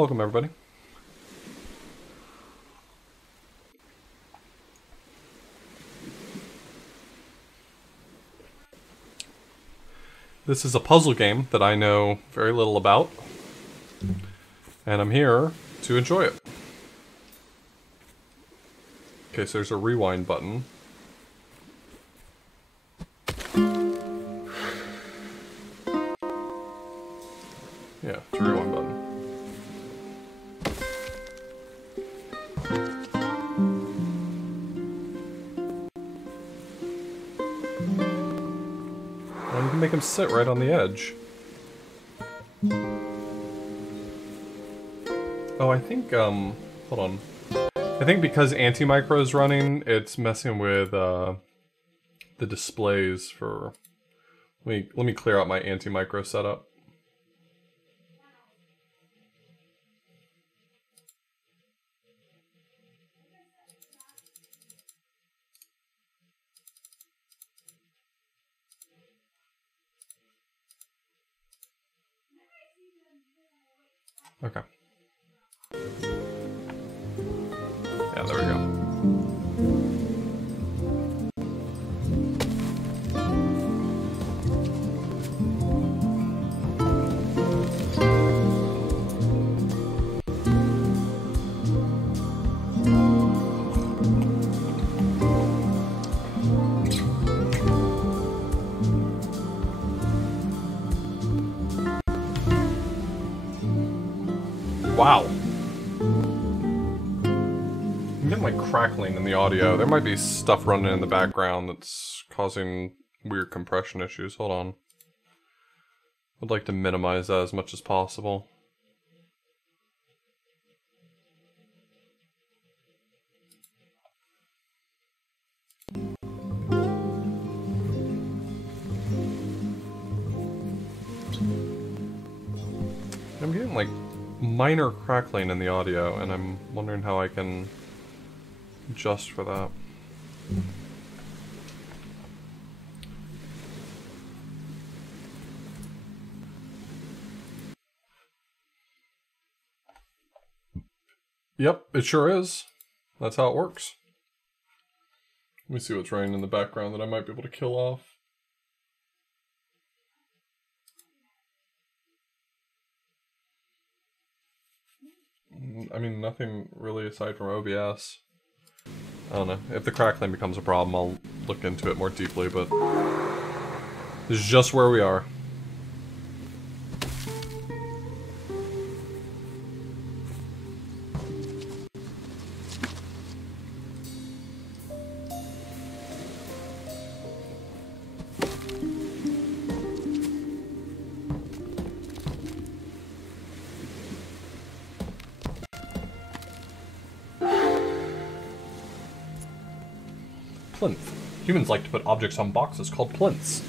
Welcome, everybody. This is a puzzle game that I know very little about, and I'm here to enjoy it. Okay, so there's a rewind button. Yeah, it's a rewind button. And you can make him sit right on the edge. Oh, I think, hold on. I think because Antimicro is running, it's messing with, the displays for... Let me clear out my Antimicro setup. Okay. Yeah, there we go. Wow. I'm getting like crackling in the audio. There might be stuff running in the background that's causing weird compression issues. Hold on. I'd like to minimize that as much as possible. I'm getting like minor crackling in the audio, and I'm wondering how I can adjust for that. Yep, it sure is. That's how it works. Let me see what's running in the background that I might be able to kill off. I mean, nothing really aside from OBS. I don't know. If the crackling becomes a problem, I'll look into it more deeply, but this is just where we are. Plinth. Humans like to put objects on boxes called plinths.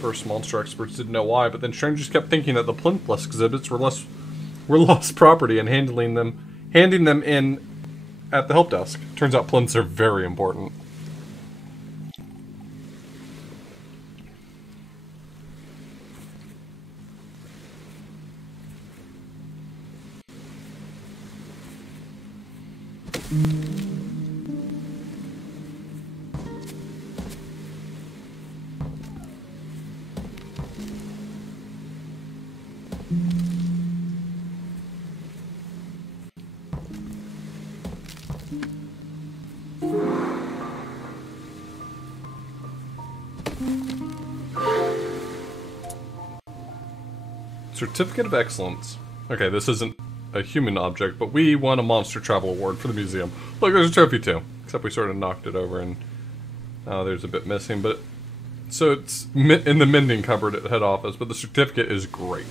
First, monster experts didn't know why, but then strangers kept thinking that the plinth-less exhibits were lost property and handing them in at the help desk. Turns out plinths are very important. Certificate of Excellence. Okay, this isn't a human object, but we won a Monster Travel Award for the museum. Look, there's a trophy too. Except we sort of knocked it over and there's a bit missing, but... So it's in the mending cupboard at head office, but the certificate is great.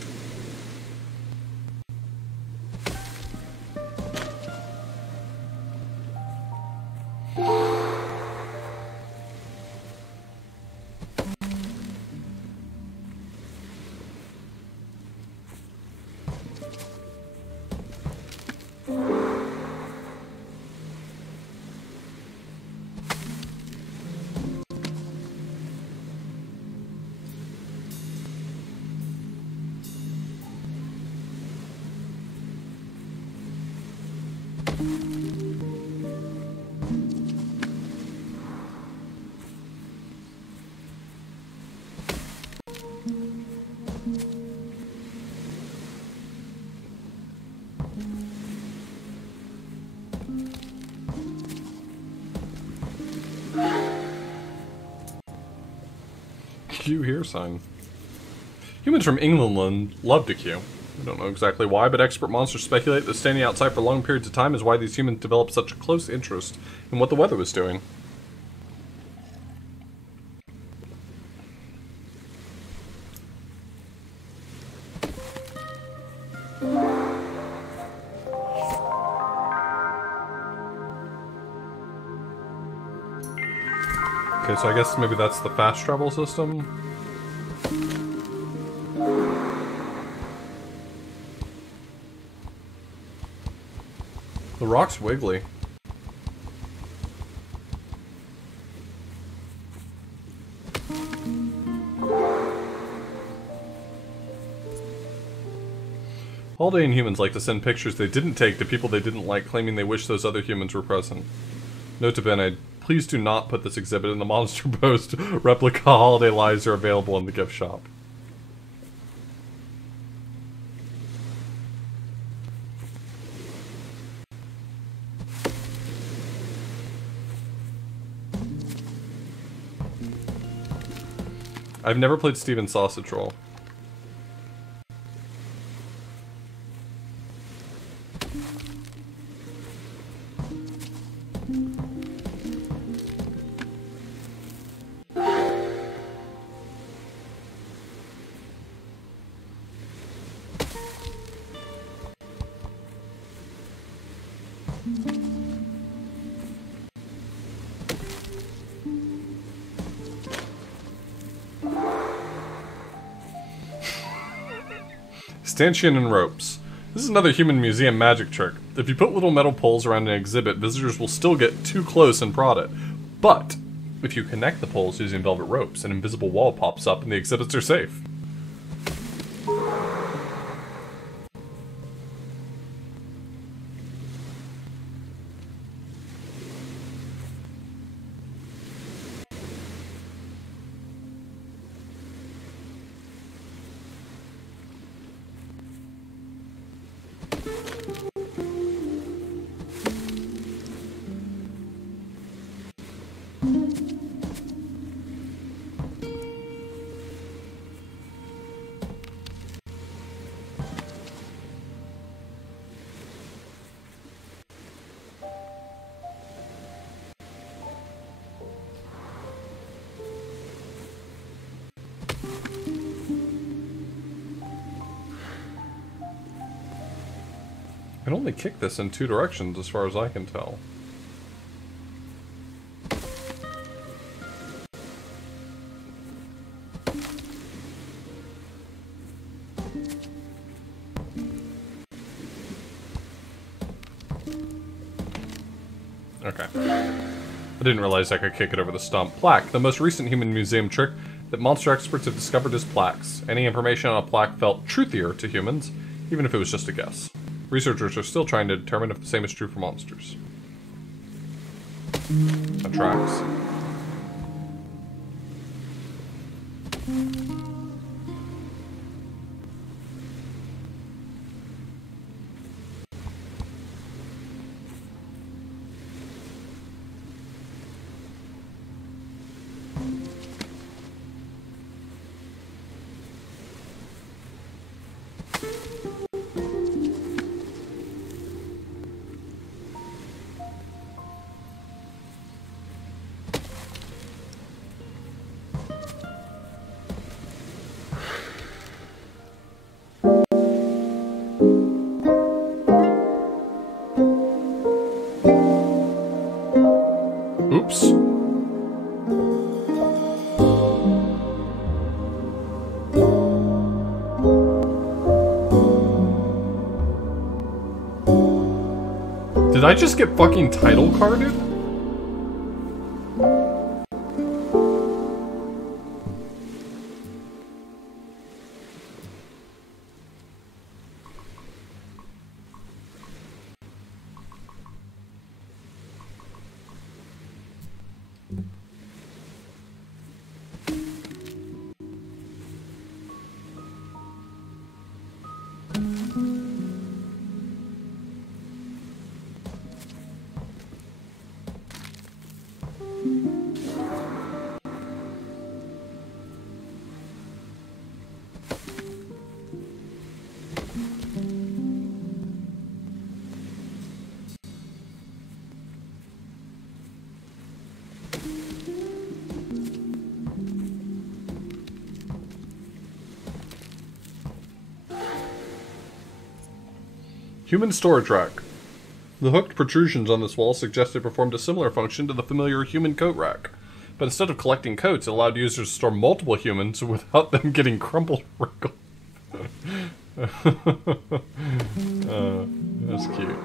Q here sign. Humans from England love to queue. I don't know exactly why, but expert monsters speculate that standing outside for long periods of time is why these humans developed such a close interest in what the weather was doing. Okay, so I guess maybe that's the fast travel system. The rock's wiggly. Holiday and humans like to send pictures they didn't take to people they didn't like, claiming they wish those other humans were present. Nota bene, please do not put this exhibit in the Monster Post. Replica holiday lies are available in the gift shop. I've never played Steven's Sausage Roll. Stanchion and ropes. This is another human museum magic trick. If you put little metal poles around an exhibit, visitors will still get too close and prod it. But, if you connect the poles using velvet ropes, an invisible wall pops up and the exhibits are safe. I can only kick this in two directions as far as I can tell. Okay. I didn't realize I could kick it over the stump. Plaque. The most recent human museum trick that monster experts have discovered is plaques. Any information on a plaque felt truthier to humans, even if it was just a guess. Researchers are still trying to determine if the same is true for monsters. That tracks. Oops. Did I just get fucking title carded? Human storage rack. The hooked protrusions on this wall suggest it performed a similar function to the familiar human coat rack. But instead of collecting coats, it allowed users to store multiple humans without them getting crumpled or wrinkled. That's cute.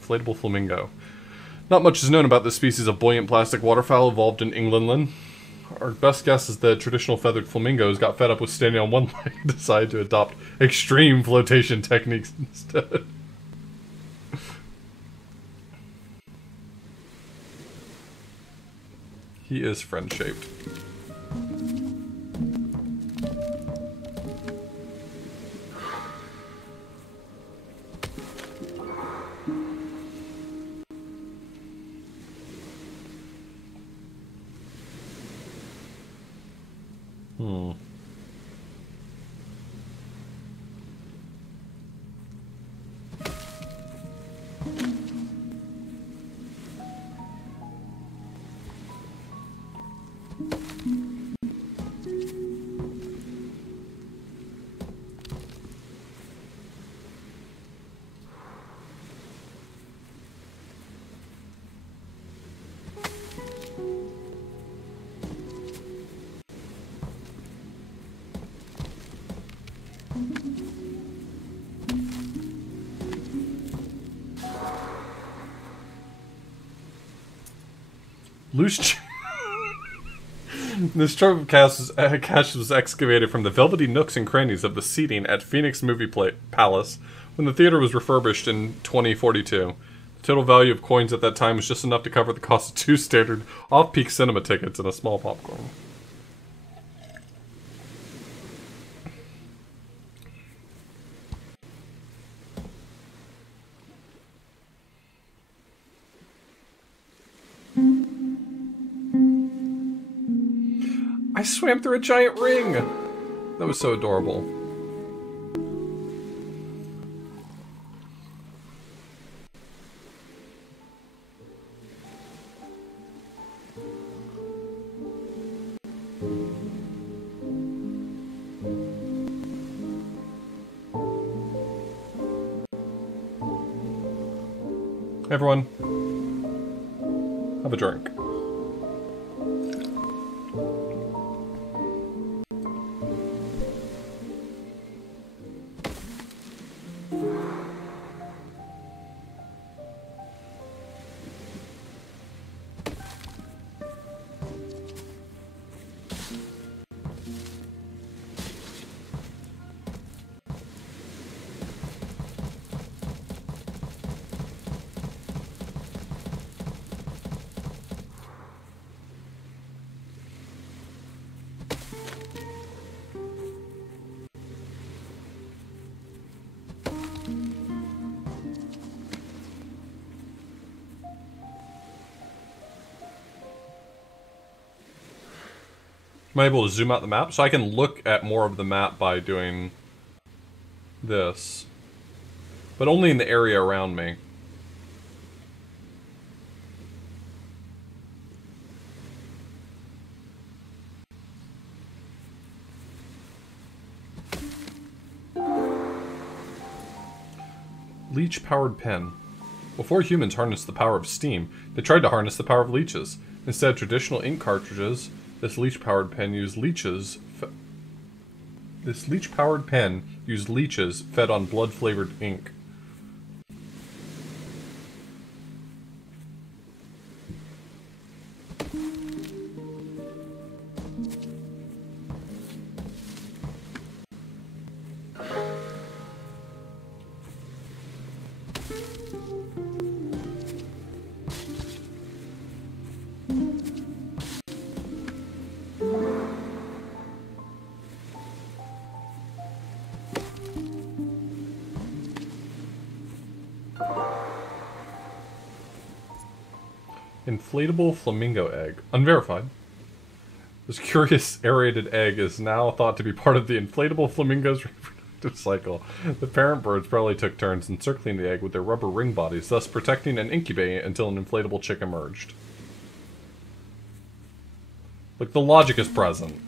Inflatable Flamingo. Not much is known about this species of buoyant plastic waterfowl evolved in England. Our best guess is that traditional feathered flamingos got fed up with standing on one leg and decided to adopt extreme flotation techniques instead. He is friend-shaped. Loose. This trove of cash was excavated from the velvety nooks and crannies of the seating at Phoenix Movie Palace when the theater was refurbished in 2042. The total value of coins at that time was just enough to cover the cost of 2 standard off-peak cinema tickets and a small popcorn. I swam through a giant ring! That was so adorable. Hey everyone. Have a drink. Am I able to zoom out the map? So I can look at more of the map by doing this. But only in the area around me. Leech-powered pen. Before humans harnessed the power of steam, they tried to harness the power of leeches. Instead of traditional ink cartridges, this leech-powered pen used leeches. This leech-powered pen used leeches fed on blood-flavored ink. Inflatable Flamingo egg. Unverified. This curious aerated egg is now thought to be part of the inflatable flamingo's reproductive cycle. The parent birds probably took turns encircling the egg with their rubber ring bodies, thus protecting and incubating it until an inflatable chick emerged. Look, the logic is present.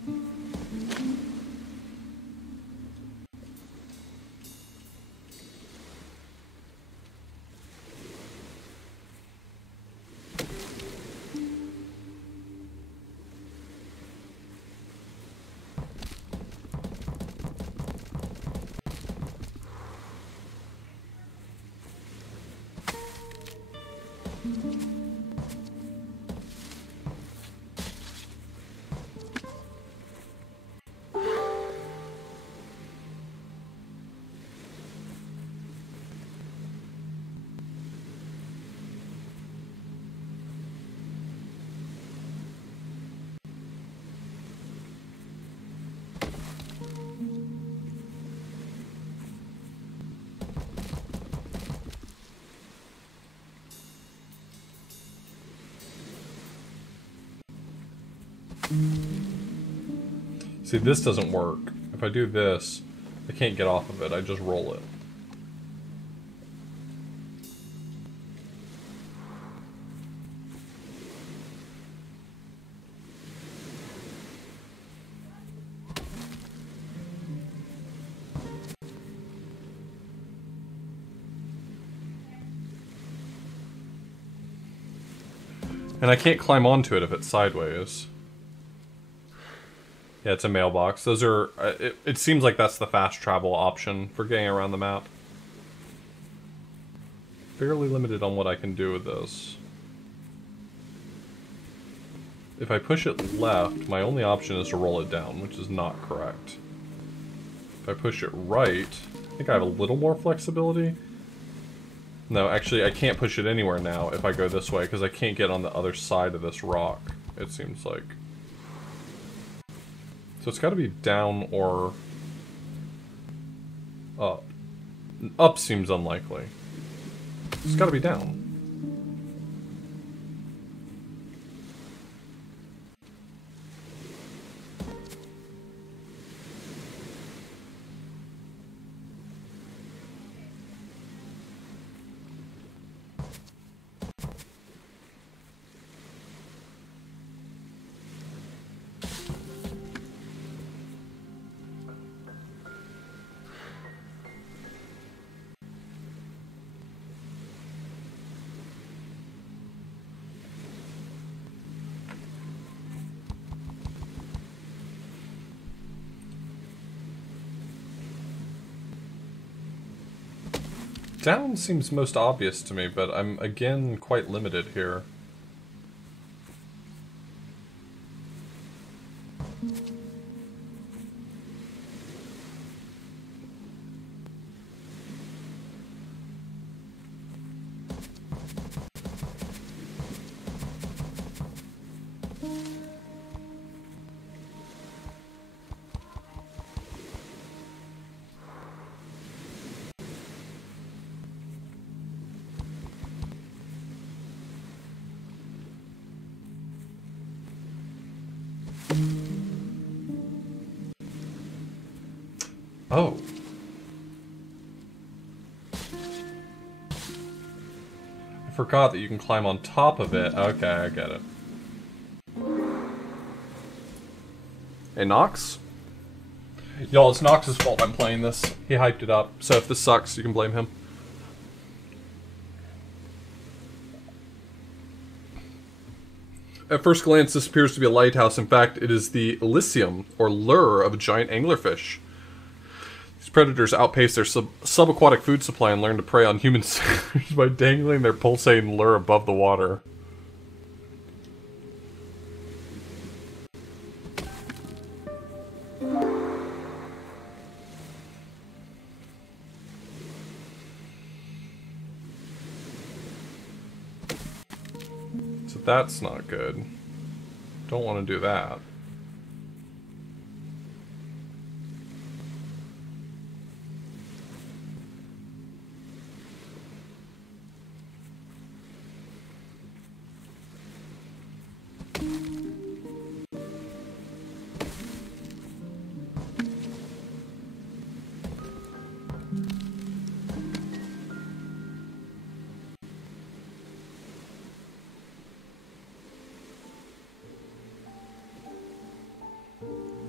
See, this doesn't work. If I do this, I can't get off of it. I just roll it. And I can't climb onto it if it's sideways. Yeah, it's a mailbox. Those are... it seems like that's the fast travel option for getting around the map. Fairly limited on what I can do with this. If I push it left, my only option is to roll it down, which is not correct. If I push it right, I think I have a little more flexibility. No, actually, I can't push it anywhere now if I go this way, because I can't get on the other side of this rock, it seems like. So it's got to be down or up. Up seems unlikely. It's got to be down. Down seems most obvious to me, but I'm again quite limited here. Oh. I forgot that you can climb on top of it. Okay, I get it. Hey, Nox? Y'all, it's Nox's fault I'm playing this. He hyped it up, so if this sucks, you can blame him. At first glance, this appears to be a lighthouse. In fact, it is the Elysium, or lure, of a giant anglerfish. These predators outpace their subaquatic food supply and learn to prey on human sailors by dangling their pulsating lure above the water. So that's not good. Don't want to do that.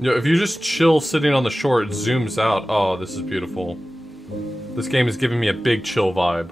You know, if you just chill sitting on the shore, it zooms out. Oh, this is beautiful. This game is giving me a big chill vibe.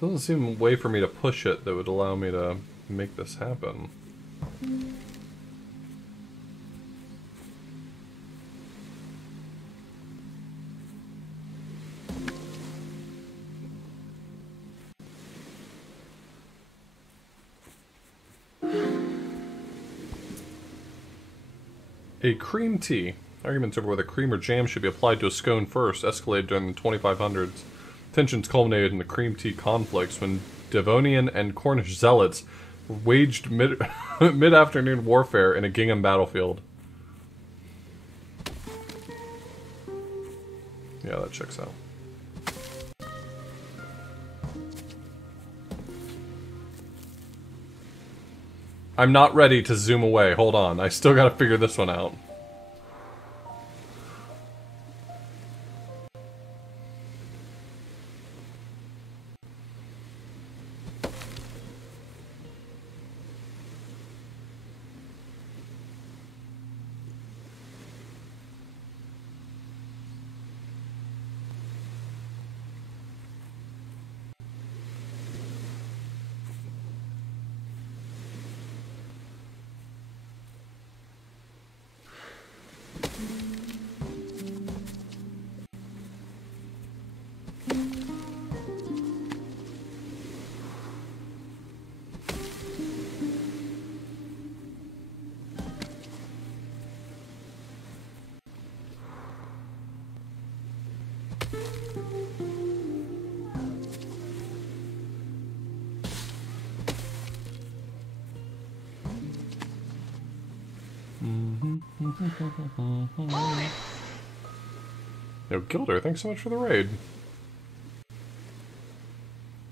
Doesn't seem a way for me to push it that would allow me to make this happen. A cream tea. Arguments over whether cream or jam should be applied to a scone first escalated during the 2500s. Tensions culminated in the cream tea conflicts when Devonian and Cornish zealots waged mid-afternoon warfare in a gingham battlefield. Yeah, that checks out. I'm not ready to zoom away. Hold on. I still gotta figure this one out. Yo, Gilder, thanks so much for the raid.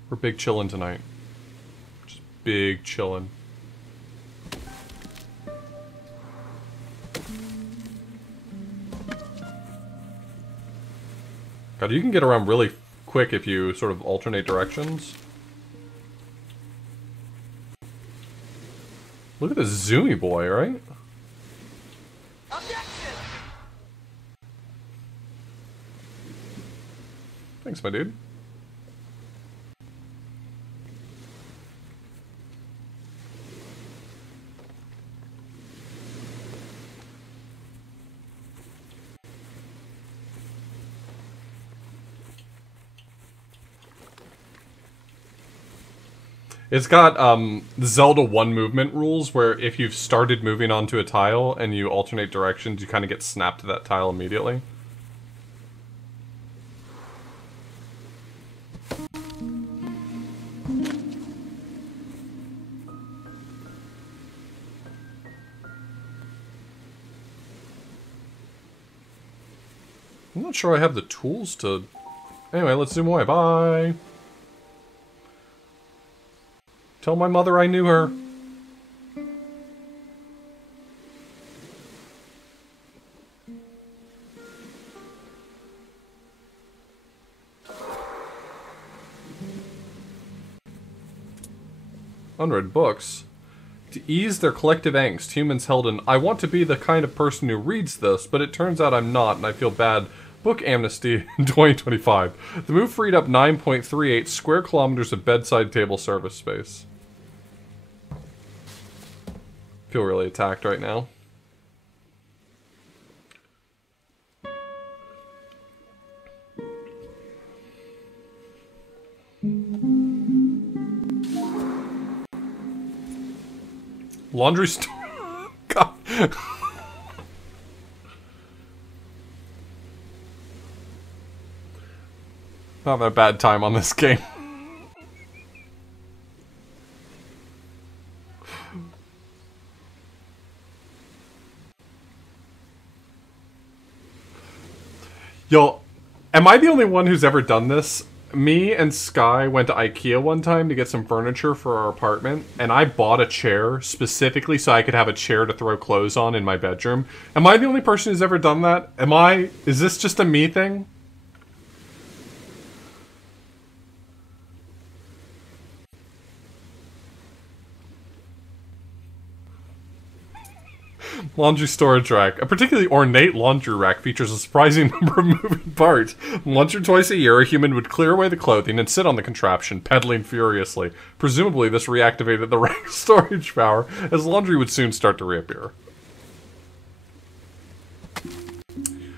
We're big chillin' tonight. Just big chillin'. God, you can get around really quick if you sort of alternate directions. Look at this zoomy boy, right? Thanks, my dude. It's got Zelda 1 movement rules where if you've started moving onto a tile and you alternate directions, you kind of get snapped to that tile immediately. I'm not sure I have the tools to... Anyway, let's zoom away. Bye! Tell my mother I knew her. Unread books. To ease their collective angst, humans held an "I want to be the kind of person who reads this, but it turns out I'm not, and I feel bad" book amnesty in 2025. The move freed up 9.38 square kilometers of bedside table service space. Feel really attacked right now. Laundry store. God. Not a bad time on this game. Yo, am I the only one who's ever done this? Me and Sky went to IKEA one time to get some furniture for our apartment, and I bought a chair specifically so I could have a chair to throw clothes on in my bedroom. Am I the only person who's ever done that? Is this just a me thing? Laundry storage rack. A particularly ornate laundry rack features a surprising number of moving parts. Once or twice a year, a human would clear away the clothing and sit on the contraption, pedaling furiously. Presumably, this reactivated the rack's storage power, as laundry would soon start to reappear.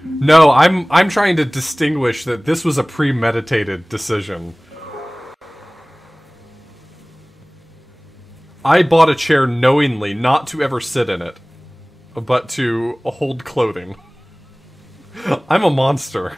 No, I'm trying to distinguish that this was a premeditated decision. I bought a chair knowingly not to ever sit in it, but to hold clothing. I'm a monster.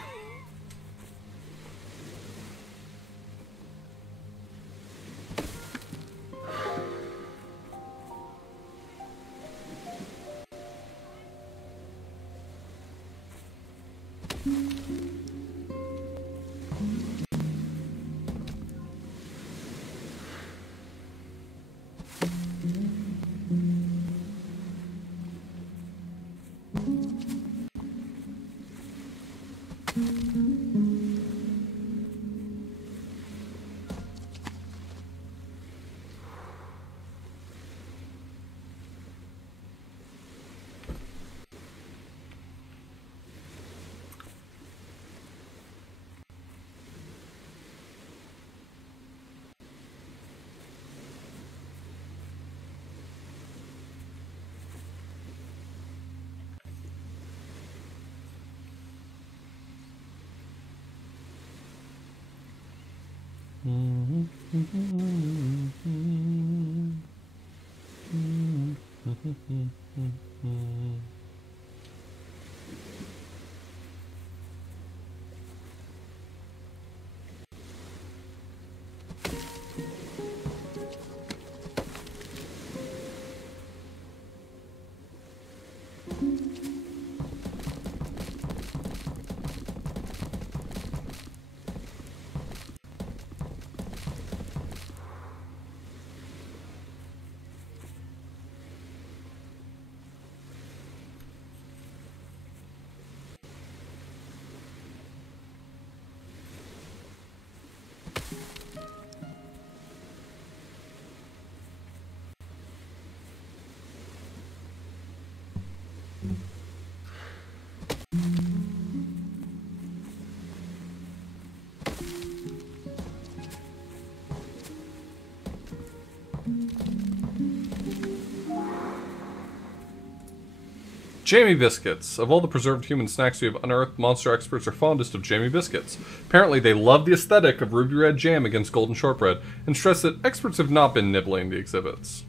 Jammy biscuits. Of all the preserved human snacks we have unearthed, monster experts are fondest of jammy biscuits. Apparently they love the aesthetic of ruby red jam against golden shortbread, and stress that experts have not been nibbling the exhibits.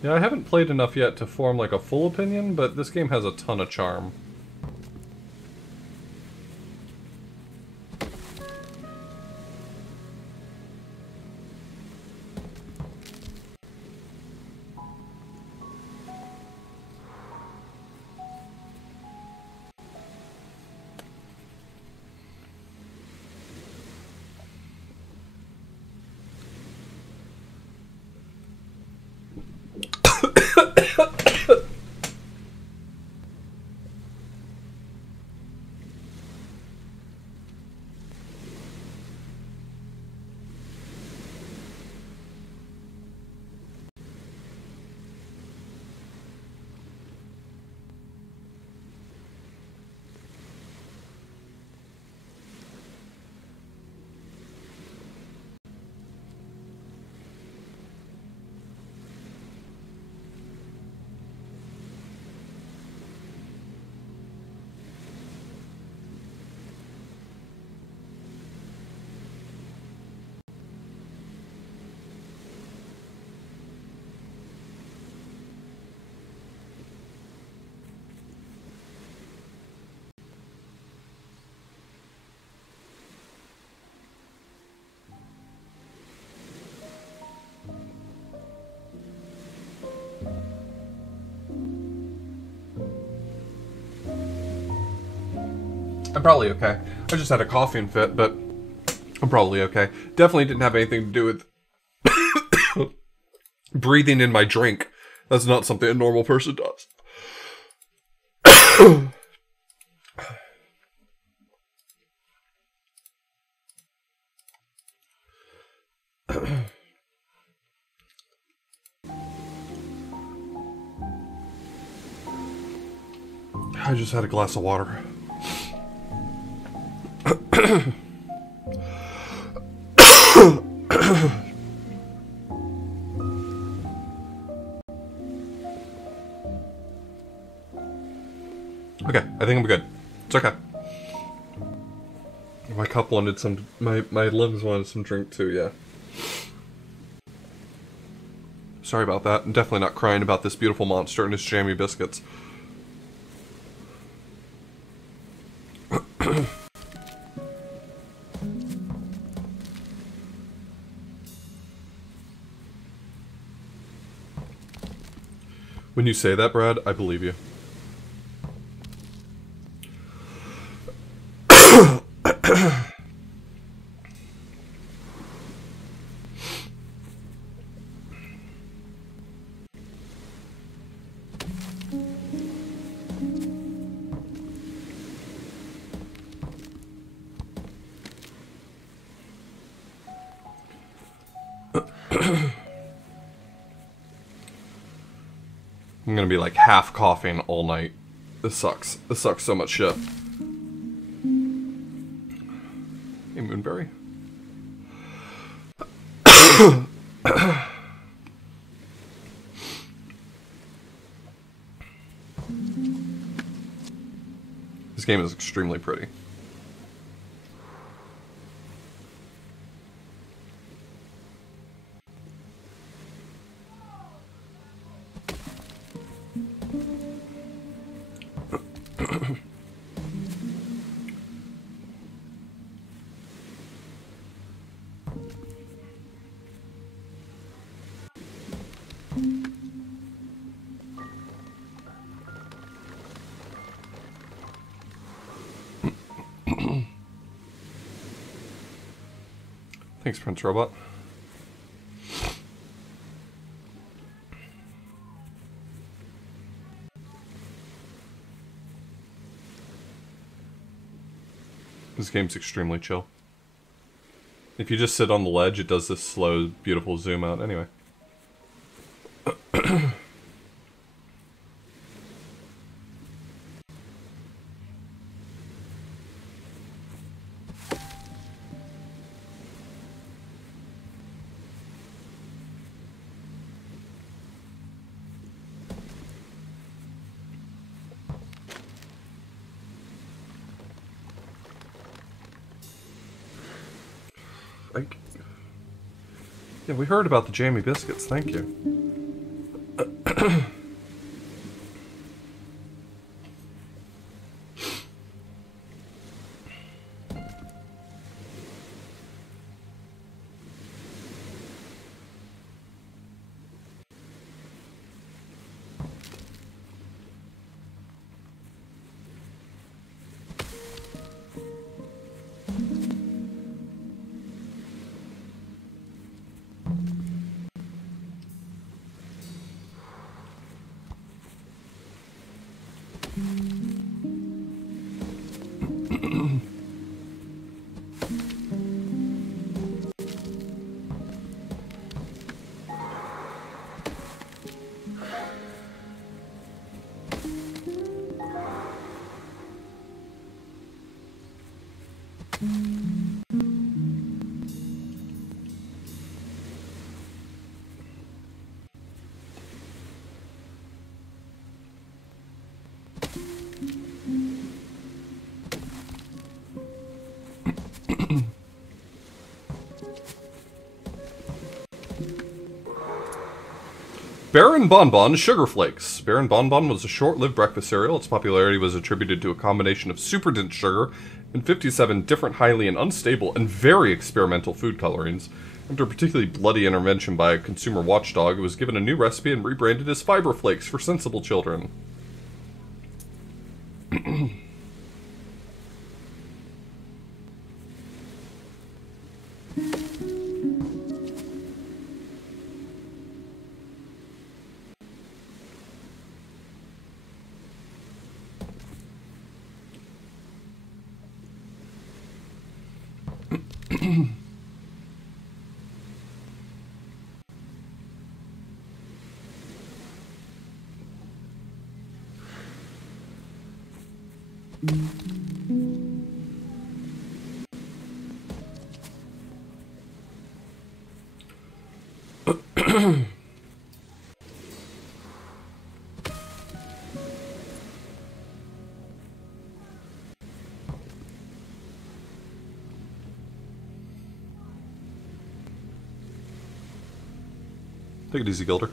Yeah, I haven't played enough yet to form like a full opinion, but this game has a ton of charm. I'm probably okay. I just had a coughing fit, but I'm probably okay. Definitely didn't have anything to do with breathing in my drink. That's not something a normal person does. I just had a glass of water. Okay, I think I'm good. It's okay. My cup wanted some, my lungs wanted some drink too, yeah. Sorry about that. I'm definitely not crying about this beautiful monster and his jammy biscuits. When you say that, Brad, I believe you. I'm gonna be like half coughing all night. This sucks. This sucks so much shit. Hey, Moonberry. This game is extremely pretty. Thanks, Prince Robot. This game's extremely chill. If you just sit on the ledge, it does this slow, beautiful zoom out anyway. Yeah, we heard about the jammy biscuits, thank you. Baron Bonbon Sugar Flakes. Baron Bonbon was a short-lived breakfast cereal. Its popularity was attributed to a combination of super dense sugar and 57 different highly and unstable and very experimental food colorings. After a particularly bloody intervention by a consumer watchdog, it was given a new recipe and rebranded as Fiber Flakes for sensible children. Take it easy, Gilder.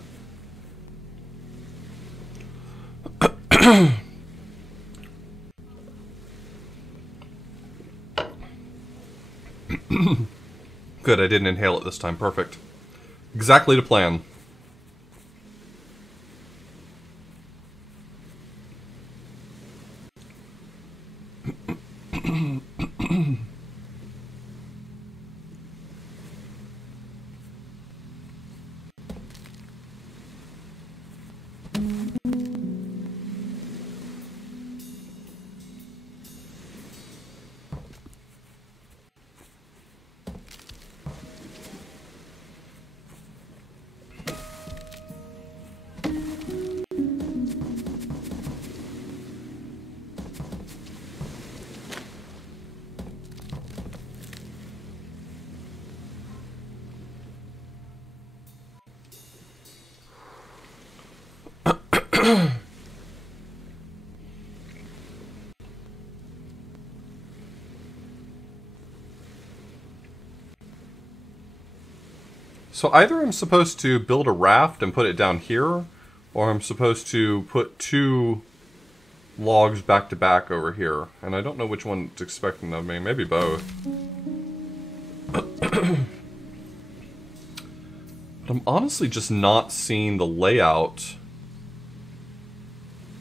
Good, I didn't inhale it this time. Perfect. Exactly to plan. So either I'm supposed to build a raft and put it down here, or I'm supposed to put 2 logs back to back over here. And I don't know which one it's expecting of me. Maybe both. But I'm honestly just not seeing the layout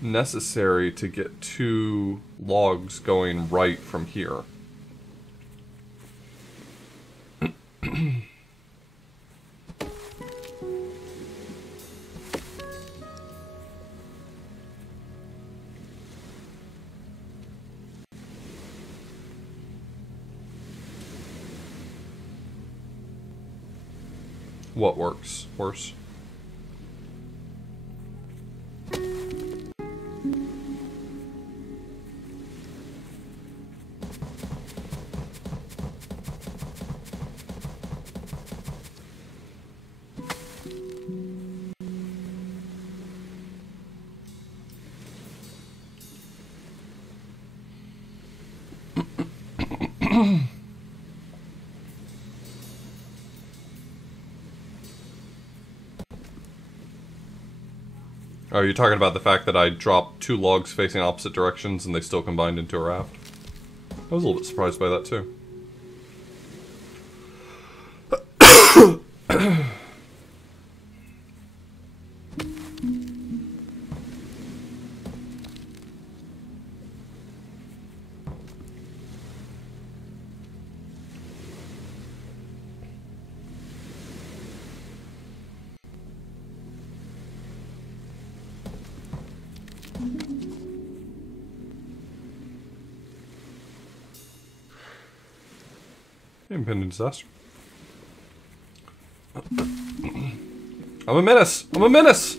necessary to get 2 logs going right from here. What works worse? Oh, you're talking about the fact that I dropped 2 logs facing opposite directions and they still combined into a raft? I was a little bit surprised by that too. Impending disaster. I'm a menace! I'm a menace!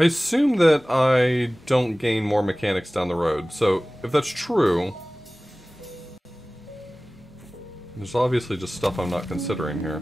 I assume that I don't gain more mechanics down the road, so if that's true, there's obviously just stuff I'm not considering here.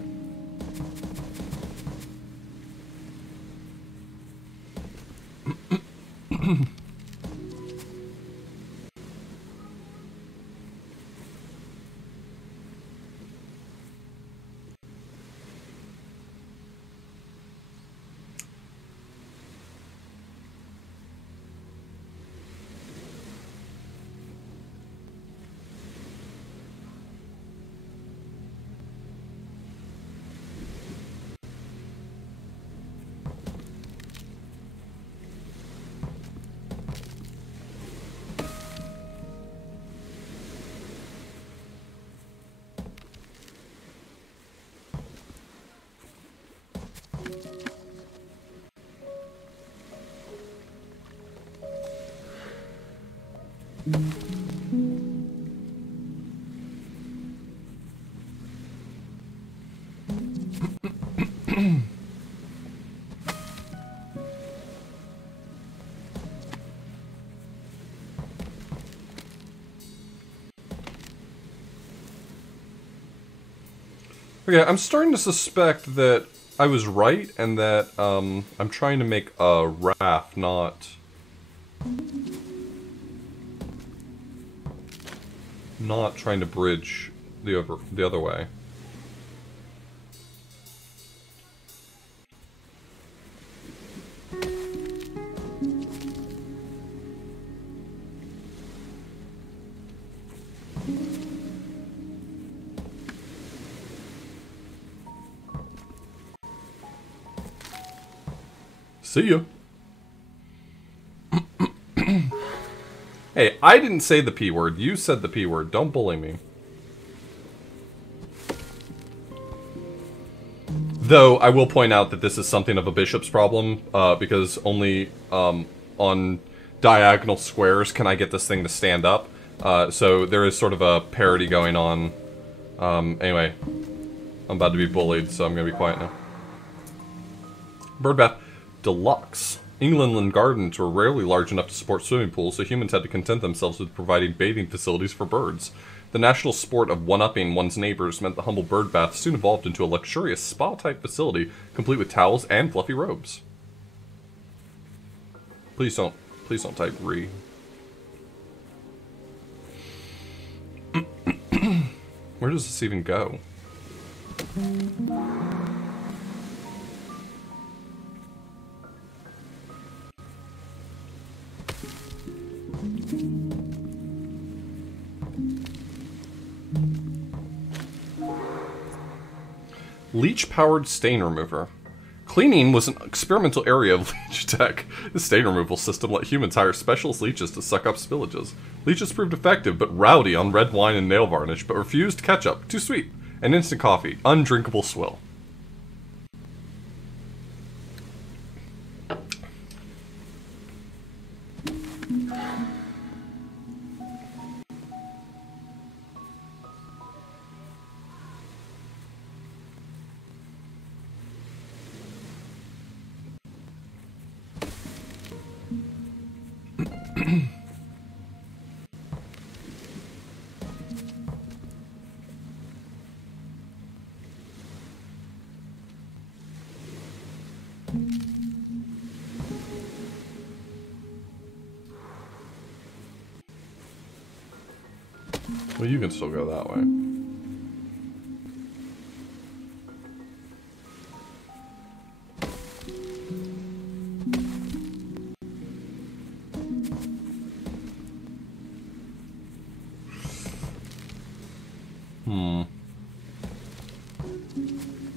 Okay, I'm starting to suspect that I was right, and that I'm trying to make a raft, not trying to bridge the other way. See ya. Hey, I didn't say the P word. You said the P word. Don't bully me. Though, I will point out that this is something of a bishop's problem, because only on diagonal squares can I get this thing to stand up. So there is sort of a parity going on. Anyway, I'm about to be bullied, so I'm going to be quiet now. Birdbath Deluxe. England gardens were rarely large enough to support swimming pools, so humans had to content themselves with providing bathing facilities for birds. The national sport of one-upping one's neighbors meant the humble bird bath soon evolved into a luxurious spa-type facility, complete with towels and fluffy robes. Please don't type re. Where does this even go? Leech-powered stain remover. Cleaning was an experimental area of Leech tech. The stain removal system let humans hire specialist leeches to suck up spillages. Leeches proved effective but rowdy on red wine and nail varnish, but refused ketchup, too sweet, and instant coffee, undrinkable swill. Well, you can still go that way.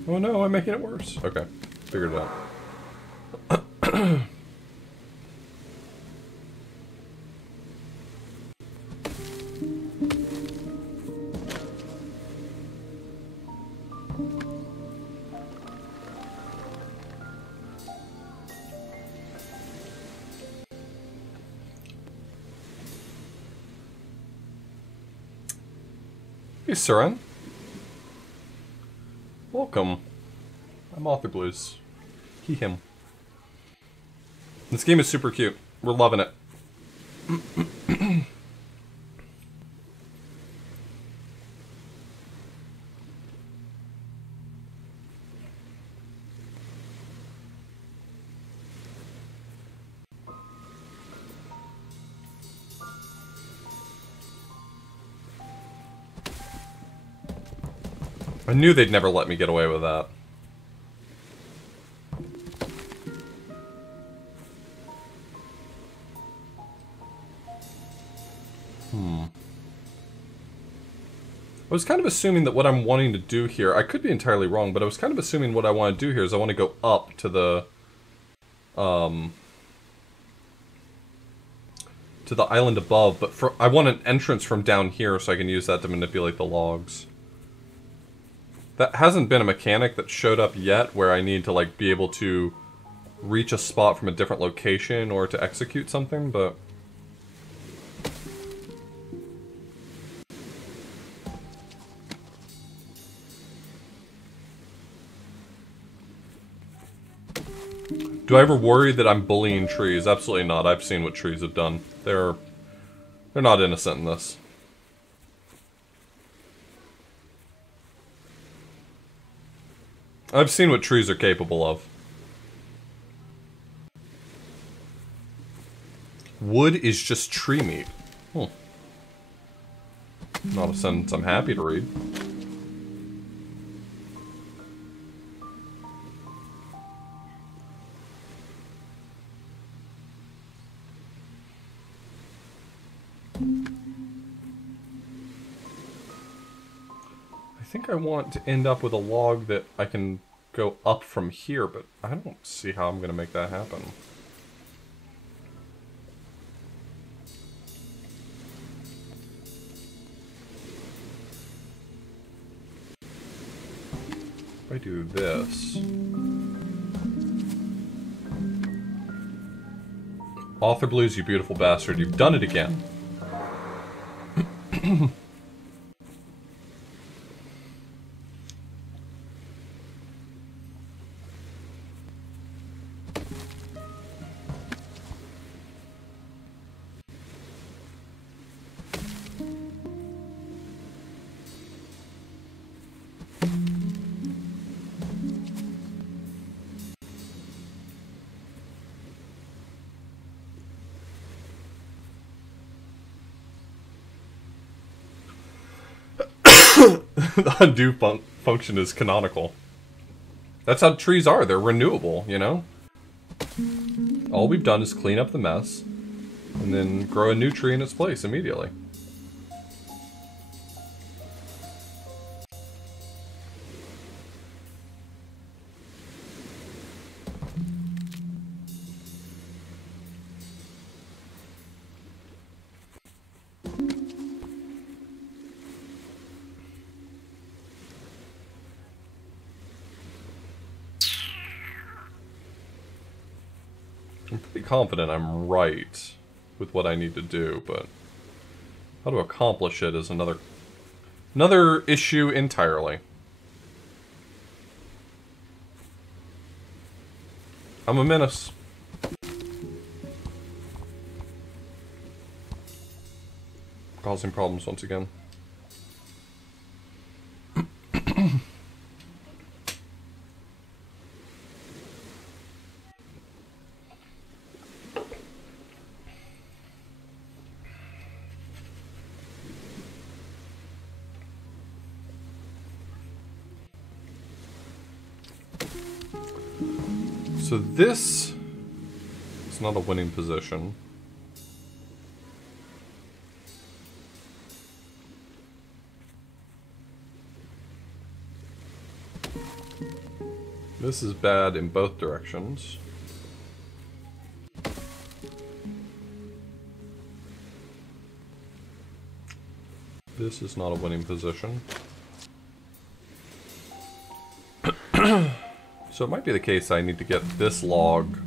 Oh no, I'm making it worse. Okay, figured it out. Hey, Surin. Welcome. I'm Author Blues. He, him. This game is super cute. We're loving it. I knew they'd never let me get away with that. I was kind of assuming that what I'm wanting to do here, I could be entirely wrong, but I was kind of assuming what I want to do here is I want to go up to the island above, but I want an entrance from down here so I can use that to manipulate the logs. That hasn't been a mechanic that showed up yet where I need to like be able to reach a spot from a different location or to execute something, but do I ever worry that I'm bullying trees? Absolutely not. I've seen what trees have done. They're not innocent in this. I've seen what trees are capable of. Wood is just tree meat. Not a sentence I'm happy to read. I think I want to end up with a log that I can go up from here, but I don't see how I'm going to make that happen. If I do this... Author Blues, you beautiful bastard, you've done it again. The undo function is canonical. That's how trees are. They're renewable, you know? All we've done is clean up the mess, and then grow a new tree in its place immediately. I'm pretty confident I'm right with what I need to do, but how to accomplish it is another issue entirely. I'm a menace. Causing problems once again. So this is not a winning position. This is bad in both directions. This is not a winning position. So it might be the case I need to get this log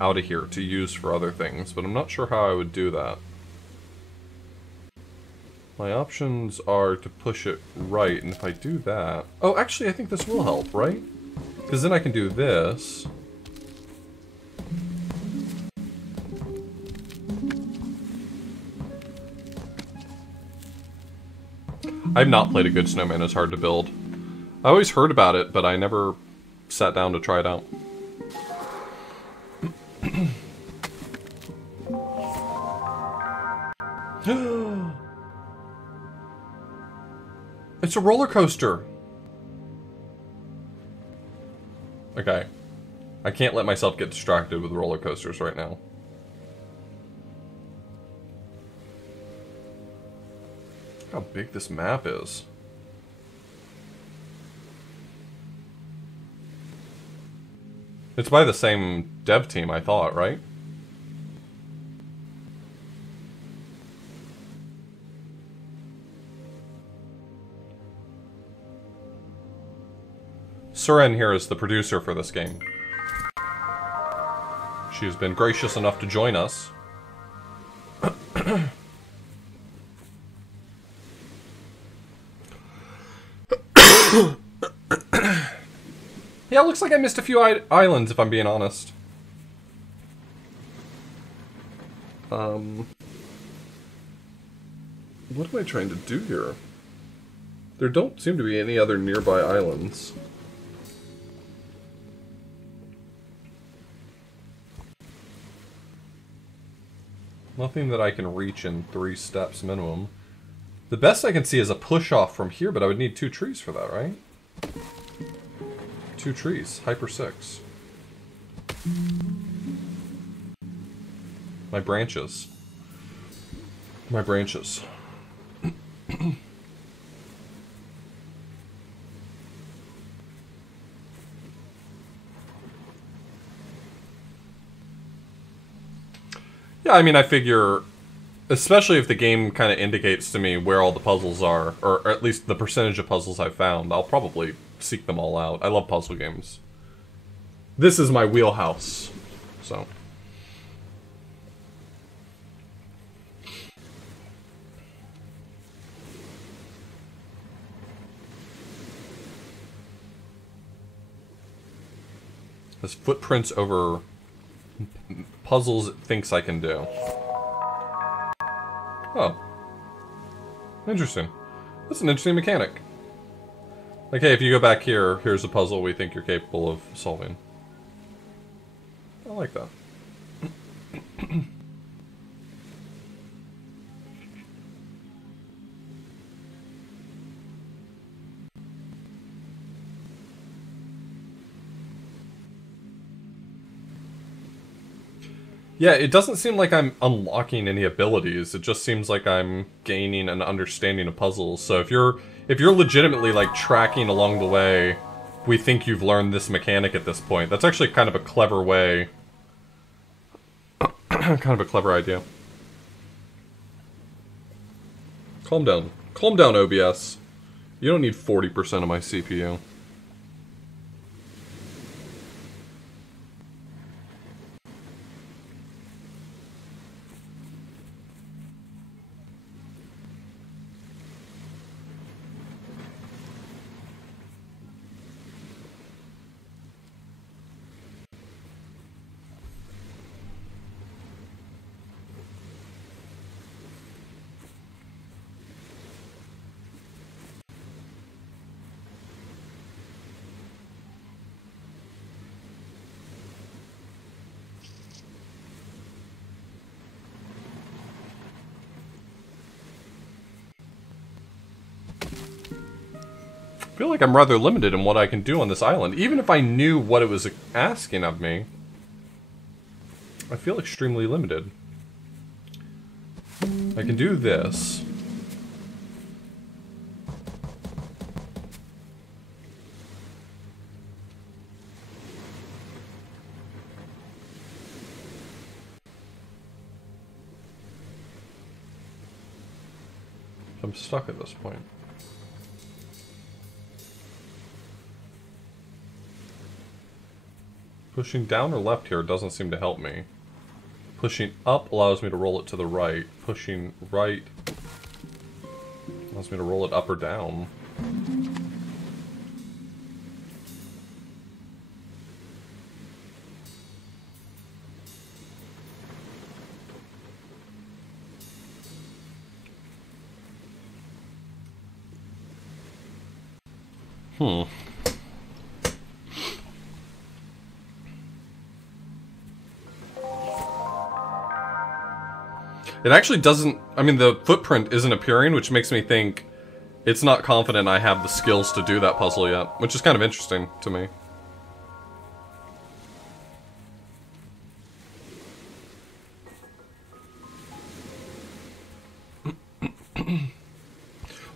out of here to use for other things, but I'm not sure how I would do that. My options are to push it right, and if I do that... Oh, actually I think this will help, right? Because then I can do this. I've not played a good snowman. It's hard to build. I always heard about it, but I never sat down to try it out. It's a roller coaster. Okay. I can't let myself get distracted with roller coasters right now. Look how big this map is. It's by the same dev team, I thought, right? Suren here is the producer for this game. She has been gracious enough to join us. Yeah, it looks like I missed a few islands, if I'm being honest. What am I trying to do here? There don't seem to be any other nearby islands. Nothing that I can reach in 3 steps minimum. The best I can see is a push-off from here, but I would need 2 trees for that, right? 2 trees. Hyper 6. My branches. My branches. Yeah, I mean, I figure, especially if the game kind of indicates to me where all the puzzles are, or at least the percentage of puzzles I've found, I'll probably seek them all out. I love puzzle games. This is my wheelhouse, so. There's footprints over puzzles it thinks I can do. Oh. Interesting. That's an interesting mechanic. Like, hey, if you go back here, here's a puzzle we think you're capable of solving. I like that. Yeah, it doesn't seem like I'm unlocking any abilities. It just seems like I'm gaining an understanding of puzzles. So if you're legitimately like tracking along the way, we think you've learned this mechanic at this point. That's actually kind of a clever way. Kind of a clever idea. Calm down. Calm down, OBS. You don't need 40% of my CPU. I feel like I'm rather limited in what I can do on this island. Even if I knew what it was asking of me, I feel extremely limited. I can do this. I'm stuck at this point. Pushing down or left here doesn't seem to help me. Pushing up allows me to roll it to the right. Pushing right allows me to roll it up or down. It actually doesn't... I mean, the footprint isn't appearing, which makes me think it's not confident I have the skills to do that puzzle yet, which is kind of interesting to me.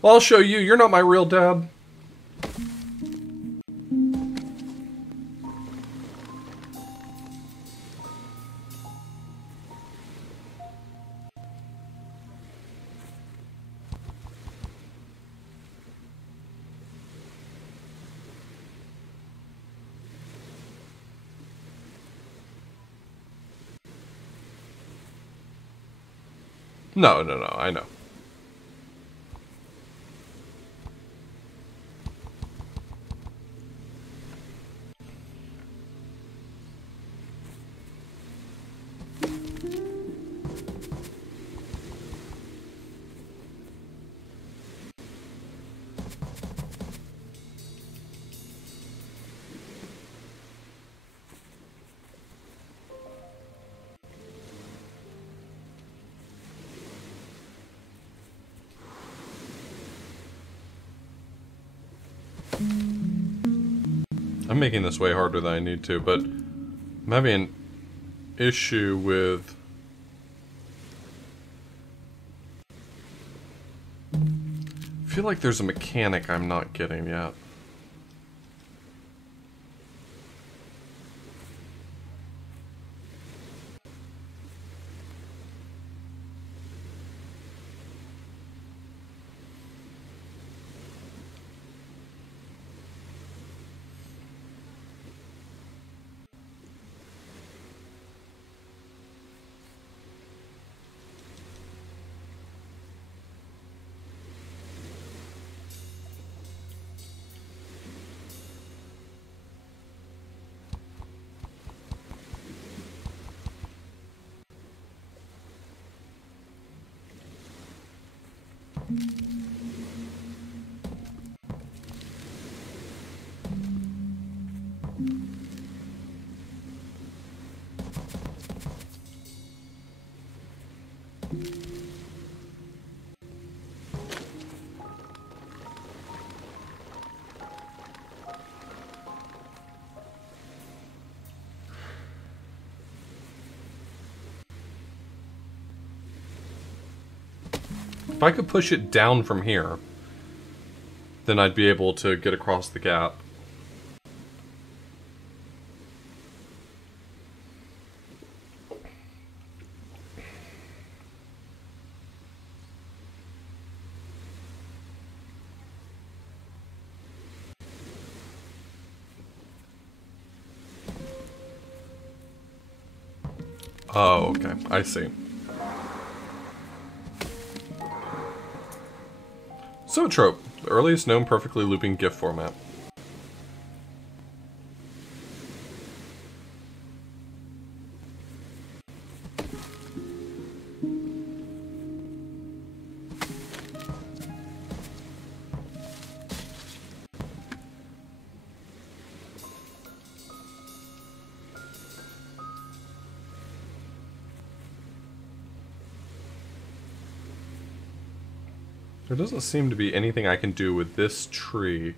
Well, I'll show you. You're not my real dad. No, I know. I'm making this way harder than I need to, but I'm having an issue with... I feel like there's a mechanic I'm not getting yet. If I could push it down from here, then I'd be able to get across the gap. Oh, okay. I see. Zoetrope, the earliest known perfectly looping GIF format. There doesn't seem to be anything I can do with this tree.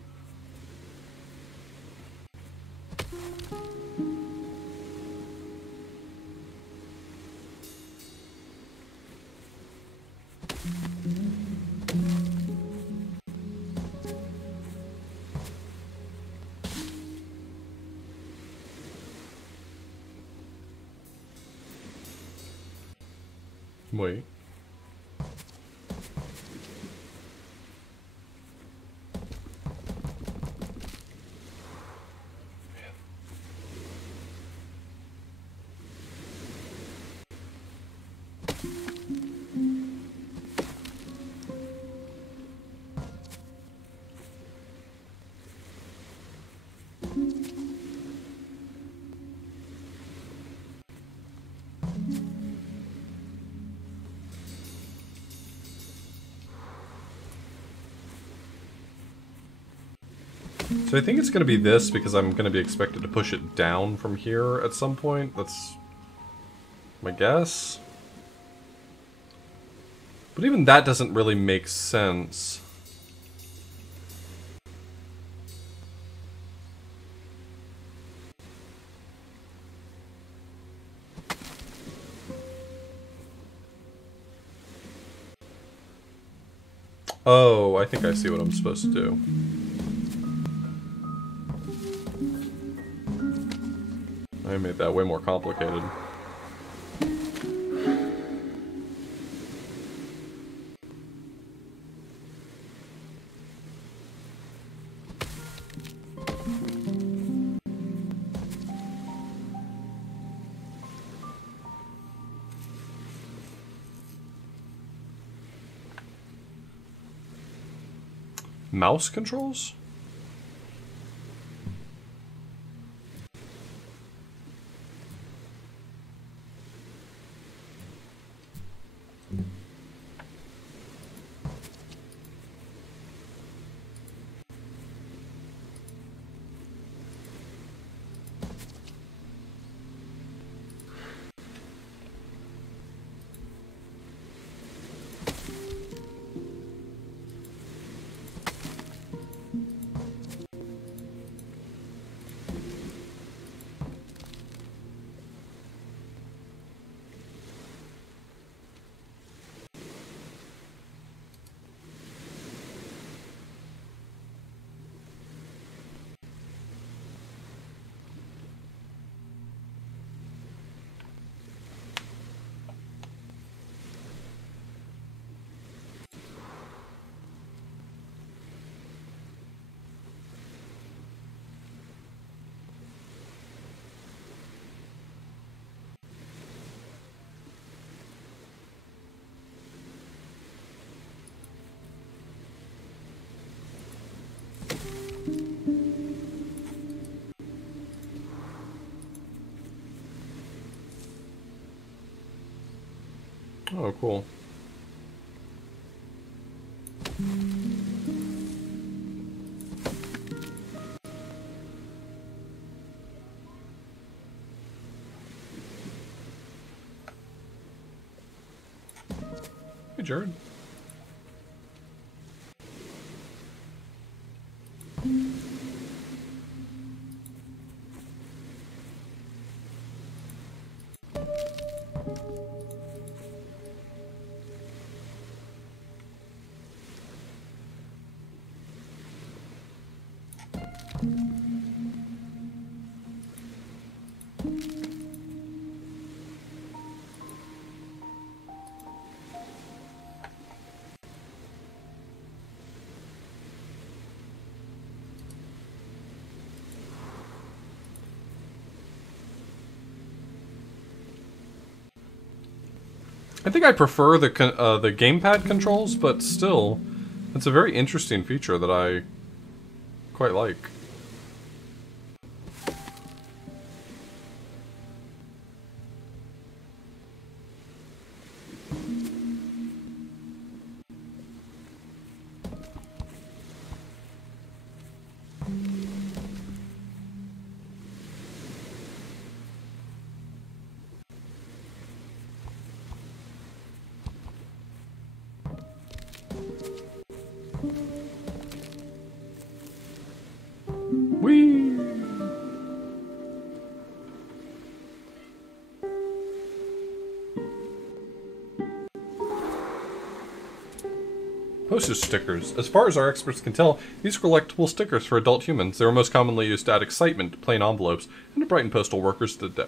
Wait. So I think it's going to be this because I'm going to be expected to push it down from here at some point. That's my guess. But even that doesn't really make sense. Oh, I think I see what I'm supposed to do. I made that way more complicated. Mouse controls? Oh, cool. Hey, Jared. I think I prefer the gamepad controls, but still, it's a very interesting feature that I quite like. Whee! Postage stickers. As far as our experts can tell, these are collectible stickers for adult humans. They were most commonly used to add excitement to plain envelopes and to brighten postal workers' day.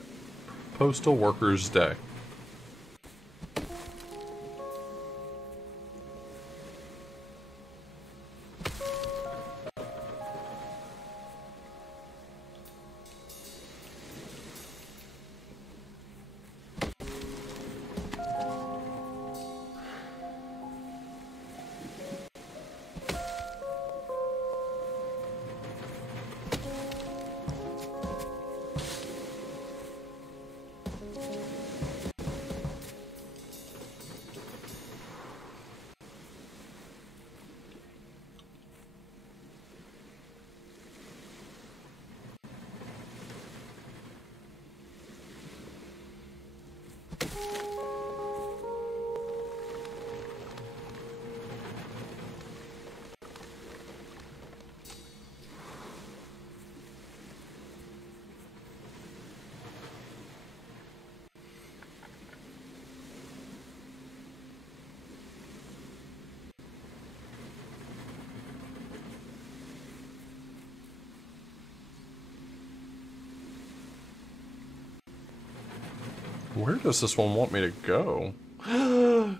Where does this one want me to go? The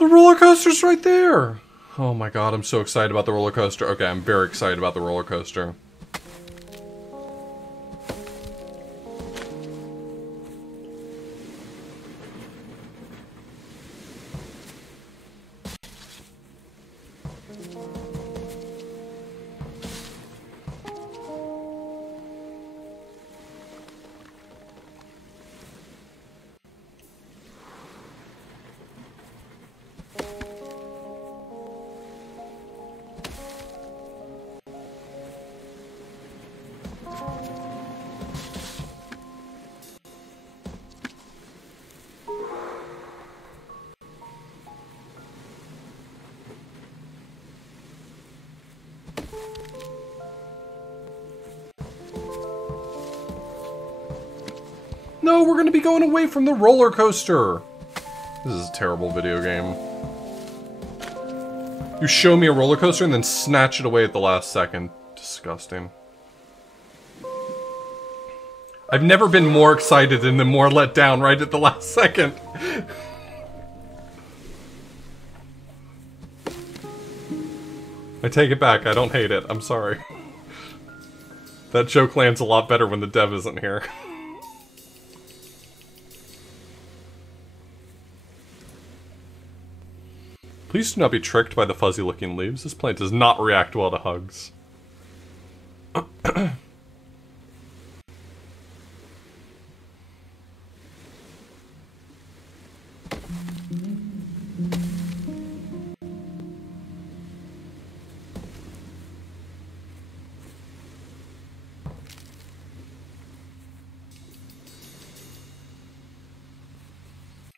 roller coaster's right there! Oh my god, I'm so excited about the roller coaster. Okay, I'm very excited about the roller coaster. No, we're gonna be going away from the roller coaster! This is a terrible video game. You show me a roller coaster and then snatch it away at the last second. Disgusting. I've never been more excited and then more let down right at the last second. I take it back, I don't hate it, I'm sorry. That joke lands a lot better when the dev isn't here. Please do not be tricked by the fuzzy-looking leaves. This plant does not react well to hugs. I'm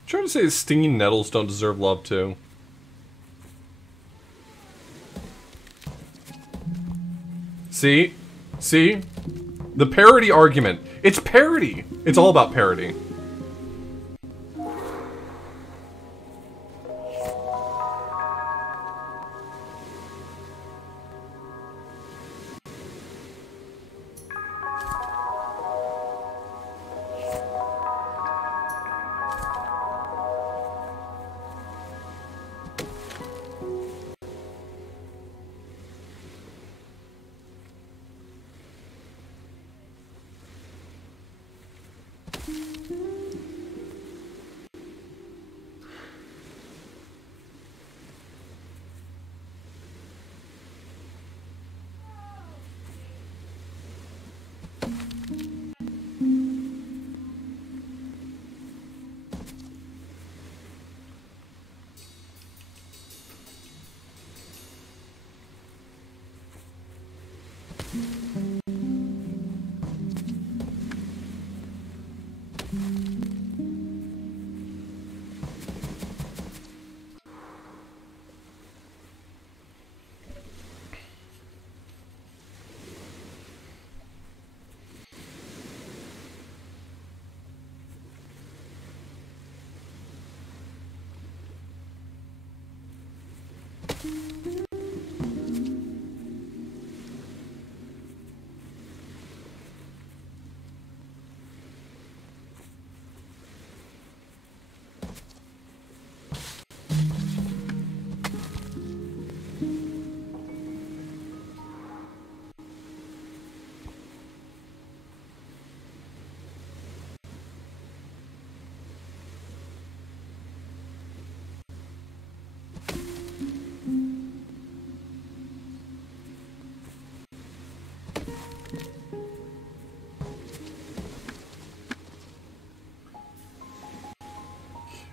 trying to say stinging nettles don't deserve love too. See? See? The parody argument. It's parody! It's all about parody.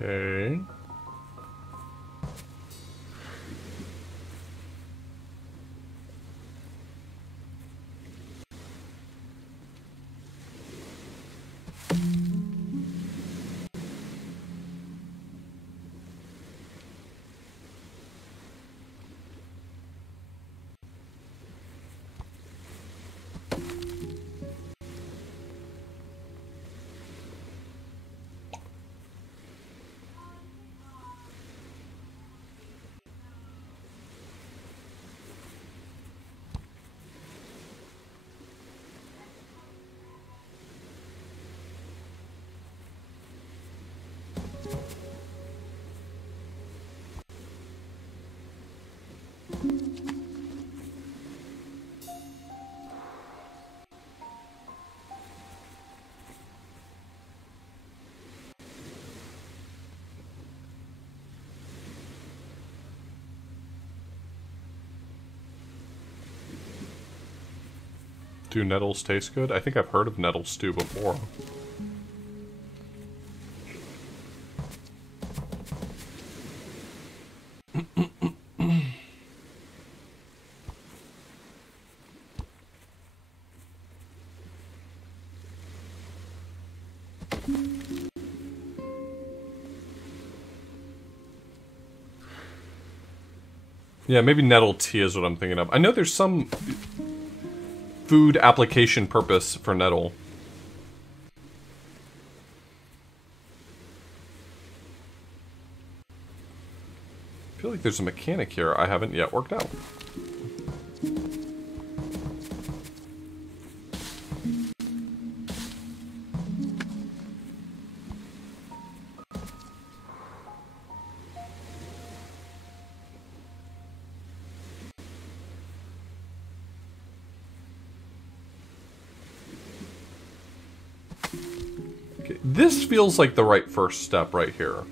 Okay. Do nettles taste good? I think I've heard of nettle stew before. Yeah, maybe nettle tea is what I'm thinking of. I know there's some food application purpose for nettle. I feel like there's a mechanic here I haven't yet worked out. Okay, this feels like the right first step right here.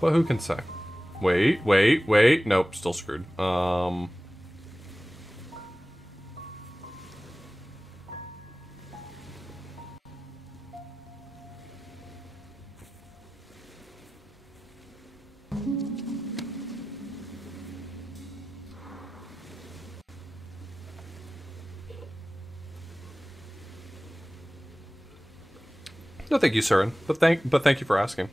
But who can say? Wait. Nope, still screwed. No, thank you, Surin. But thank you for asking.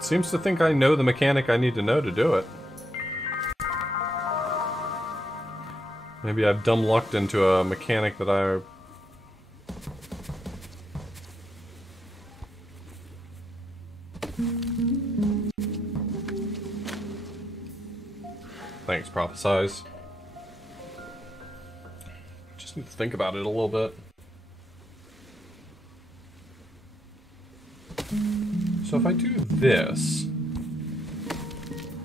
Seems to think I know the mechanic I need to know to do it. Maybe I've dumb lucked into a mechanic that I... Thanks, Prophesize. Just need to think about it a little bit. So if I do this,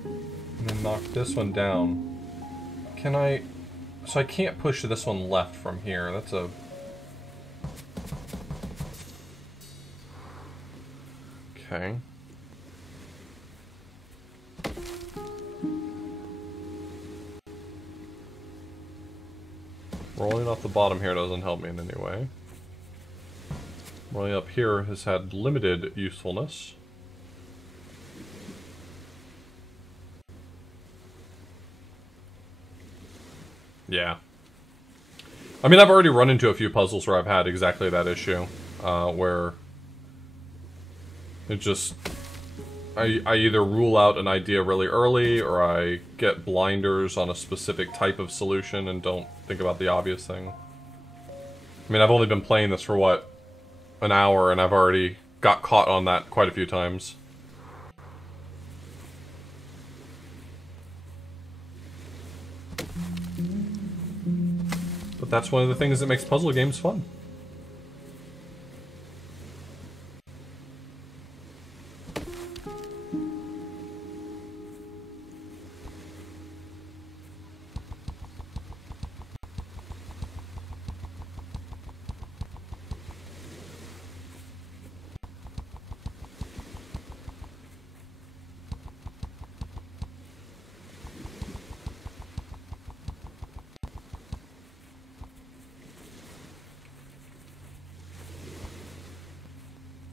and then knock this one down, can I... So I can't push this one left from here, that's a... Okay. Rolling off the bottom here doesn't help me in any way. Rolling up here has had limited usefulness. Yeah. I mean, I've already run into a few puzzles where I've had exactly that issue. Where it just... I either rule out an idea really early, or I get blinders on a specific type of solution and don't think about the obvious thing. I mean, I've only been playing this for, what, an hour, and I've already got caught on that quite a few times. But that's one of the things that makes puzzle games fun.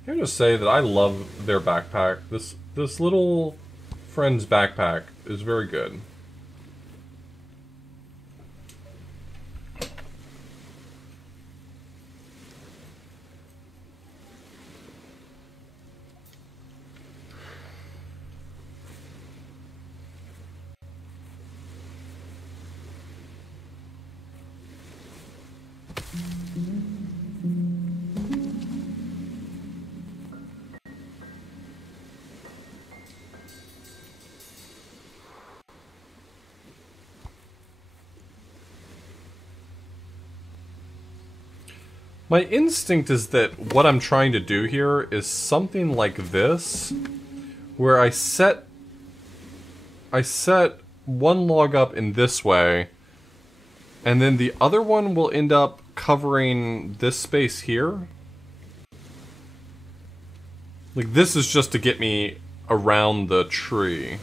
Can I just say that I love their backpack. This little friend's backpack is very good. My instinct is that what I'm trying to do here is something like this, where I set one log up in this way, and then the other one will end up covering this space here. Like, this is just to get me around the tree.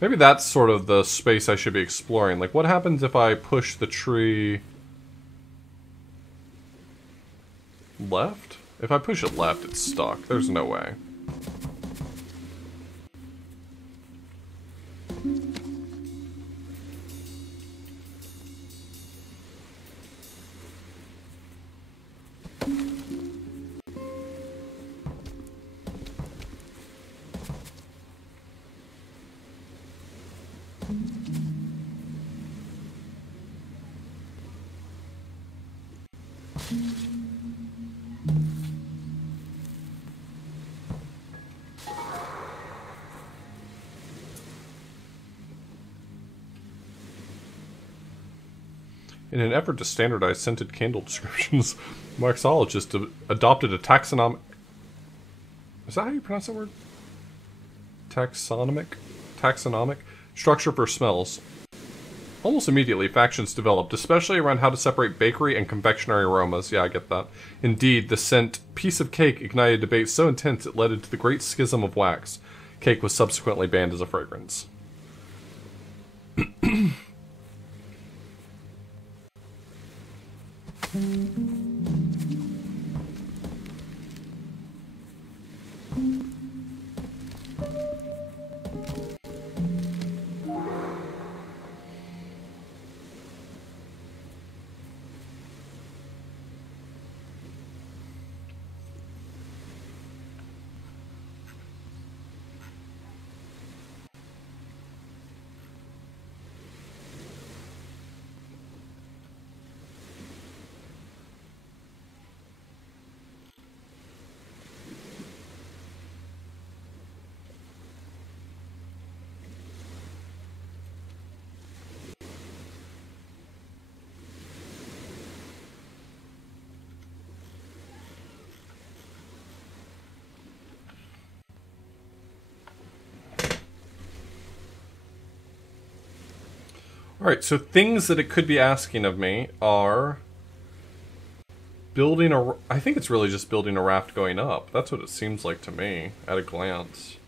Maybe that's sort of the space I should be exploring. Like, what happens if I push the tree left? If I push it left, it's stuck. There's no way. In an effort to standardize scented candle descriptions, mixologists adopted a taxonomic... Is that how you pronounce that word? Taxonomic structure for smells. Almost immediately, factions developed, especially around how to separate bakery and confectionery aromas. Yeah, I get that. Indeed, the scent piece of cake ignited debate so intense it led to the Great Schism of Wax. Cake was subsequently banned as a fragrance. Alright, so things that it could be asking of me are building a... I think it's really just building a raft going up. That's what it seems like to me, at a glance.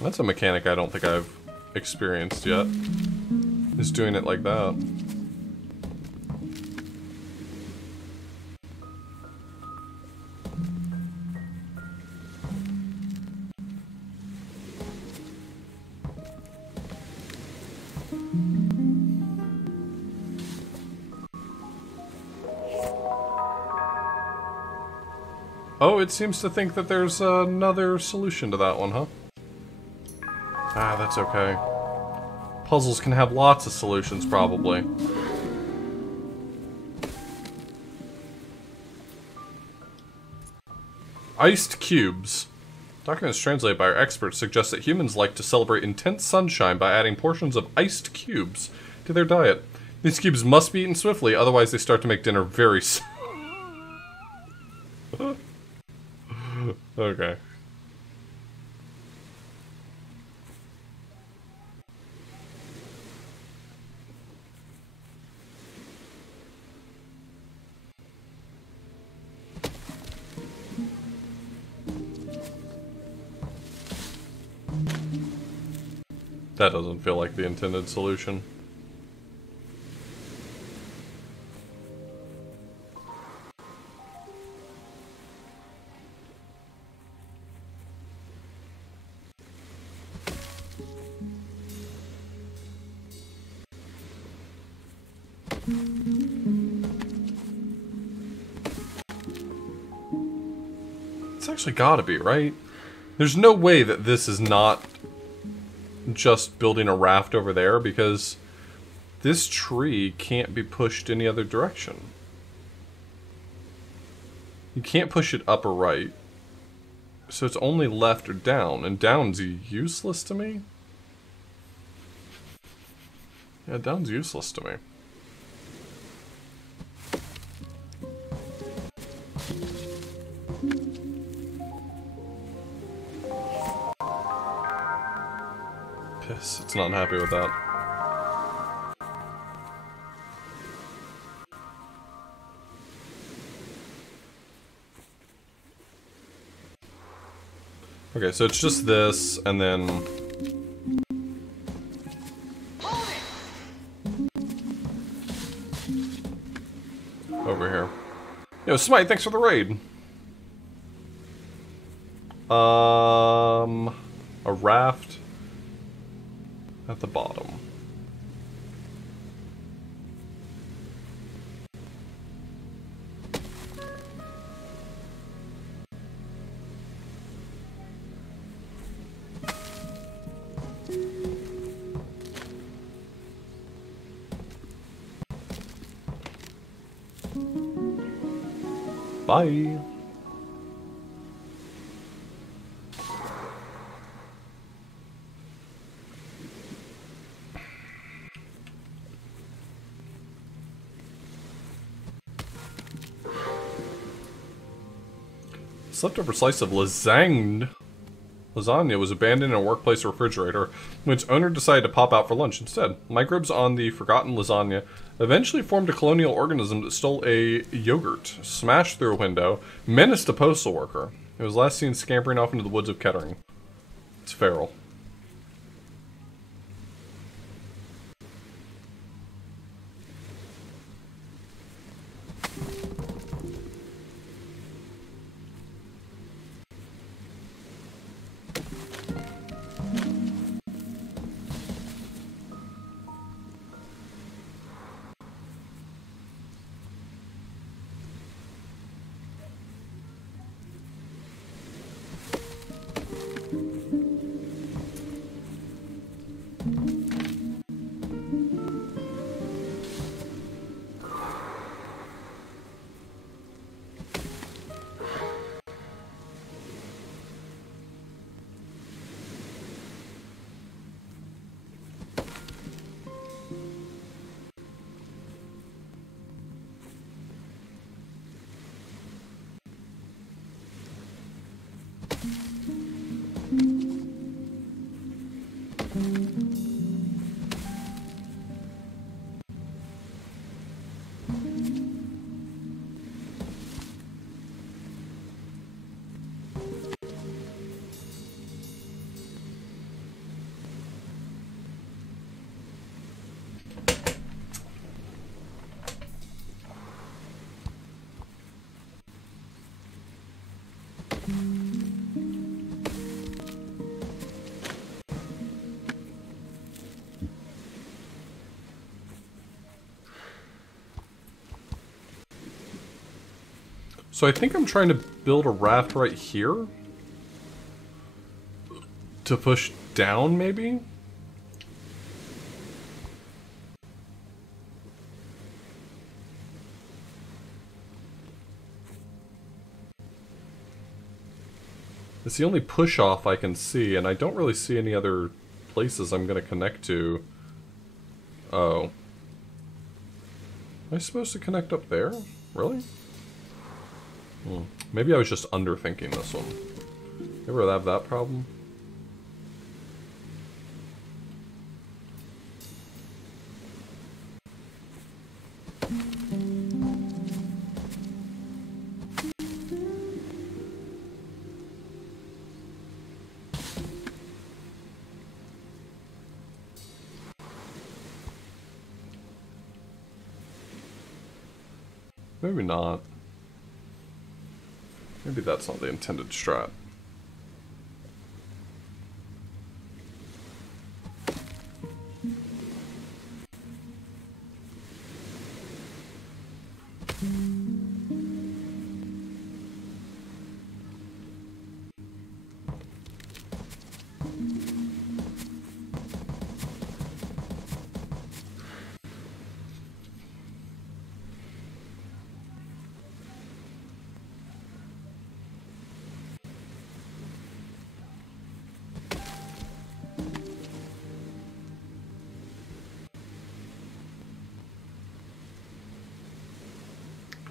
That's a mechanic I don't think I've experienced yet. Is doing it like that. Oh, it seems to think that there's another solution to that one, huh? Ah, that's okay. Puzzles can have lots of solutions, probably. Iced cubes. Documents translated by our experts suggest that humans like to celebrate intense sunshine by adding portions of iced cubes to their diet. These cubes must be eaten swiftly, otherwise they start to make dinner very slow. Okay. That doesn't feel like the intended solution. It's actually gotta be, right? There's no way that this is not just building a raft over there, because this tree can't be pushed any other direction. You can't push it up or right. So it's only left or down, and down's useless to me? Yeah, down's useless to me. Piss, it's not happy with that. Okay, so it's just this, and then... over here. Yo, Smite, thanks for the raid! A raft at the bottom. Bye. This leftover slice of lasagna was abandoned in a workplace refrigerator when its owner decided to pop out for lunch instead. Microbes on the forgotten lasagna eventually formed a colonial organism that stole a yogurt, smashed through a window, menaced a postal worker. It was last seen scampering off into the woods of Kettering. It's feral. So I think I'm trying to build a raft right here to push down, maybe? It's the only push-off I can see, and I don't really see any other places I'm going to connect to. Oh. Am I supposed to connect up there? Really? Maybe I was just underthinking this one. Ever have that problem? Maybe not. Maybe that's not the intended strat.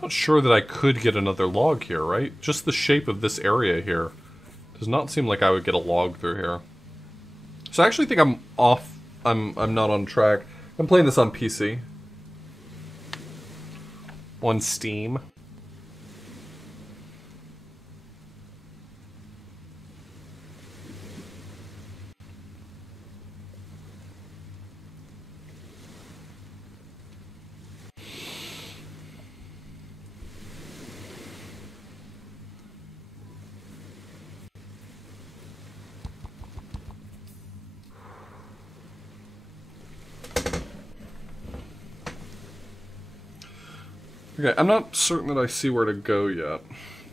Not sure that I could get another log here, right? Just the shape of this area here does not seem like I would get a log through here. So I actually think I'm off. I'm not on track. I'm playing this on PC. On Steam. Okay, I'm not certain that I see where to go yet.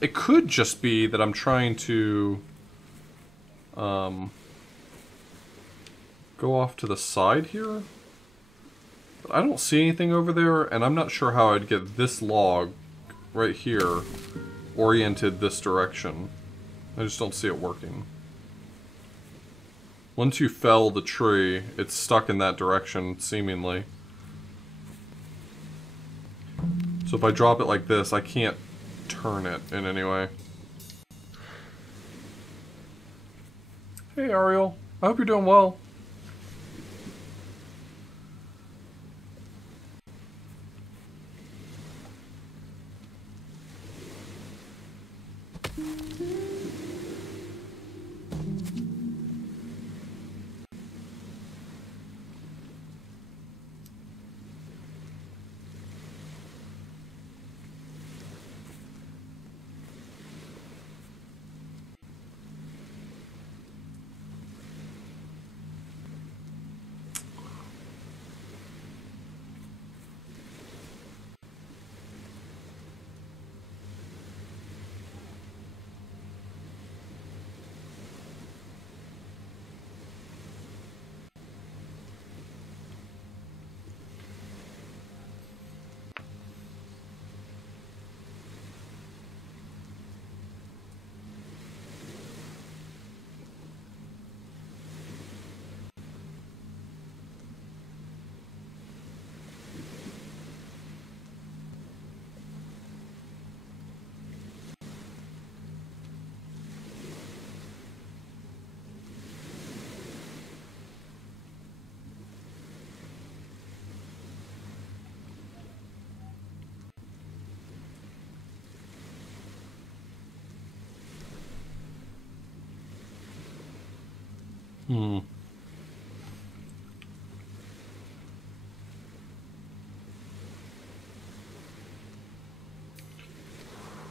It could just be that I'm trying to go off to the side here. But I don't see anything over there, and I'm not sure how I'd get this log right here oriented this direction. I just don't see it working. Once you fell the tree, it's stuck in that direction, seemingly. So if I drop it like this, I can't turn it in any way. Hey Ariel, I hope you're doing well.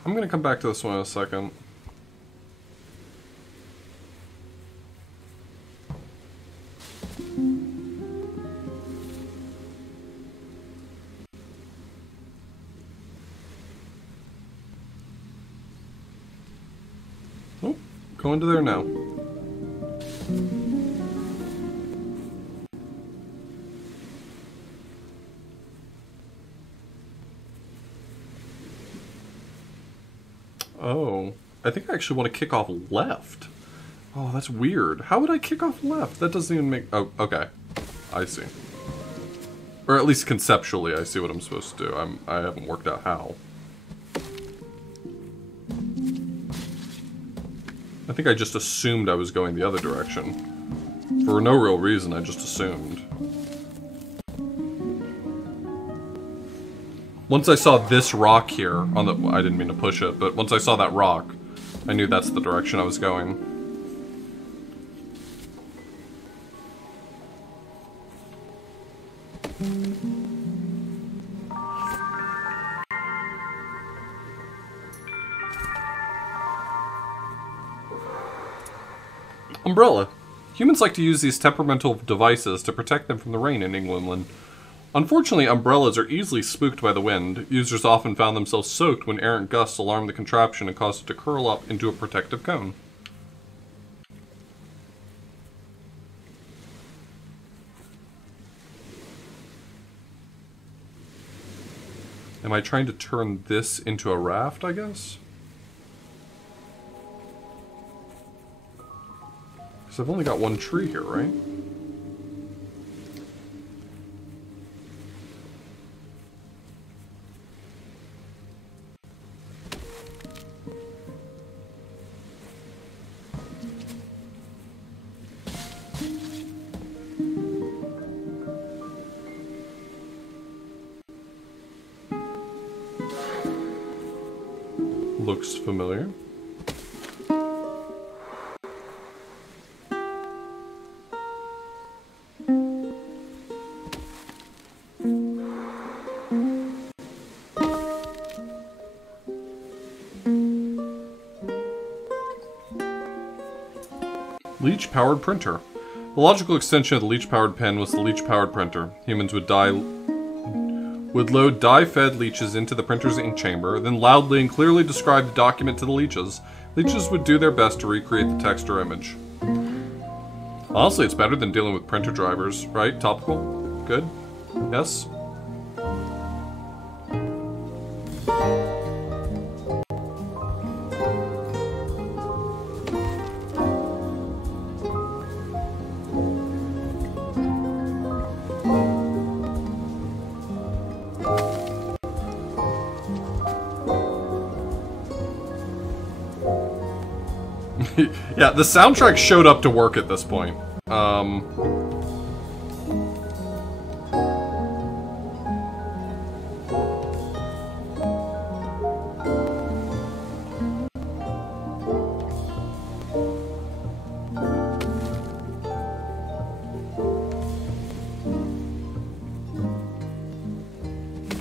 I'm gonna come back to this one in a second. Oh, go into there now. Oh, I think I actually want to kick off left. Oh, that's weird. How would I kick off left? That doesn't even make... Oh, okay. I see. Or at least conceptually, I see what I'm supposed to do. I haven't worked out how. I think I just assumed I was going the other direction. For no real reason, I just assumed. Once I saw this rock here on the... I didn't mean to push it, but once I saw that rock, I knew that's the direction I was going. Umbrella. Humans like to use these temperamental devices to protect them from the rain in England. Unfortunately, umbrellas are easily spooked by the wind. Users often found themselves soaked when errant gusts alarmed the contraption and caused it to curl up into a protective cone. Am I trying to turn this into a raft, I guess? Because I've only got one tree here, right? looks familiar. Leech-powered printer. The logical extension of the leech-powered pen was the leech-powered printer. Humans would load dye-fed leeches into the printer's ink chamber, then loudly and clearly describe the document to the leeches. Leeches would do their best to recreate the text or image. Honestly, it's better than dealing with printer drivers, right? Topical? Good? Yes? Yeah, the soundtrack showed up to work at this point.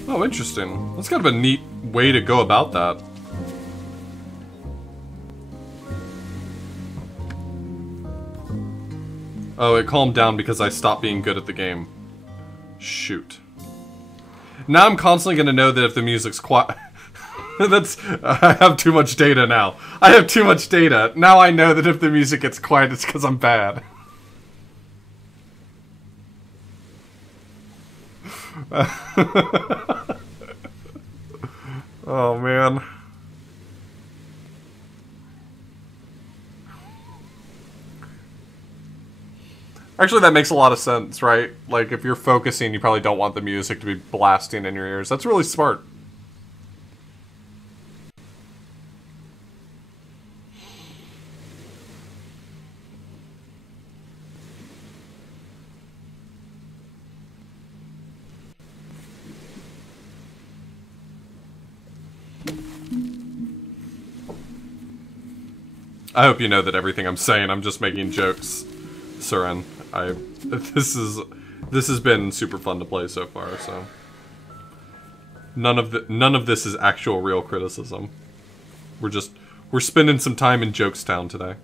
Oh, interesting. That's kind of a neat way to go about that. Oh, it calmed down because I stopped being good at the game. Shoot. Now I'm constantly gonna know that if the music's quiet... I have too much data now. I have too much data. Now I know that if the music gets quiet, it's because I'm bad. Oh, man. Actually, that makes a lot of sense, right? Like, if you're focusing, you probably don't want the music to be blasting in your ears. That's really smart. I hope you know that everything I'm saying, I'm just making jokes, Surin. This has been super fun to play so far, so none of this is actual real criticism. We're spending some time in Jokestown today.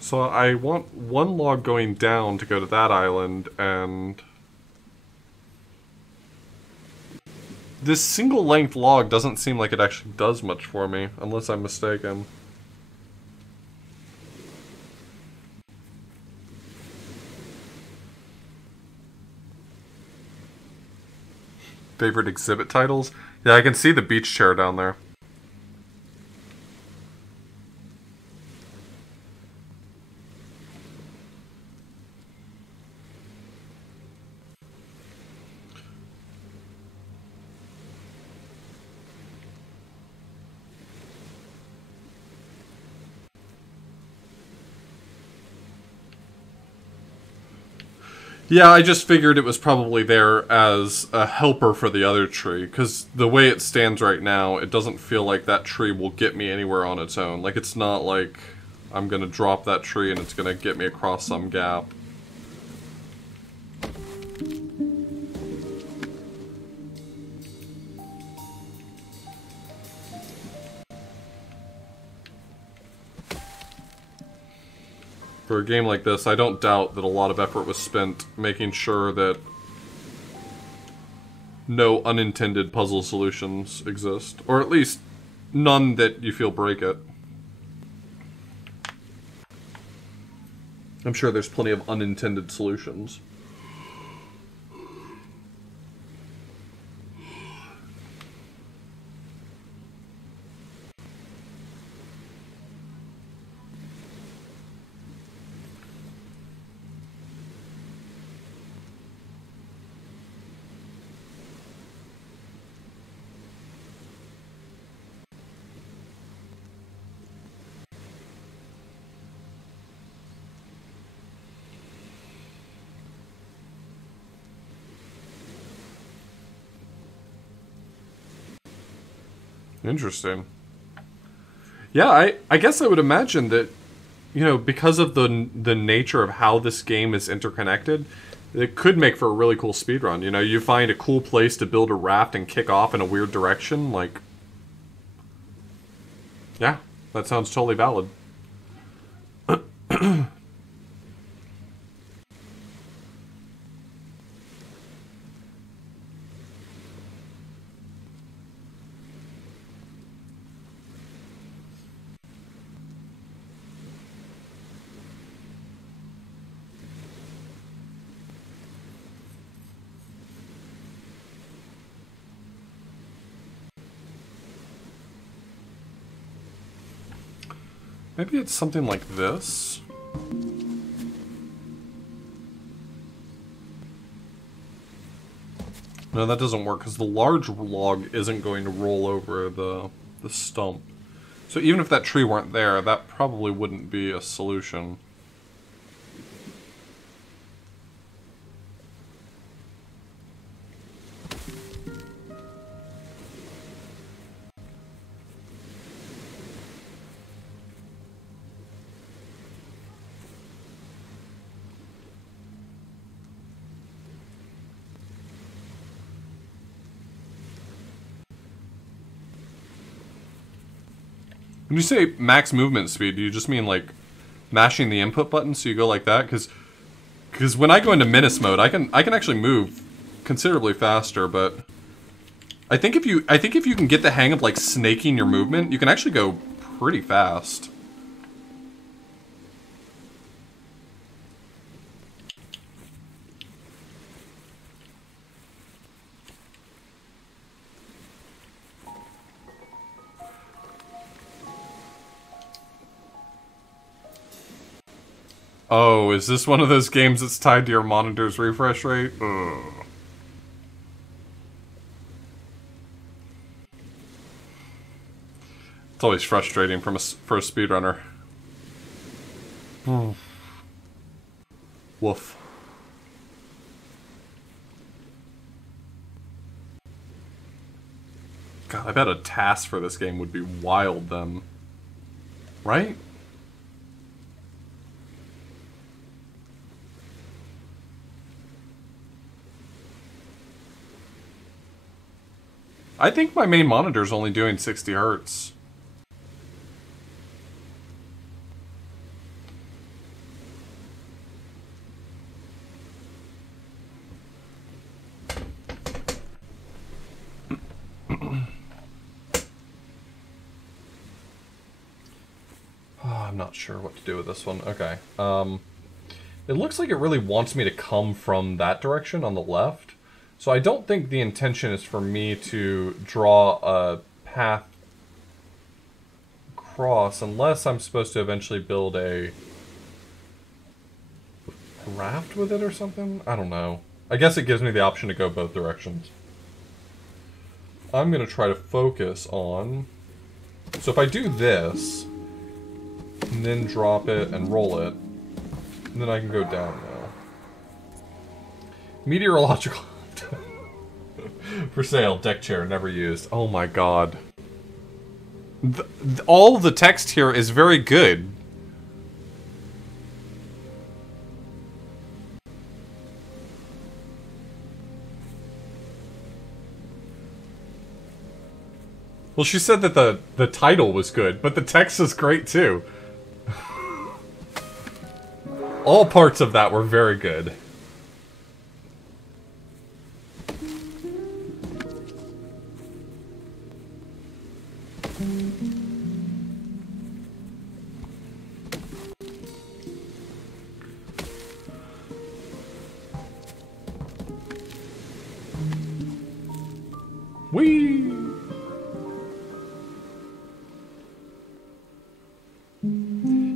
So I want one log going down to go to that island, and this single length log doesn't seem like it actually does much for me, unless I'm mistaken. Favorite exhibit titles? Yeah, I can see the beach chair down there. Yeah, I just figured it was probably there as a helper for the other tree, because the way it stands right now, it doesn't feel like that tree will get me anywhere on its own. Like, it's not like I'm gonna drop that tree and it's gonna get me across some gap. For a game like this, I don't doubt that a lot of effort was spent making sure that no unintended puzzle solutions exist. Or at least, none that you feel break it. I'm sure there's plenty of unintended solutions. Interesting. Yeah, I guess I would imagine that, you know, because of the nature of how this game is interconnected, it could make for a really cool speedrun. You know, you find a cool place to build a raft and kick off in a weird direction, like... Yeah, that sounds totally valid. Maybe it's something like this. No, that doesn't work because the large log isn't going to roll over the stump. So even if that tree weren't there, that probably wouldn't be a solution. When you say max movement speed, do you just mean like mashing the input button so you go like that? Because when I go into menace mode, I can actually move considerably faster. But I think if you can get the hang of like snaking your movement, you can actually go pretty fast. Oh, is this one of those games that's tied to your monitor's refresh rate? Ugh. It's always frustrating for a speedrunner. Woof. God, I bet a task for this game would be wild then. Right? I think my main monitor's only doing 60 hertz. I'm not sure what to do with this one. Okay. It looks like it really wants me to come from that direction on the left. So I don't think the intention is for me to draw a path across, unless I'm supposed to eventually build a raft with it or something? I don't know. I guess it gives me the option to go both directions. I'm going to try to focus on... So if I do this, and then drop it and roll it, and then I can go down now. Meteorological... For sale, deck chair, never used. Oh my god. All the text here is very good. Well, she said that the title was good, but the text is great too. All parts of that were very good. Whee!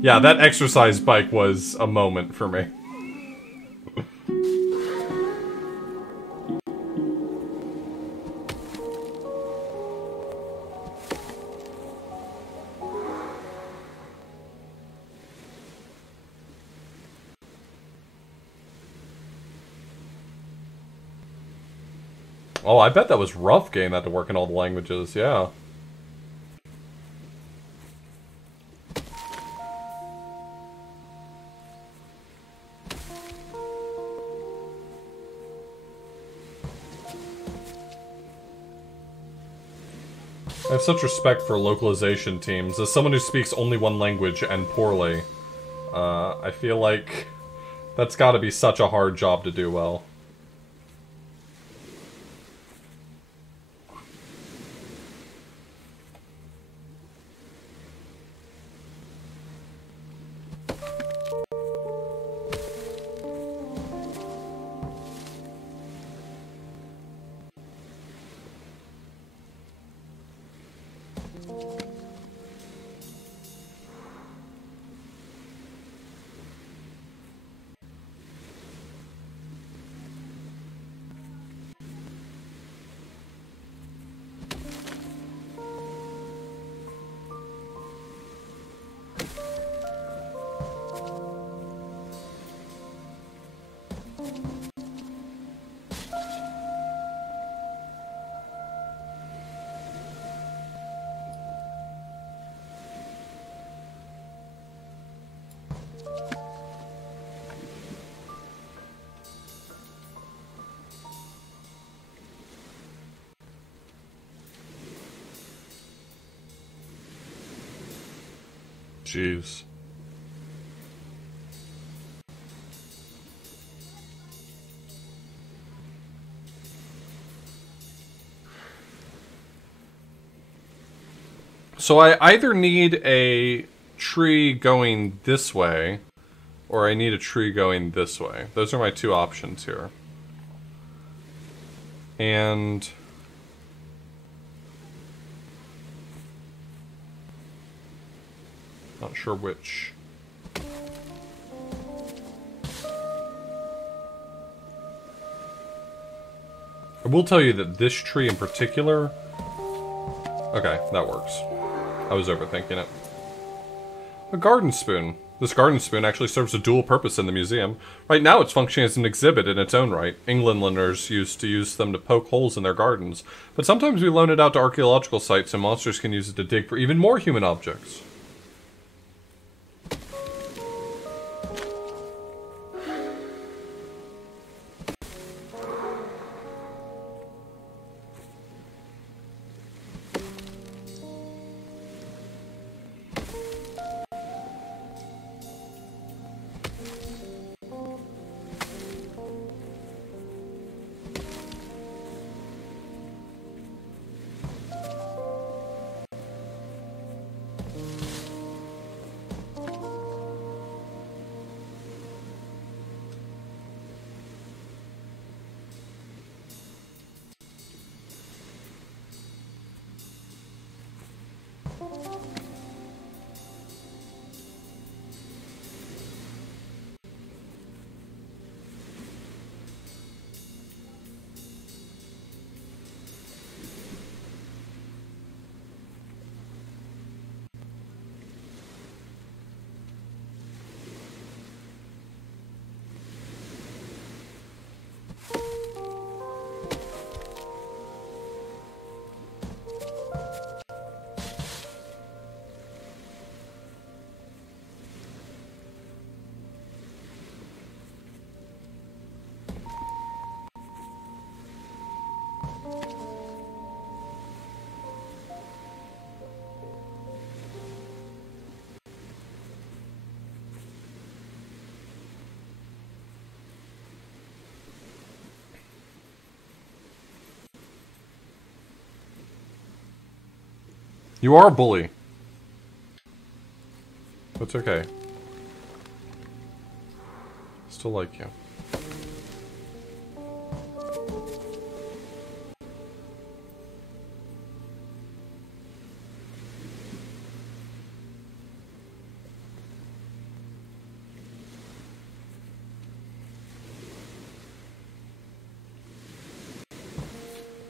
Yeah, that exercise bike was a moment for me. Oh, I bet that was rough getting that to work in all the languages, yeah. I have such respect for localization teams. As someone who speaks only one language and poorly, I feel like that's gotta be such a hard job to do well. Jeez. So I either need a tree going this way, or I need a tree going this way. Those are my two options here. And not sure which. I will tell you that this tree in particular... Okay, that works. I was overthinking it. A garden spoon. This garden spoon actually serves a dual purpose in the museum. Right now it's functioning as an exhibit in its own right. Englanders used to use them to poke holes in their gardens. But sometimes we loan it out to archaeological sites and monsters can use it to dig for even more human objects. You are a bully. That's okay. Still like you.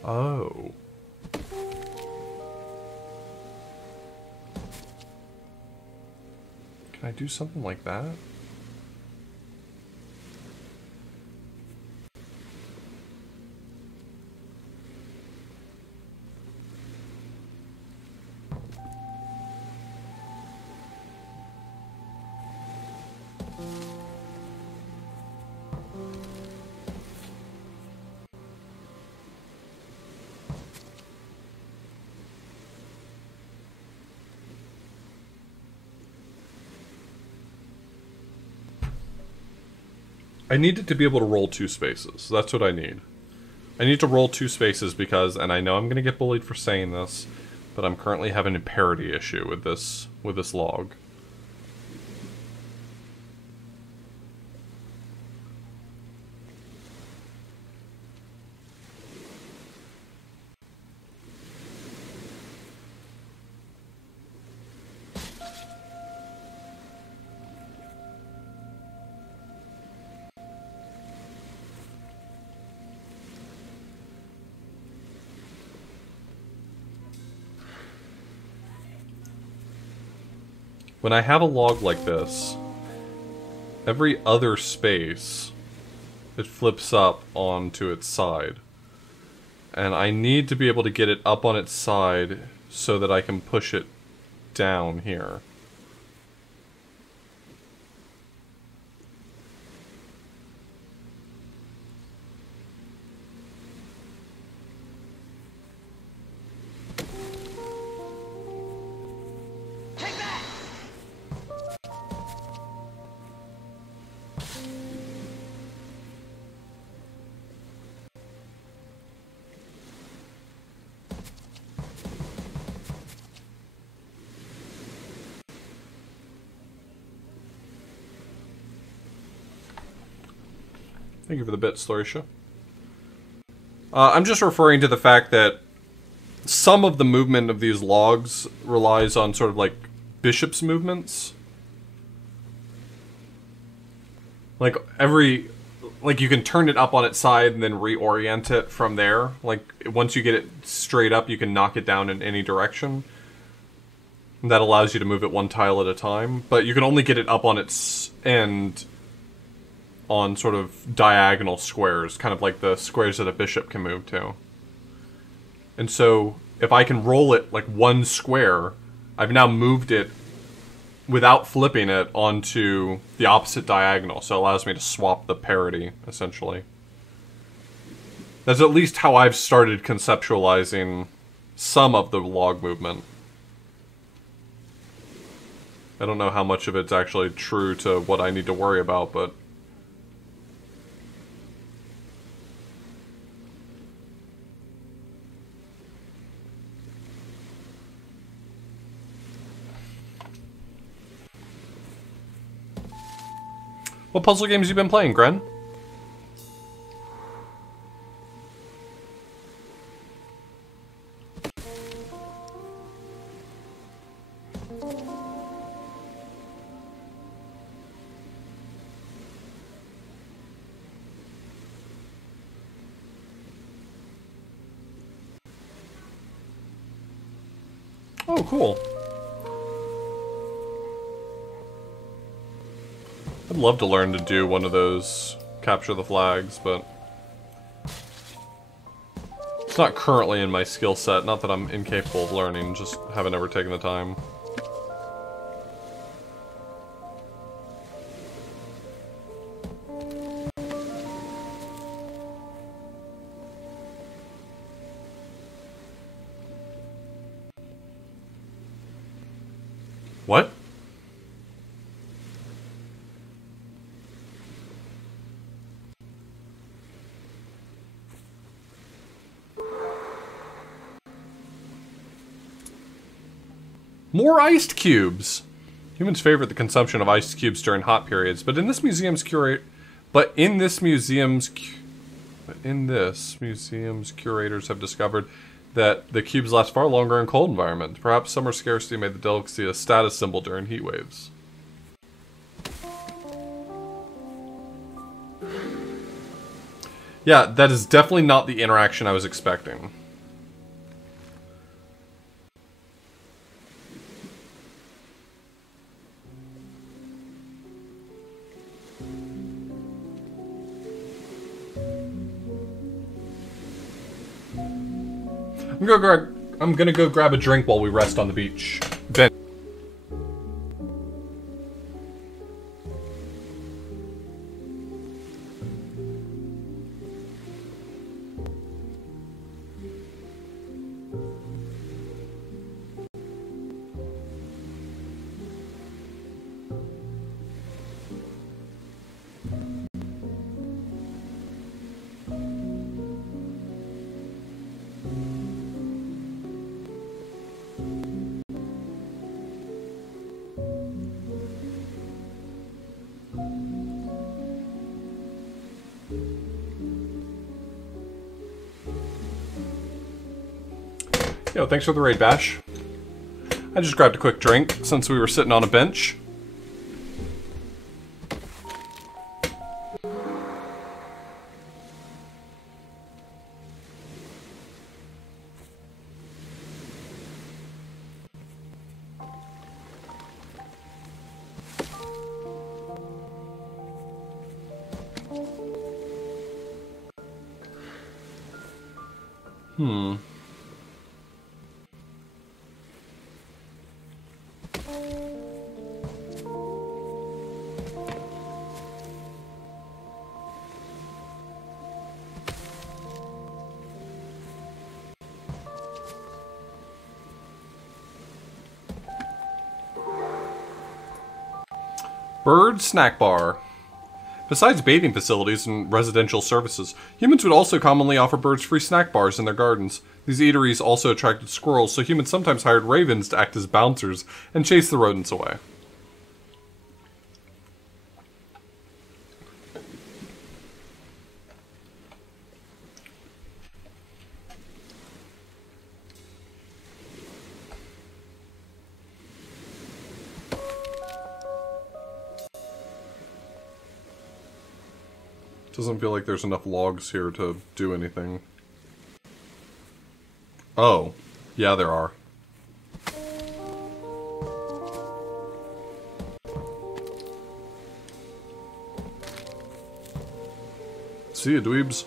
Oh. Can I do something like that? I needed to be able to roll 2 spaces. That's what I need. I need to roll 2 spaces because, and I know I'm going to get bullied for saying this, but I'm currently having a parity issue with this log. When I have a log like this, every other space, it flips up onto its side. And I need to be able to get it up on its side so that I can push it down here. Thank you for the bits, Lorisha. I'm just referring to the fact that some of the movement of these logs relies on sort of like bishop's movements. Like you can turn it up on its side and then reorient it from there. Like once you get it straight up, you can knock it down in any direction. And that allows you to move it one tile at a time, but you can only get it up on its end on sort of diagonal squares, kind of like the squares that a bishop can move to. And so, if I can roll it like one square, I've now moved it without flipping it onto the opposite diagonal, so it allows me to swap the parity, essentially. That's at least how I've started conceptualizing some of the log movement. I don't know how much of it's actually true to what I need to worry about, but what puzzle games have you been playing, Gren? Oh, cool. I'd love to learn to do one of those capture the flags, but it's not currently in my skill set. Not that I'm incapable of learning, just haven't ever taken the time. What? More iced cubes! Humans favorite the consumption of iced cubes during hot periods, but in this museum's curators have discovered that the cubes last far longer in cold environments. Perhaps summer scarcity made the delicacy a status symbol during heat waves. Yeah, that is definitely not the interaction I was expecting. I'm gonna go grab a drink while we rest on the beach. Ben. Yo, thanks for the raid, Bash. I just grabbed a quick drink since we were sitting on a bench. Bird snack bar. Besides bathing facilities and residential services, humans would also commonly offer birds free snack bars in their gardens. These eateries also attracted squirrels, so humans sometimes hired ravens to act as bouncers and chase the rodents away. Doesn't feel like there's enough logs here to do anything. Oh, yeah, there are. See ya, dweebs.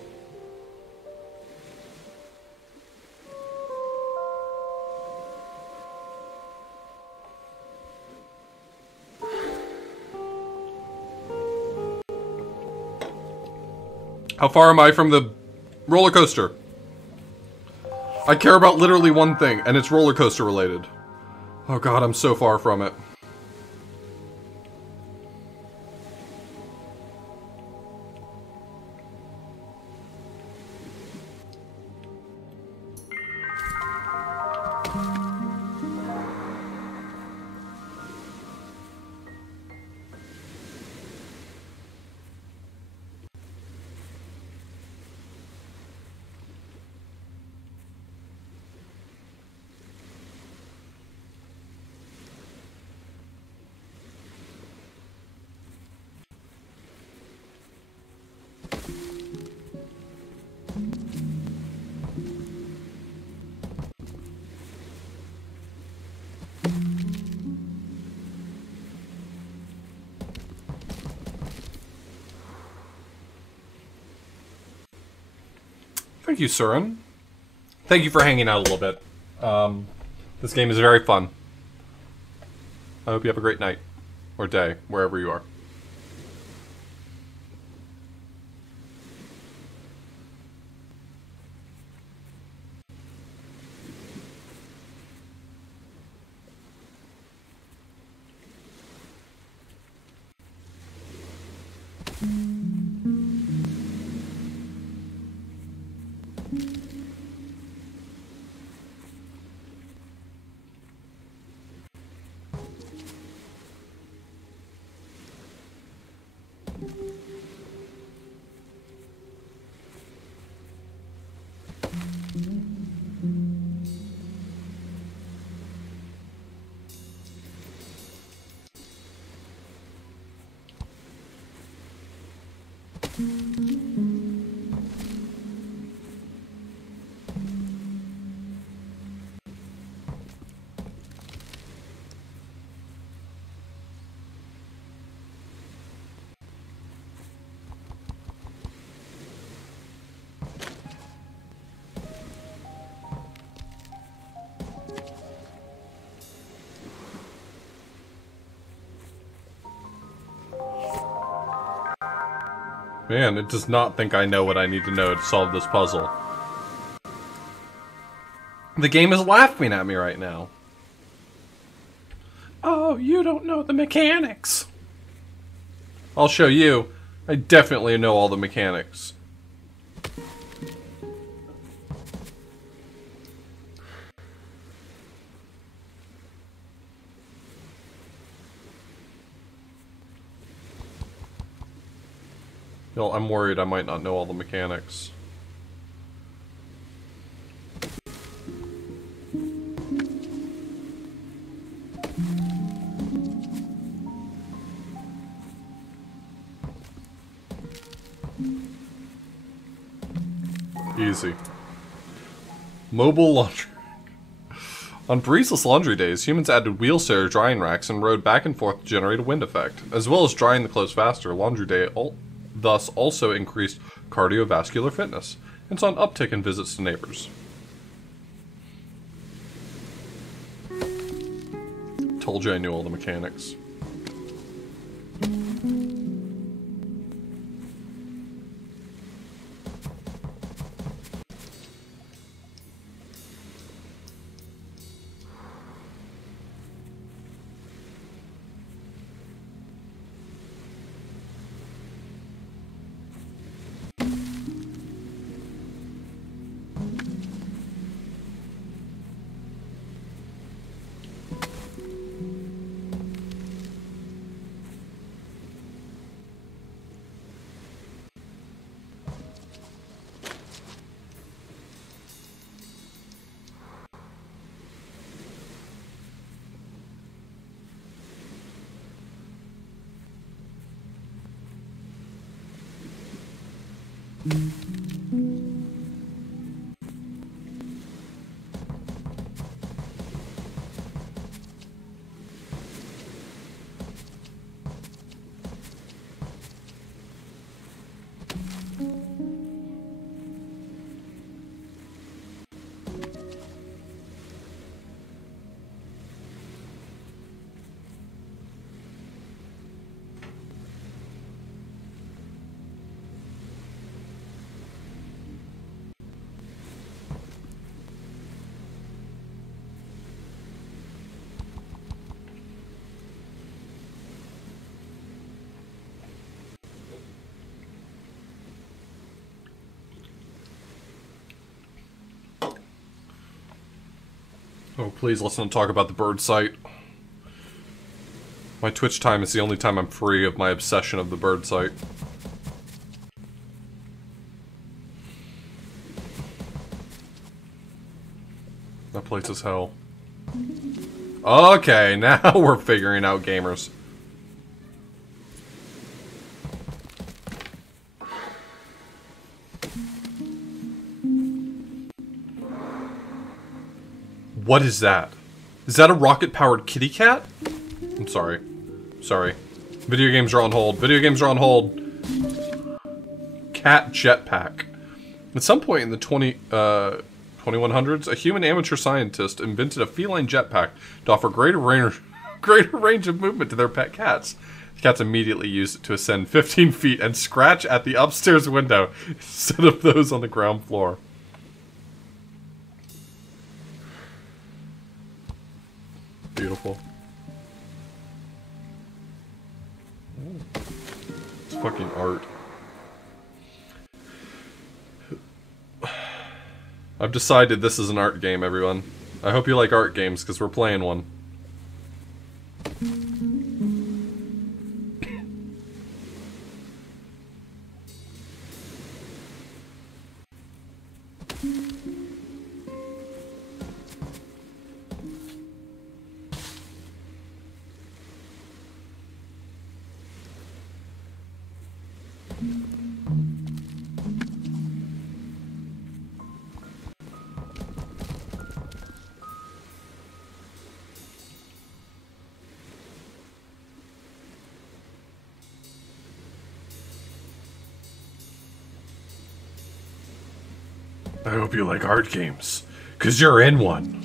How far am I from the roller coaster? I care about literally one thing, and it's roller coaster related. Oh god, I'm so far from it. Thank you, Surin. Thank you for hanging out a little bit. This game is very fun. I hope you have a great night. Or day, wherever you are. Man, it does not think I know what I need to know to solve this puzzle. The game is laughing at me right now. Oh, you don't know the mechanics. I'll show you. I definitely know all the mechanics. You know, I'm worried I might not know all the mechanics. Easy. Mobile laundry. On breezeless laundry days, humans added wheelchair drying racks and rode back and forth to generate a wind effect. As well as drying the clothes faster, laundry day thus also increased cardiovascular fitness and saw an uptick in visits to neighbors. Told you I knew all the mechanics. Oh, please, let's not talk about the bird site. My Twitch time is the only time I'm free of my obsession of the bird site. That place is hell. Okay, now we're figuring out gamers. What is that? Is that a rocket-powered kitty cat? I'm sorry. Sorry. Video games are on hold. Video games are on hold. Cat jetpack. At some point in the 2100s, a human amateur scientist invented a feline jetpack to offer greater range of movement to their pet cats. The cats immediately used it to ascend 15 feet and scratch at the upstairs window instead of those on the ground floor. Beautiful. It's fucking art. I've decided this is an art game, everyone. I hope you like art games, because we're playing one. I hope you like art games, because you're in one.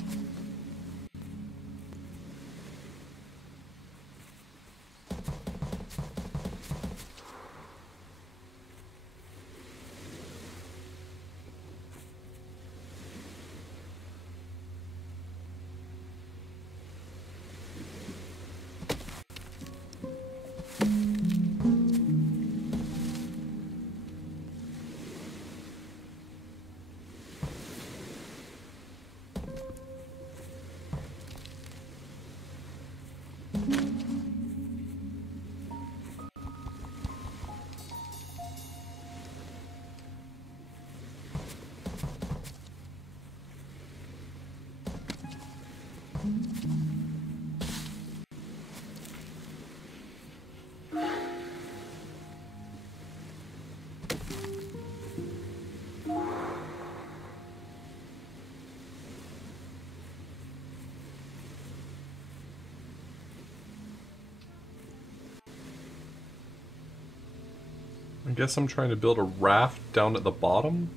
I guess I'm trying to build a raft down at the bottom.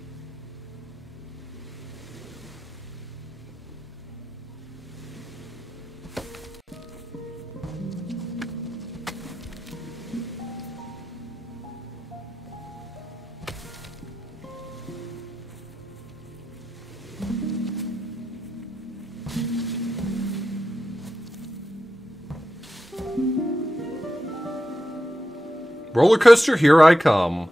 Roller coaster, here I come.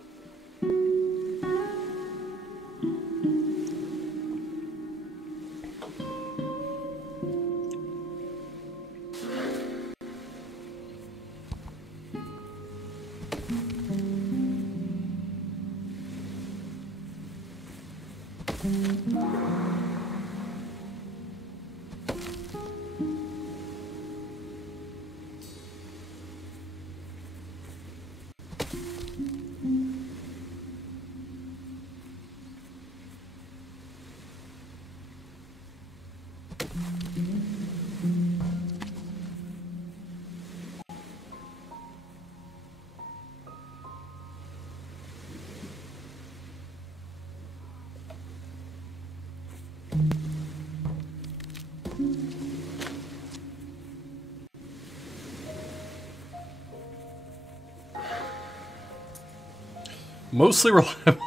Mostly reliable.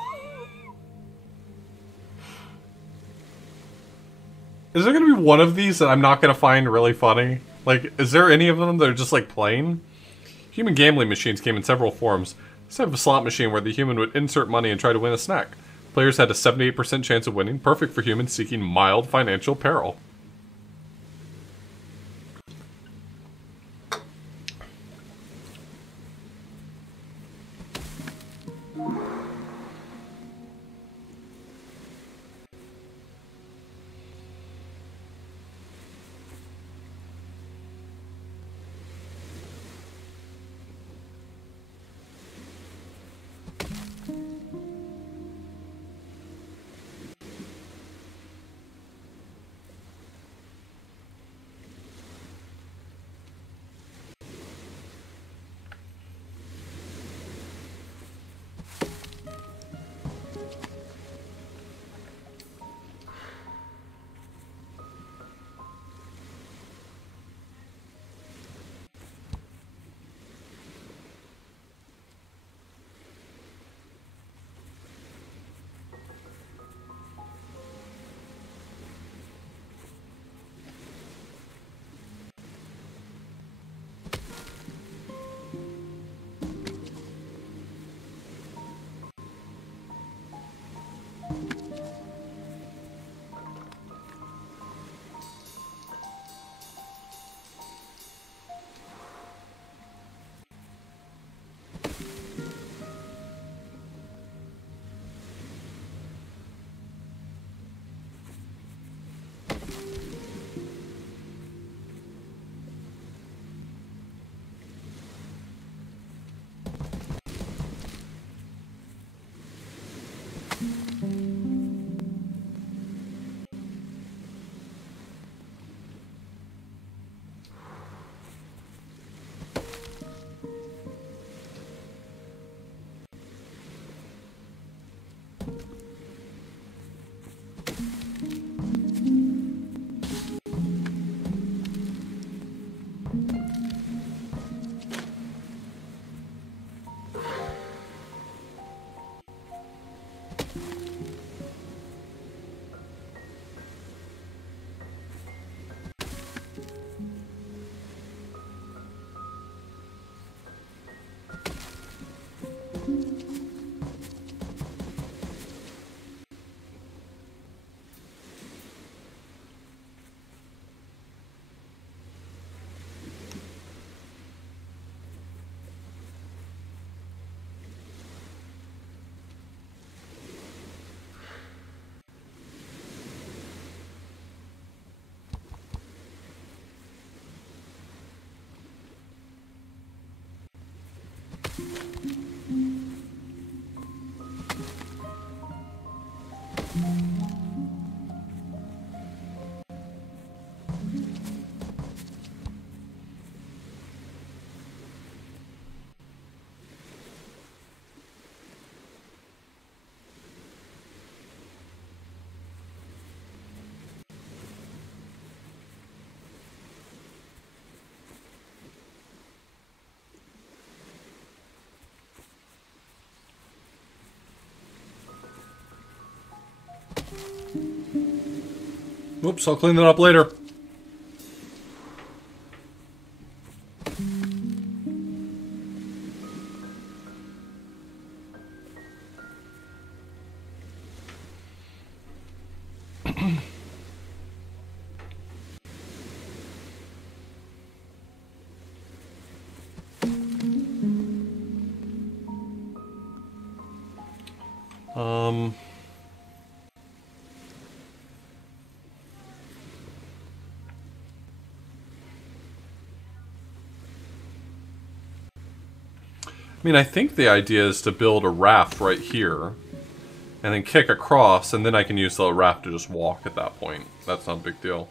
Is there going to be one of these that I'm not going to find really funny? Like, is there any of them that are just, like, plain? Human gambling machines came in several forms. This type of slot machine where the human would insert money and try to win a snack. Players had a 78% chance of winning, perfect for humans seeking mild financial peril. Whoops, I'll clean that up later. I mean, I think the idea is to build a raft right here, and then kick across, and then I can use the raft to just walk at that point. That's not a big deal.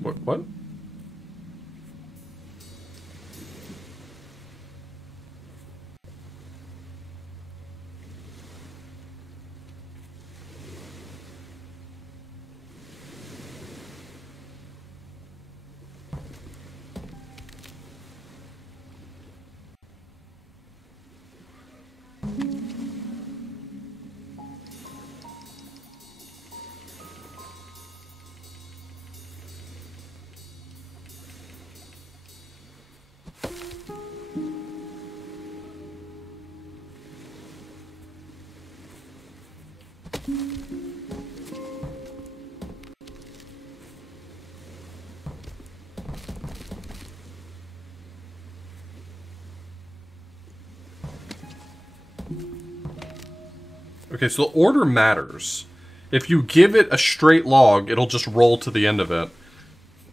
What? Okay, so the order matters. If you give it a straight log, it'll just roll to the end of it.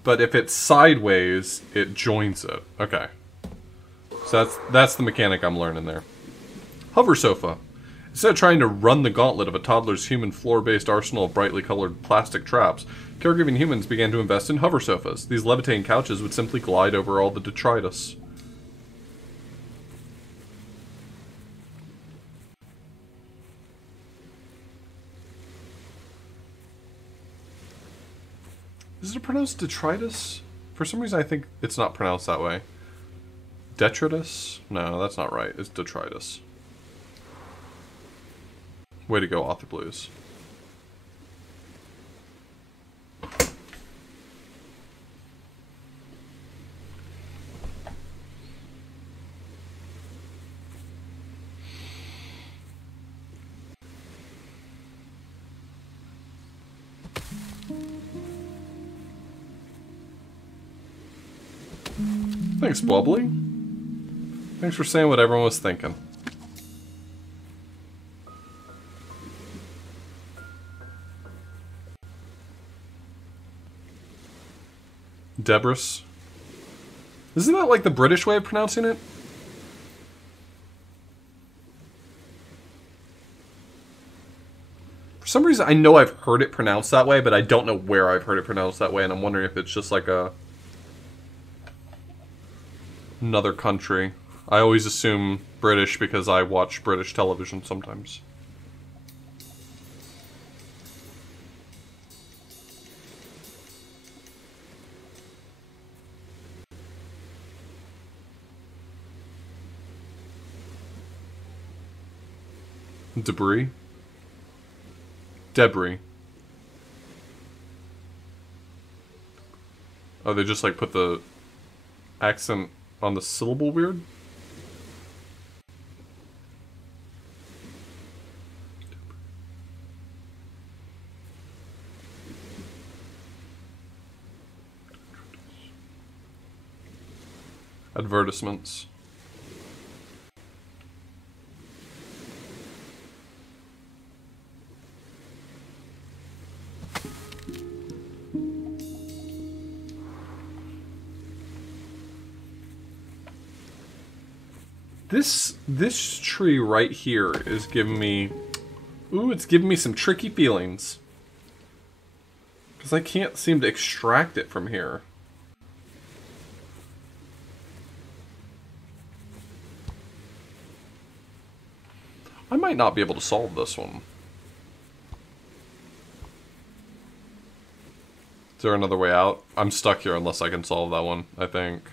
But if it's sideways, it joins it. Okay. So that's the mechanic I'm learning there. Hover sofa. Instead of trying to run the gauntlet of a toddler's human floor-based arsenal of brightly colored plastic traps, caregiving humans began to invest in hover sofas. These levitating couches would simply glide over all the detritus. Is it pronounced detritus? For some reason I think it's not pronounced that way. Detritus? No, that's not right. It's detritus. Way to go, Author Blues. Thanks, Bubbly. Thanks for saying what everyone was thinking. Debris. Isn't that like the British way of pronouncing it? For some reason, I know I've heard it pronounced that way, but I don't know where I've heard it pronounced that way, and I'm wondering if it's just like another country. I always assume British because I watch British television sometimes. Debris? Debris. Oh, they just like put the accent on the syllable weird? advertisements. This tree right here is giving me... Ooh, it's giving me some tricky feelings. Because I can't seem to extract it from here. I might not be able to solve this one. Is there another way out? I'm stuck here unless I can solve that one, I think.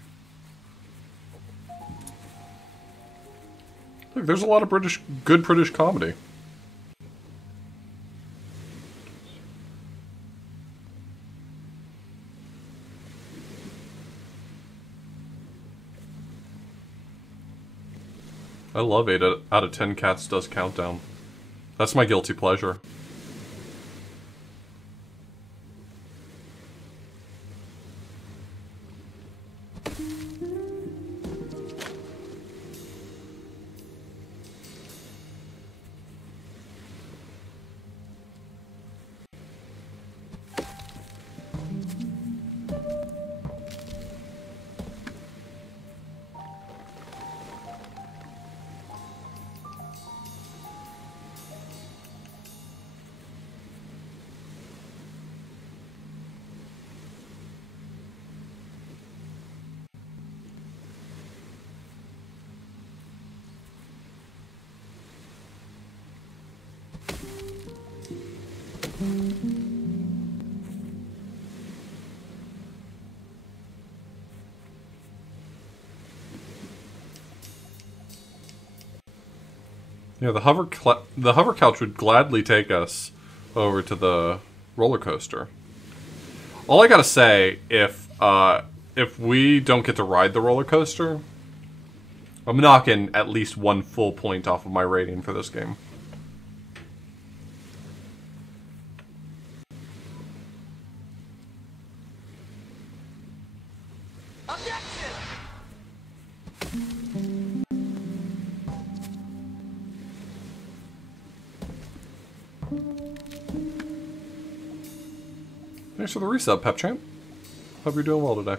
Look, there's a lot of good British comedy. I love 8 out of 10 Cats Does Countdown. That's my guilty pleasure. Yeah, the hover couch would gladly take us over to the roller coaster. All I gotta say, if we don't get to ride the roller coaster, I'm knocking at least 1 full point off of my rating for this game. Thanks for the resub, PepChamp. Hope you're doing well today.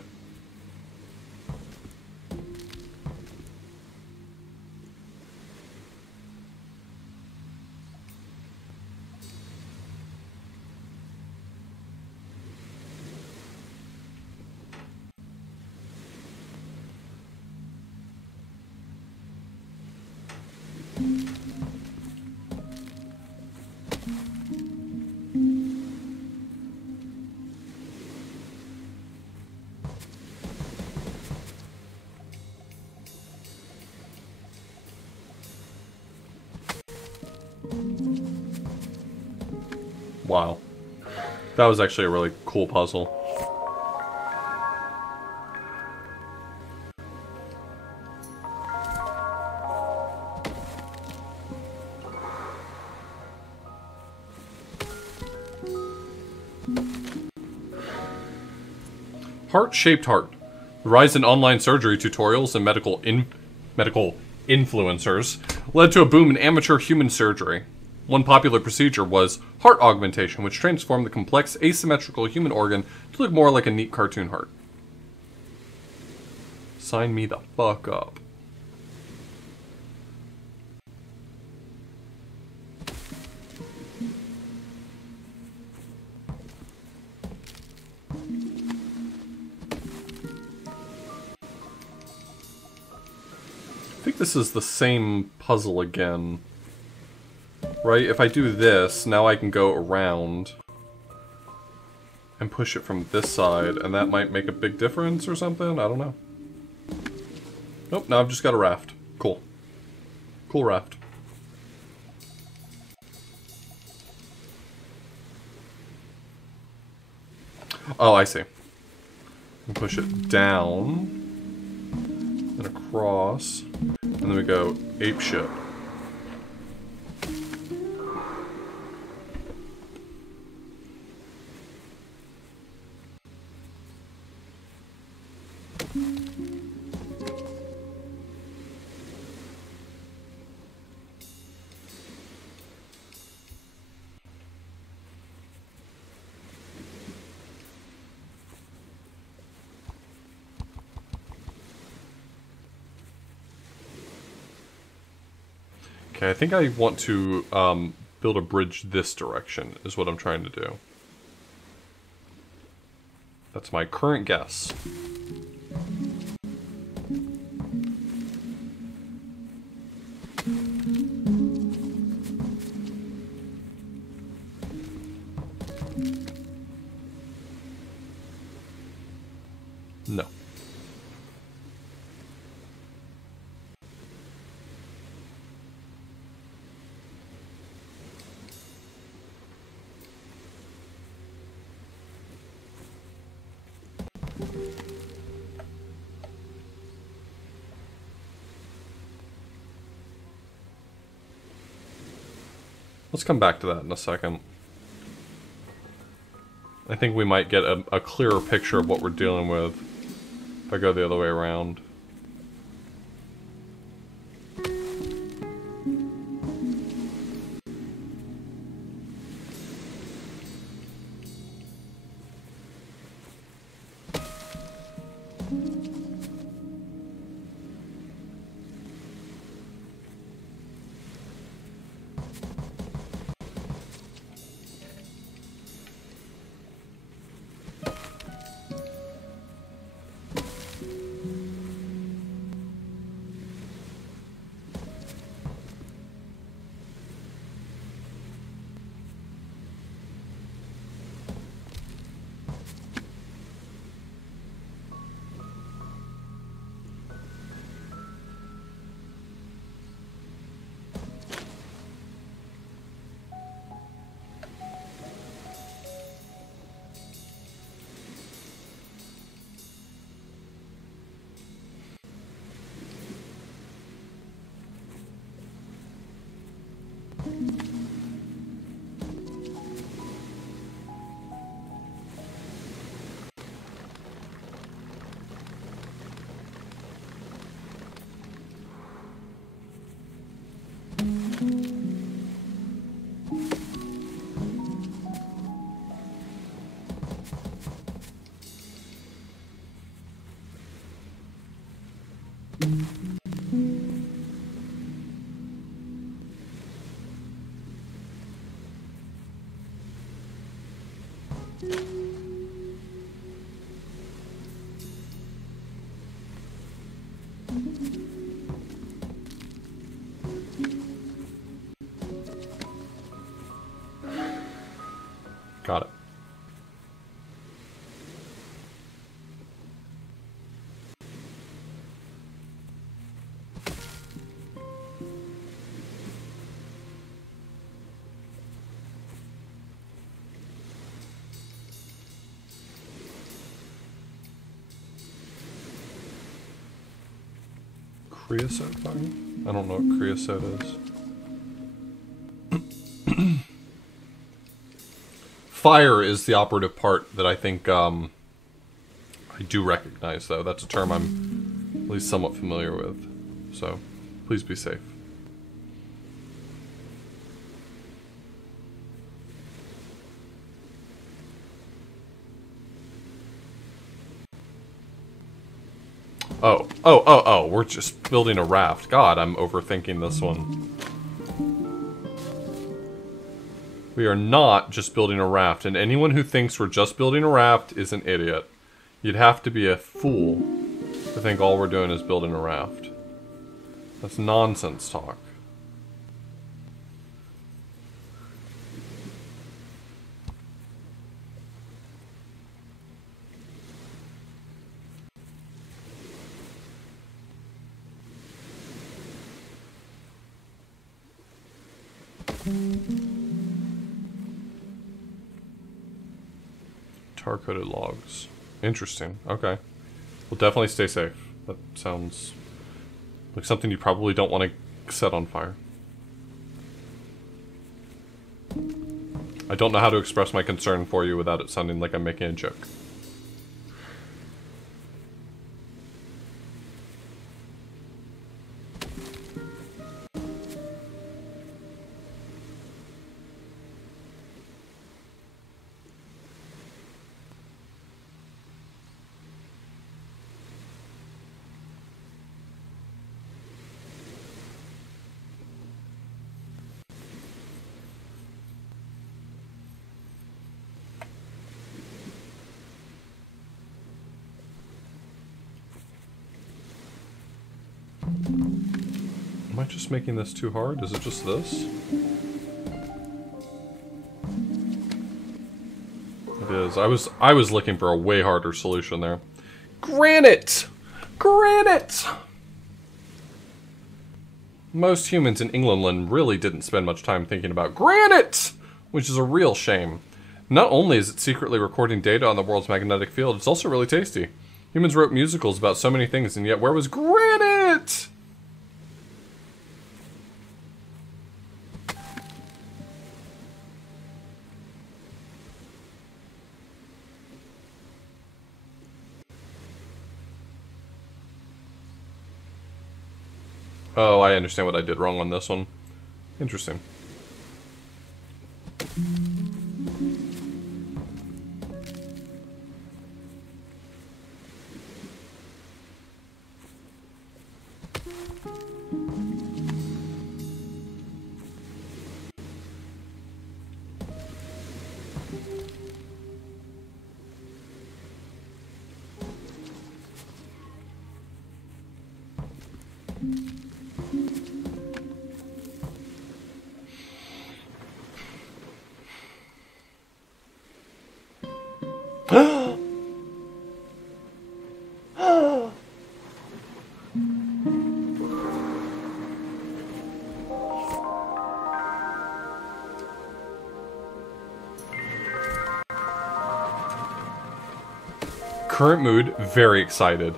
Wow. That was actually a really cool puzzle. Heart-shaped heart. The rise in online surgery tutorials and medical influencers led to a boom in amateur human surgery. One popular procedure was heart augmentation, which transformed the complex asymmetrical human organ to look more like a neat cartoon heart. Sign me the fuck up. I think this is the same puzzle again. Right, if I do this, now I can go around and push it from this side, and that might make a big difference or something? I don't know. Nope, now I've just got a raft. Cool. Cool raft. Oh, I see. And push it down, and across, and then we go ape shit. Okay, I think I want to build a bridge this direction, is what I'm trying to do. That's my current guess. No. Let's come back to that in a second. I think we might get a clearer picture of what we're dealing with if I go the other way around. Got it. Creosote fire? I don't know what creosote is. Fire is the operative part that I think I do recognize, though. That's a term I'm at least somewhat familiar with. So, please be safe. Oh, we're just building a raft. God, I'm overthinking this one. We are not just building a raft, and anyone who thinks we're just building a raft is an idiot. You'd have to be a fool to think all we're doing is building a raft. That's nonsense talk. Tar-coated logs. Interesting. Okay. We'll definitely stay safe. That sounds like something you probably don't want to set on fire. I don't know how to express my concern for you without it sounding like I'm making a joke. Am I just making this too hard? Is it just this? It is. I was looking for a way harder solution there. Granite! Granite! Most humans in England really didn't spend much time thinking about granite! Which is a real shame. Not only is it secretly recording data on the world's magnetic field, it's also really tasty. Humans wrote musicals about so many things, and yet where was granite? Oh, I understand what I did wrong on this one. Interesting. Current mood, very excited.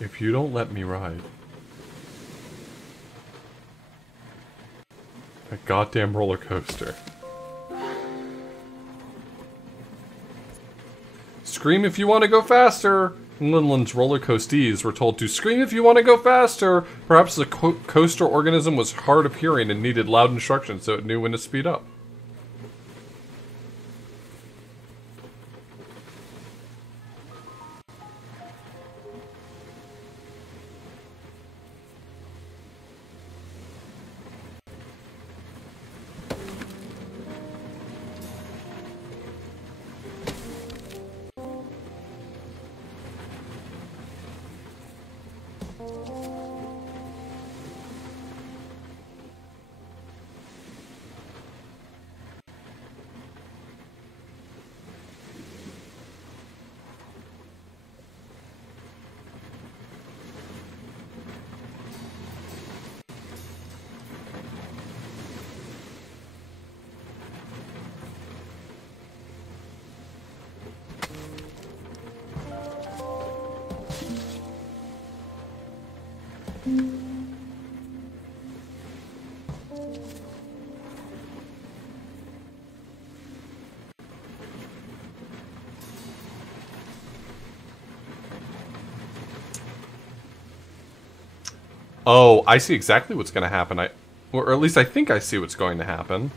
If you don't let me ride. A goddamn roller coaster. Scream if you want to go faster! Linland's roller coastees were told to scream if you want to go faster! Perhaps the coaster organism was hard of hearing and needed loud instructions so it knew when to speed up. Oh, I see exactly what's going to happen. Or at least I think I see what's going to happen.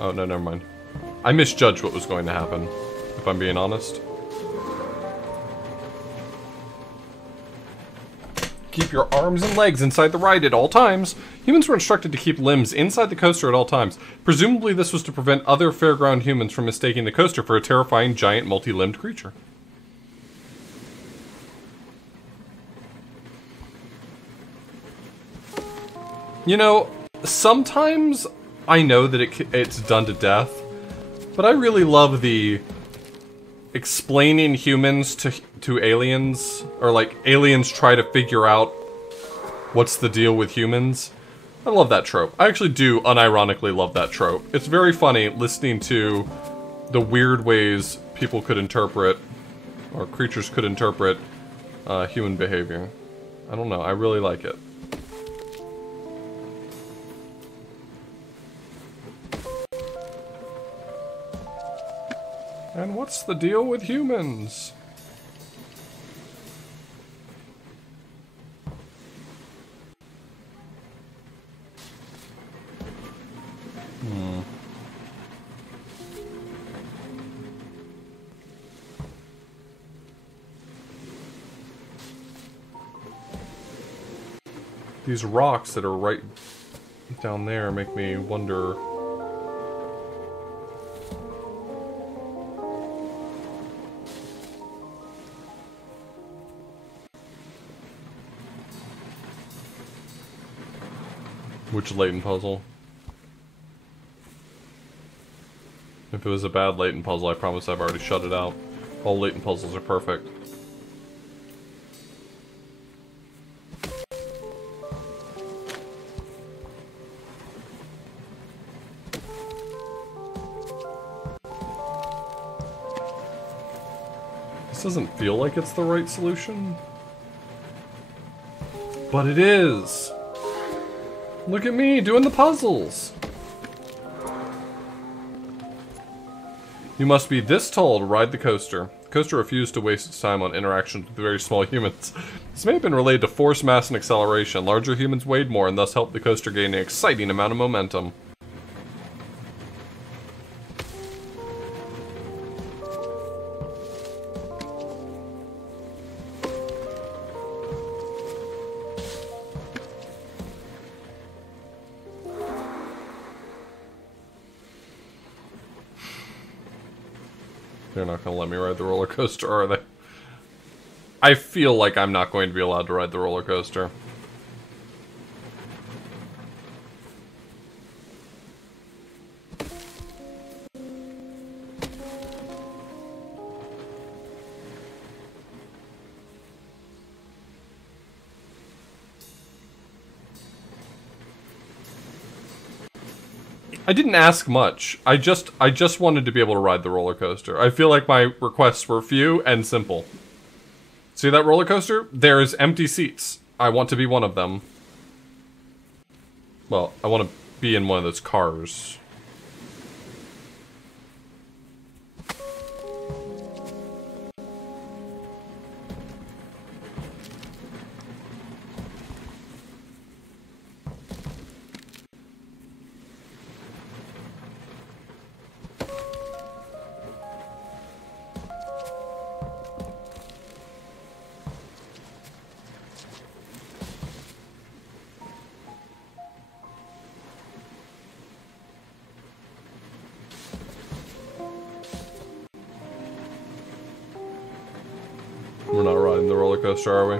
Oh, no, never mind. I misjudged what was going to happen, if I'm being honest. Keep your arms and legs inside the ride at all times. Humans were instructed to keep limbs inside the coaster at all times. Presumably this was to prevent other fairground humans from mistaking the coaster for a terrifying, giant, multi-limbed creature. You know, sometimes I know that it's done to death, but I really love the explaining humans to aliens, or like aliens try to figure out what's the deal with humans. I love that trope. I actually do unironically love that trope. It's very funny listening to the weird ways people could interpret, or creatures could interpret, human behavior. I don't know, I really like it. And what's the deal with humans? These rocks that are right down there make me wonder... Which latent puzzle? If it was a bad latent puzzle, I promise I've already shut it out. All latent puzzles are perfect. This doesn't feel like it's the right solution. But it is! Look at me, doing the puzzles! You must be this tall to ride the coaster. The coaster refused to waste its time on interactions with very small humans. This may have been related to force, mass, and acceleration. Larger humans weighed more and thus helped the coaster gain an exciting amount of momentum. They're not going to let me ride the roller coaster, are they? I feel like I'm not going to be allowed to ride the roller coaster. I didn't ask much. I just wanted to be able to ride the roller coaster. I feel like my requests were few and simple. See that roller coaster? There's empty seats. I want to be one of them. Well, I want to be in one of those cars. We're not riding the roller coaster, are we?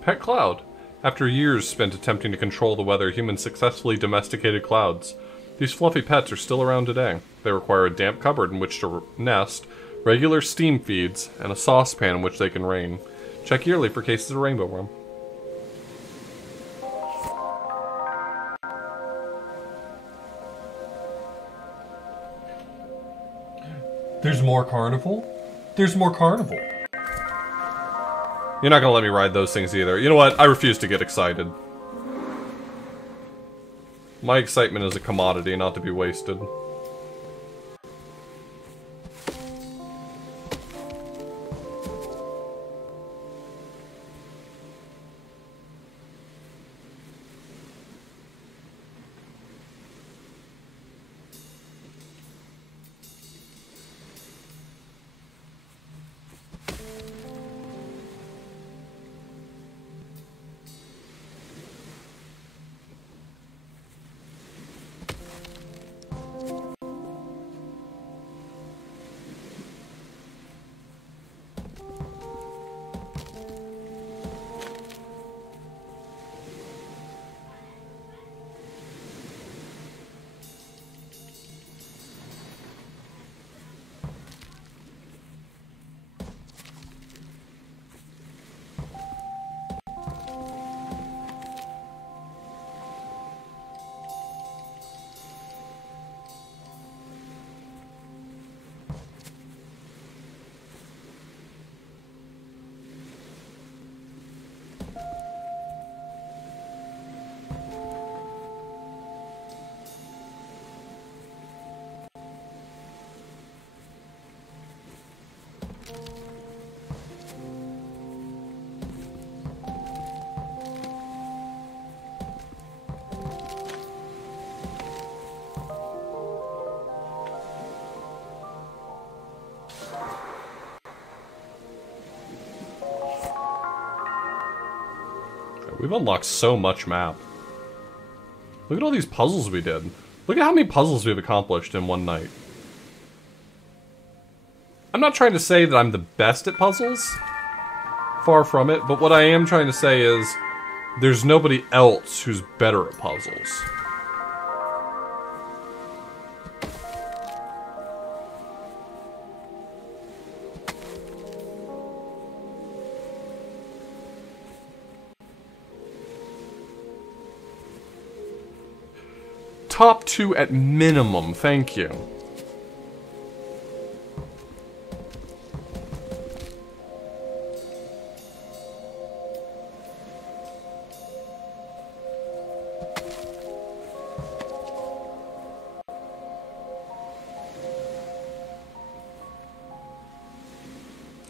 Pet cloud. After years spent attempting to control the weather, humans successfully domesticated clouds. These fluffy pets are still around today. They require a damp cupboard in which to nest, regular steam feeds, and a saucepan in which they can rain. Check yearly for cases of rainbow worm. There's more carnival? There's more carnival. You're not gonna let me ride those things either. You know what? I refuse to get excited. My excitement is a commodity, not to be wasted. We've unlocked so much map. Look at all these puzzles we did. Look at how many puzzles we've accomplished in one night. I'm not trying to say that I'm the best at puzzles. Far from it. But what I am trying to say is there's nobody else who's better at puzzles. Top 2 at minimum, thank you.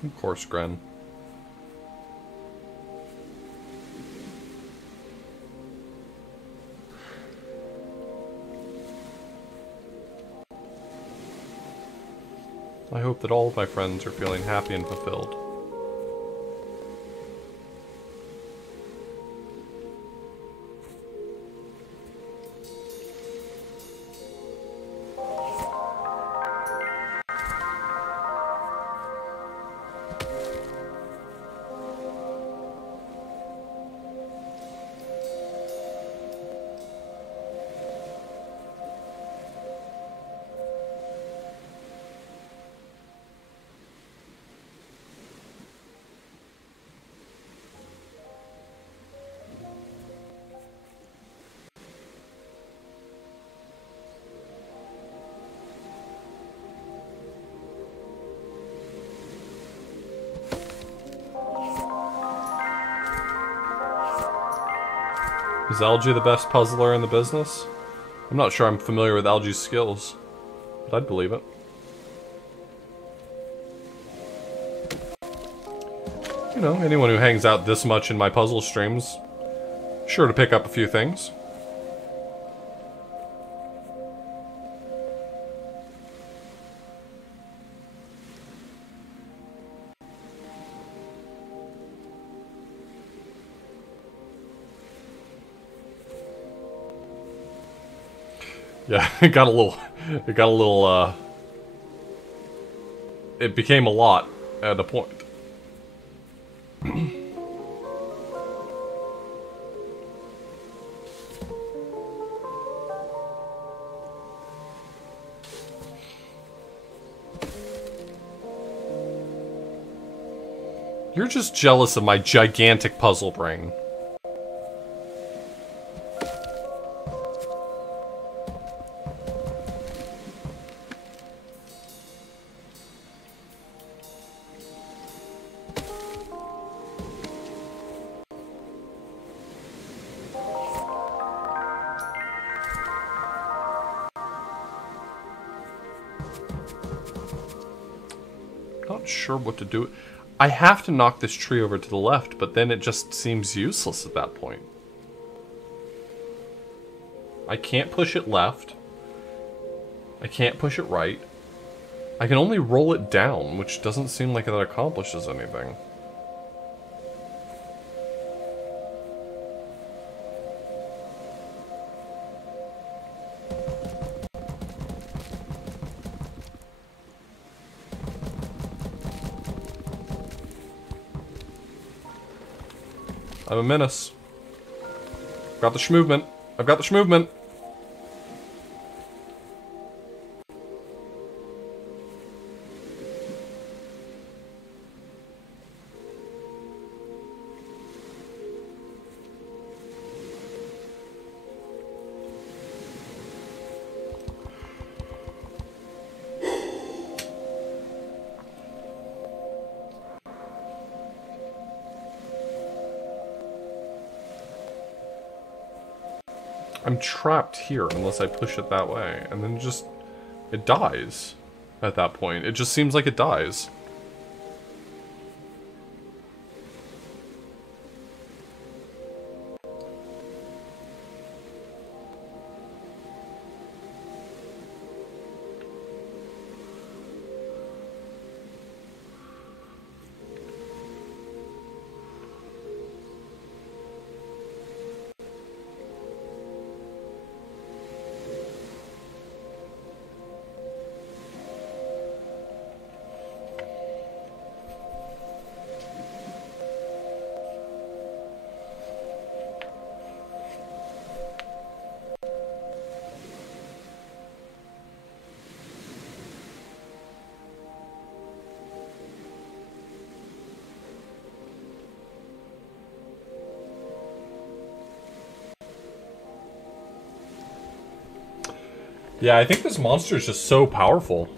Of course, Gren. I hope that all of my friends are feeling happy and fulfilled. Is Algae the best puzzler in the business? I'm not sure I'm familiar with Algae's skills, but I'd believe it. You know, anyone who hangs out this much in my puzzle streams, sure to pick up a few things. Yeah, it got a little, it became a lot at a point. You're just jealous of my gigantic puzzle brain. Not sure what to do. I have to knock this tree over to the left, but then it just seems useless at that point. I can't push it left. I can't push it right. I can only roll it down, which doesn't seem like that accomplishes anything. I'm a menace. Got the schmovement. I've got the schmovement. I'm trapped here unless I push it that way, and then just, it dies at that point. It just seems like it dies. Yeah, I think this monster is just so powerful.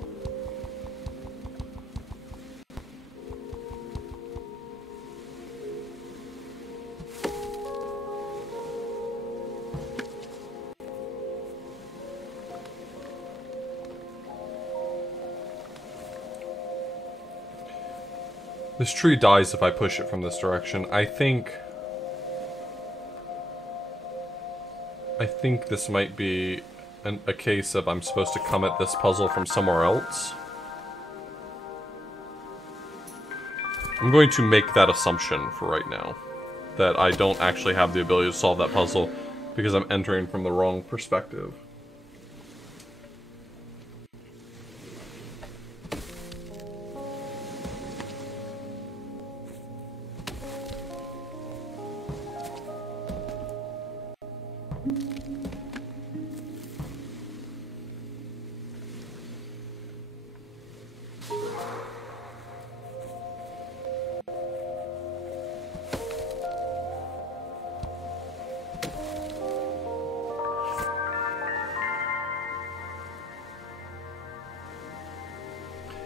This tree dies if I push it from this direction. I think this might be a case of I'm supposed to come at this puzzle from somewhere else. I'm going to make that assumption for right now. That I don't actually have the ability to solve that puzzle because I'm entering from the wrong perspective.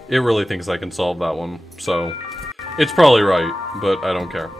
It really thinks I can solve that one, so it's probably right, but I don't care.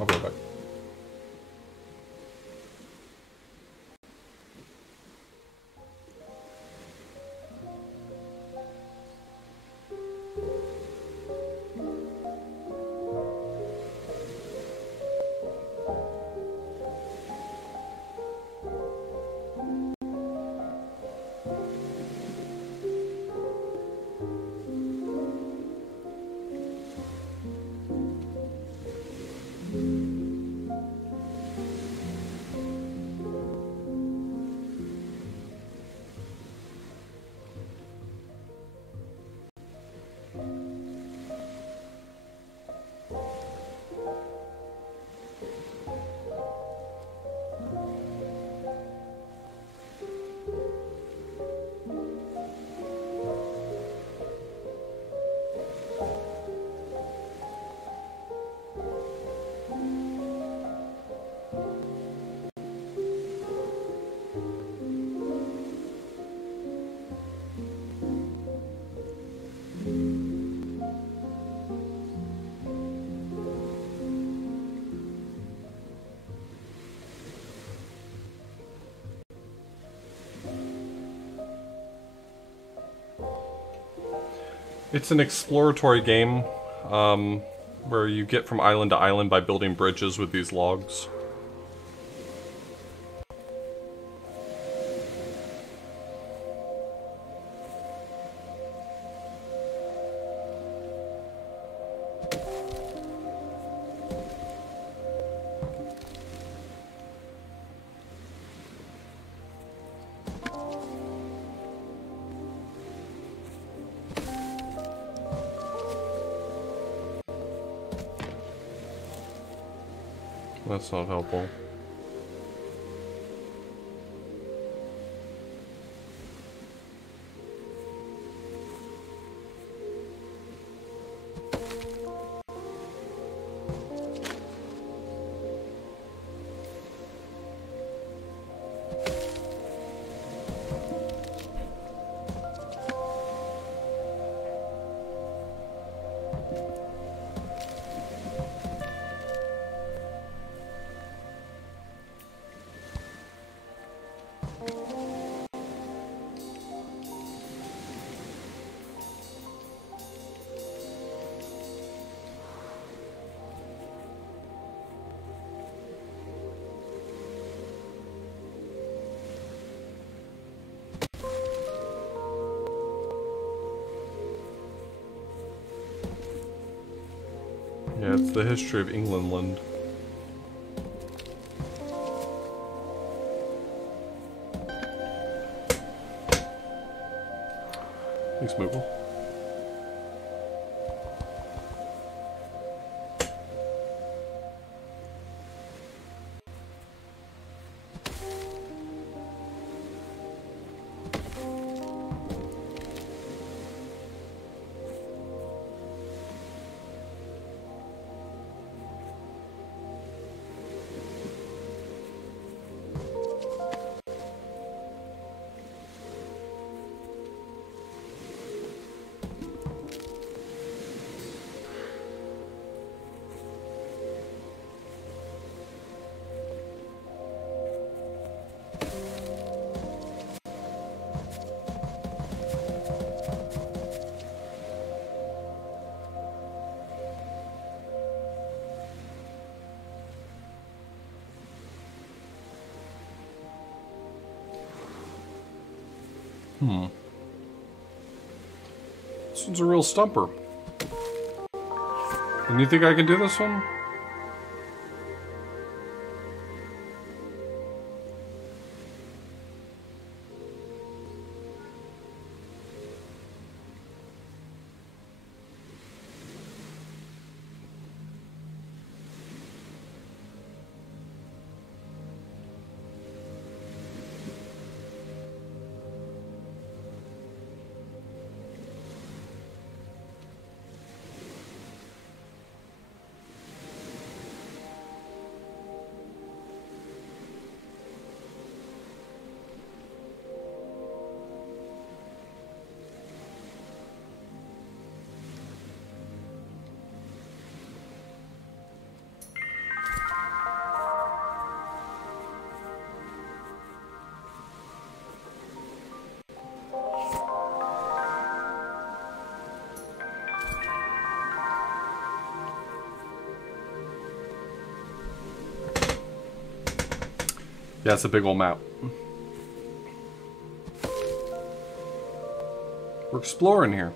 I'll be right back. It's an exploratory game, where you get from island to island by building bridges with these logs. That's not helpful. Yeah, it's the history of Englandland. Thanks, Moogle. This one's a real stumper. And you think I can do this one? Yeah, it's a big old map. We're exploring here.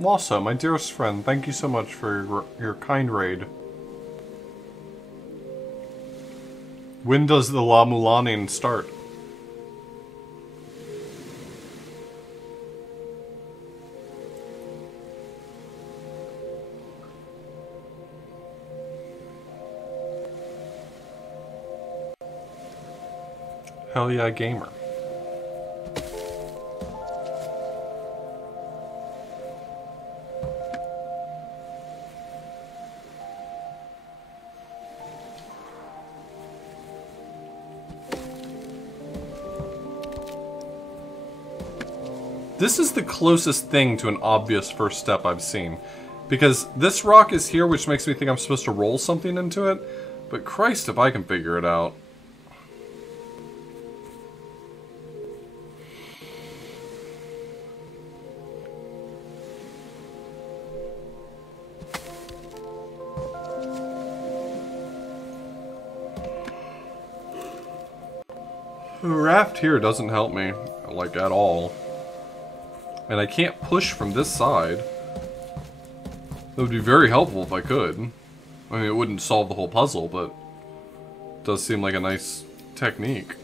Lhasa, my dearest friend, thank you so much for your kind raid. When does the La Mulanin start? Hell yeah, gamer. This is the closest thing to an obvious first step I've seen. Because this rock is here, which makes me think I'm supposed to roll something into it. But Christ, if I can figure it out. The raft here doesn't help me, like, at all. And I can't push from this side. That would be very helpful if I could. I mean, it wouldn't solve the whole puzzle, but it does seem like a nice technique.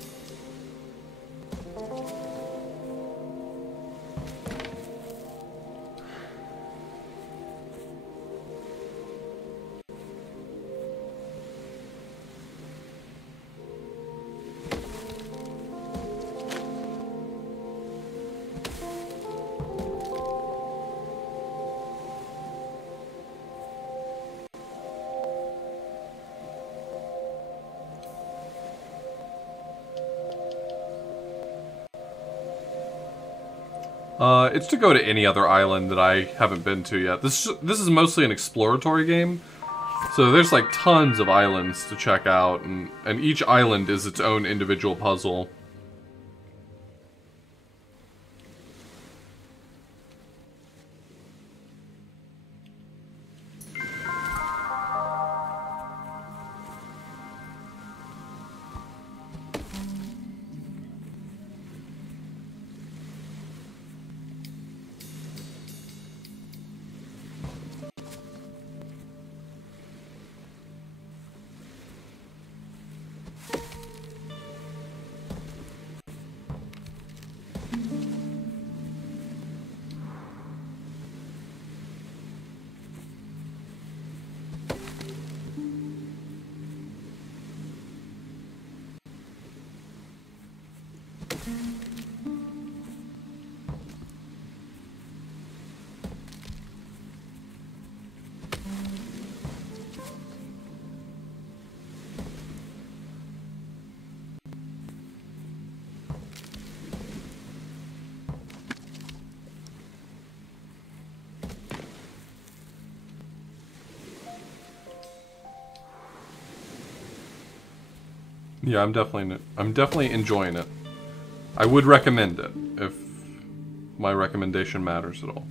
It's to go to any other island that I haven't been to yet. This is mostly an exploratory game, so there's like tons of islands to check out, and each island is its own individual puzzle. Yeah, I'm definitely enjoying it. I would recommend it if my recommendation matters at all.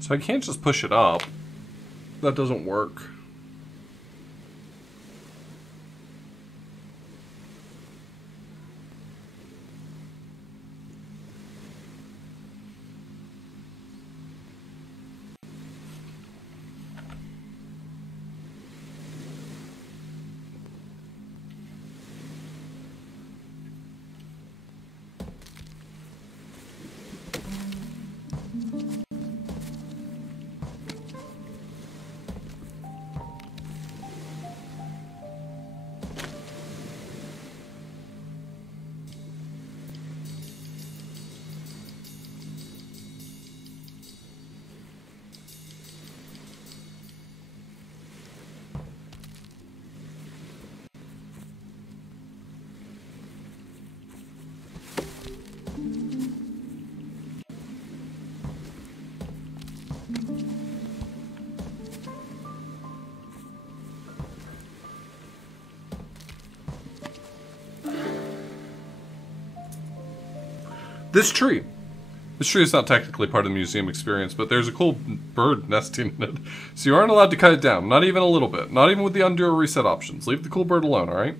So I can't just push it up. That doesn't work. This tree. This tree is not technically part of the museum experience, but there's a cool bird nesting in it. So you aren't allowed to cut it down. Not even a little bit. Not even with the undo or reset options. Leave the cool bird alone, alright?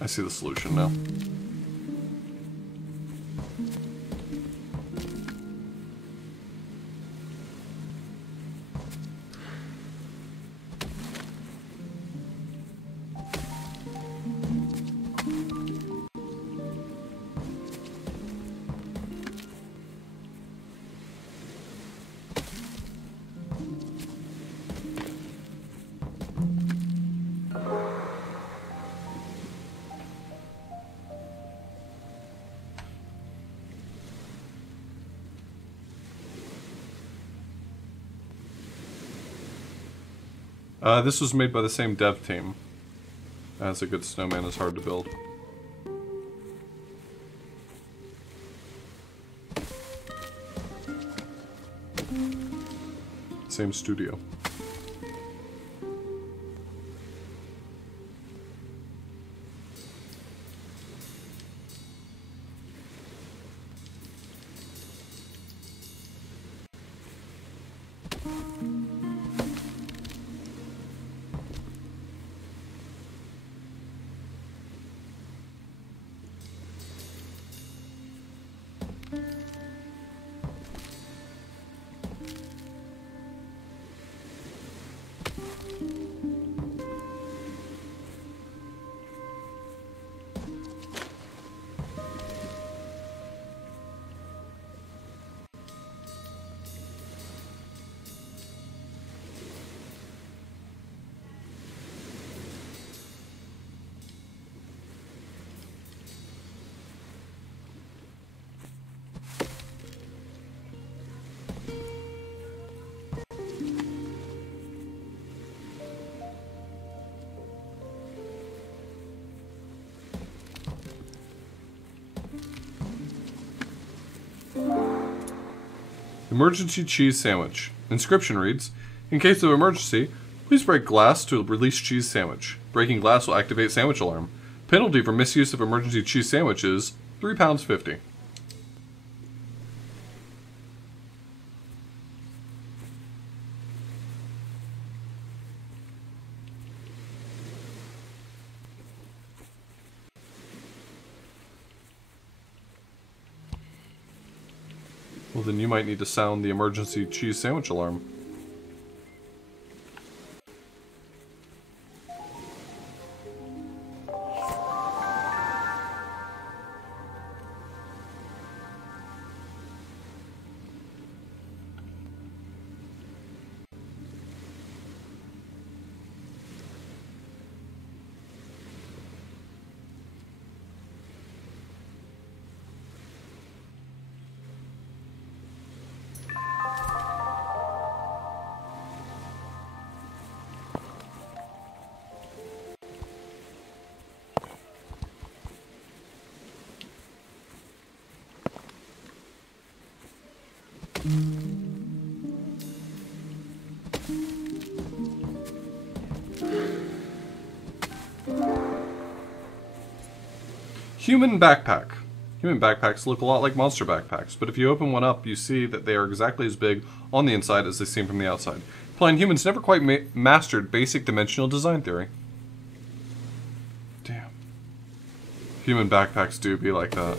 I see the solution now. This was made by the same dev team as A Good Snowman is Hard to Build. Same studio. Emergency cheese sandwich. Inscription reads, in case of emergency, please break glass to release cheese sandwich. Breaking glass will activate sandwich alarm. Penalty for misuse of emergency cheese sandwich is £3.50. Well, then you might need to sound the emergency cheese sandwich alarm. Human backpack. Human backpacks look a lot like monster backpacks, but if you open one up, you see that they are exactly as big on the inside as they seem from the outside, implying humans never quite mastered basic dimensional design theory. Damn. Human backpacks do be like that.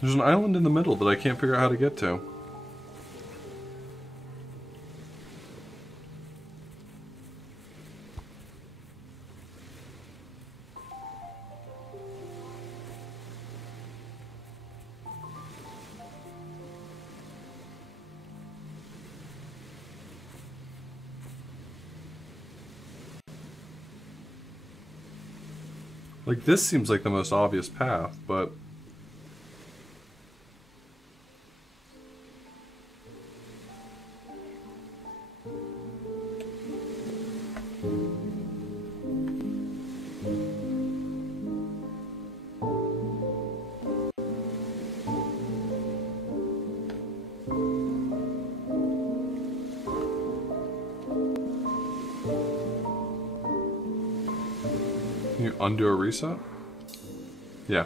There's an island in the middle that I can't figure out how to get to. Like, this seems like the most obvious path, but... Can you undo a reset? Yeah.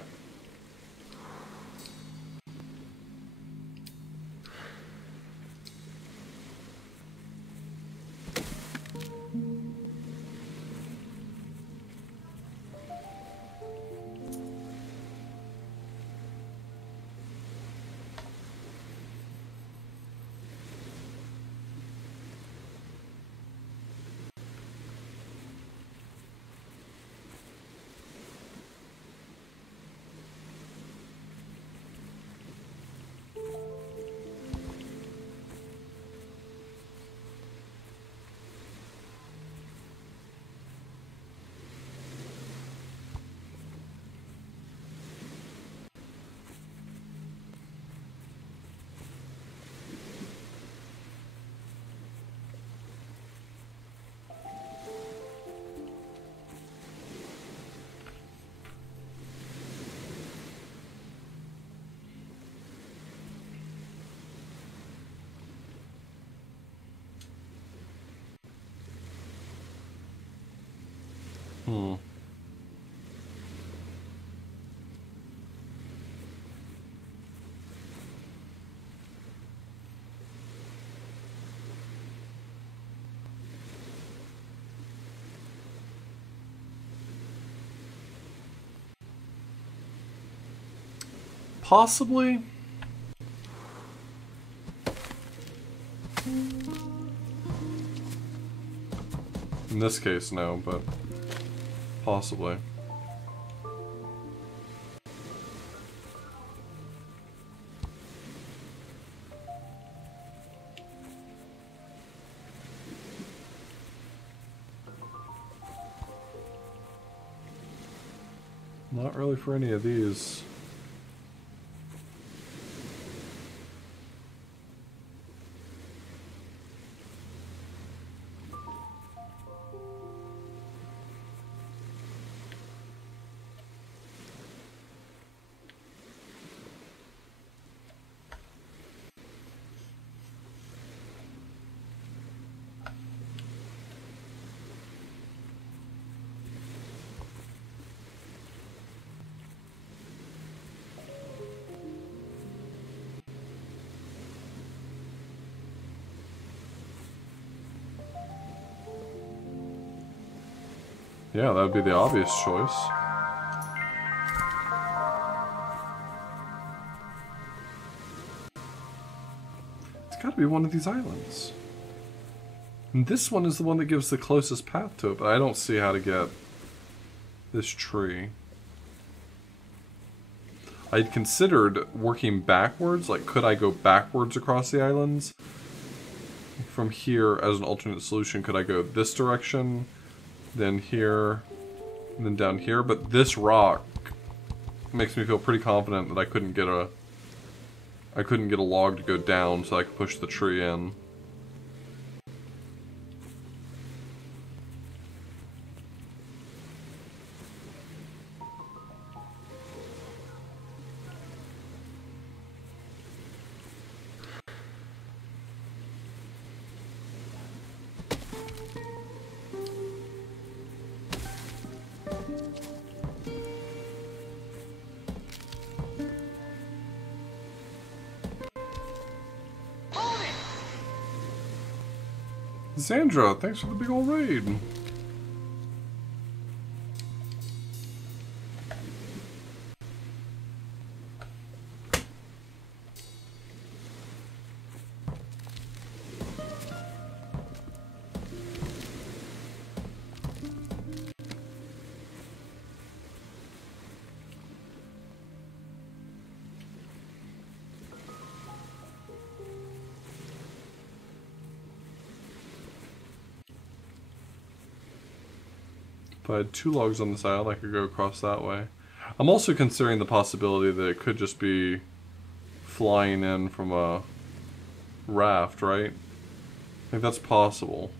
Possibly. In this case, no, but possibly. Not really for any of these. Yeah, that would be the obvious choice. It's gotta be one of these islands. And this one is the one that gives the closest path to it, but I don't see how to get this tree. I'd considered working backwards, like could I go backwards across the islands? From here as an alternate solution, could I go this direction? Then here, and then down here, but this rock makes me feel pretty confident that I couldn't get a log to go down so I could push the tree in. Sandra, thanks for the big ol' raid. If I had 2 logs on this island, I could go across that way. I'm also considering the possibility that it could just be flying in from a raft, right? I think that's possible.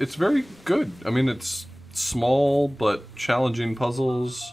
It's very good. I mean, it's small but challenging puzzles.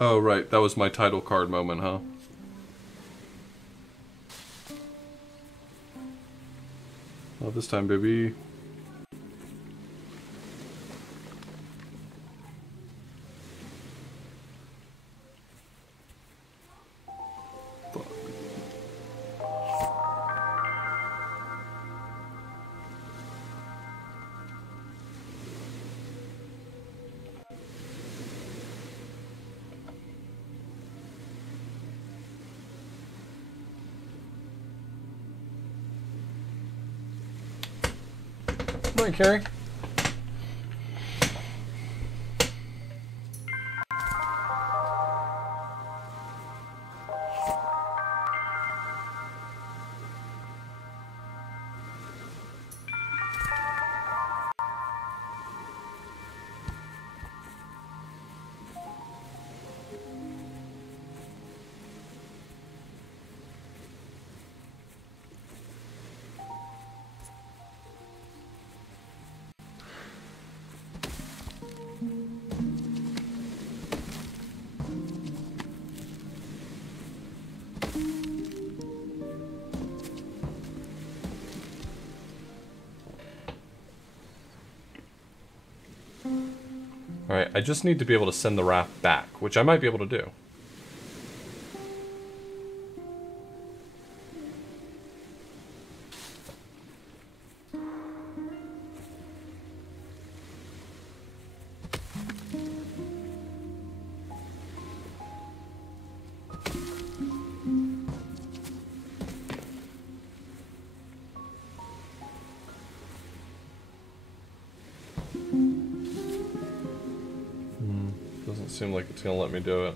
Oh, right. That was my title card moment, huh? Not this time, baby. Fuck. Come on, Carrie. Alright, I just need to be able to send the raft back, which I might be able to do. Doesn't seem like it's gonna let me do it.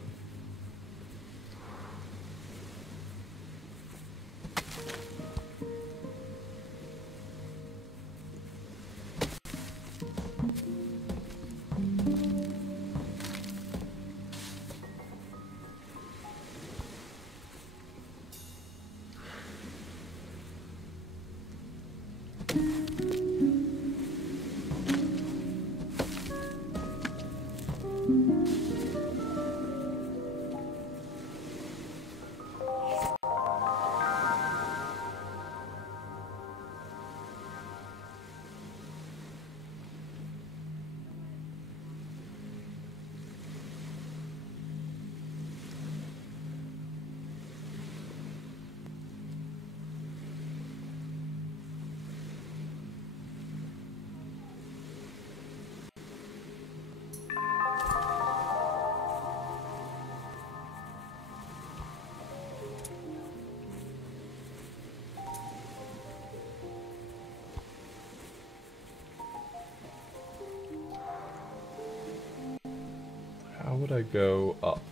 How would I go up?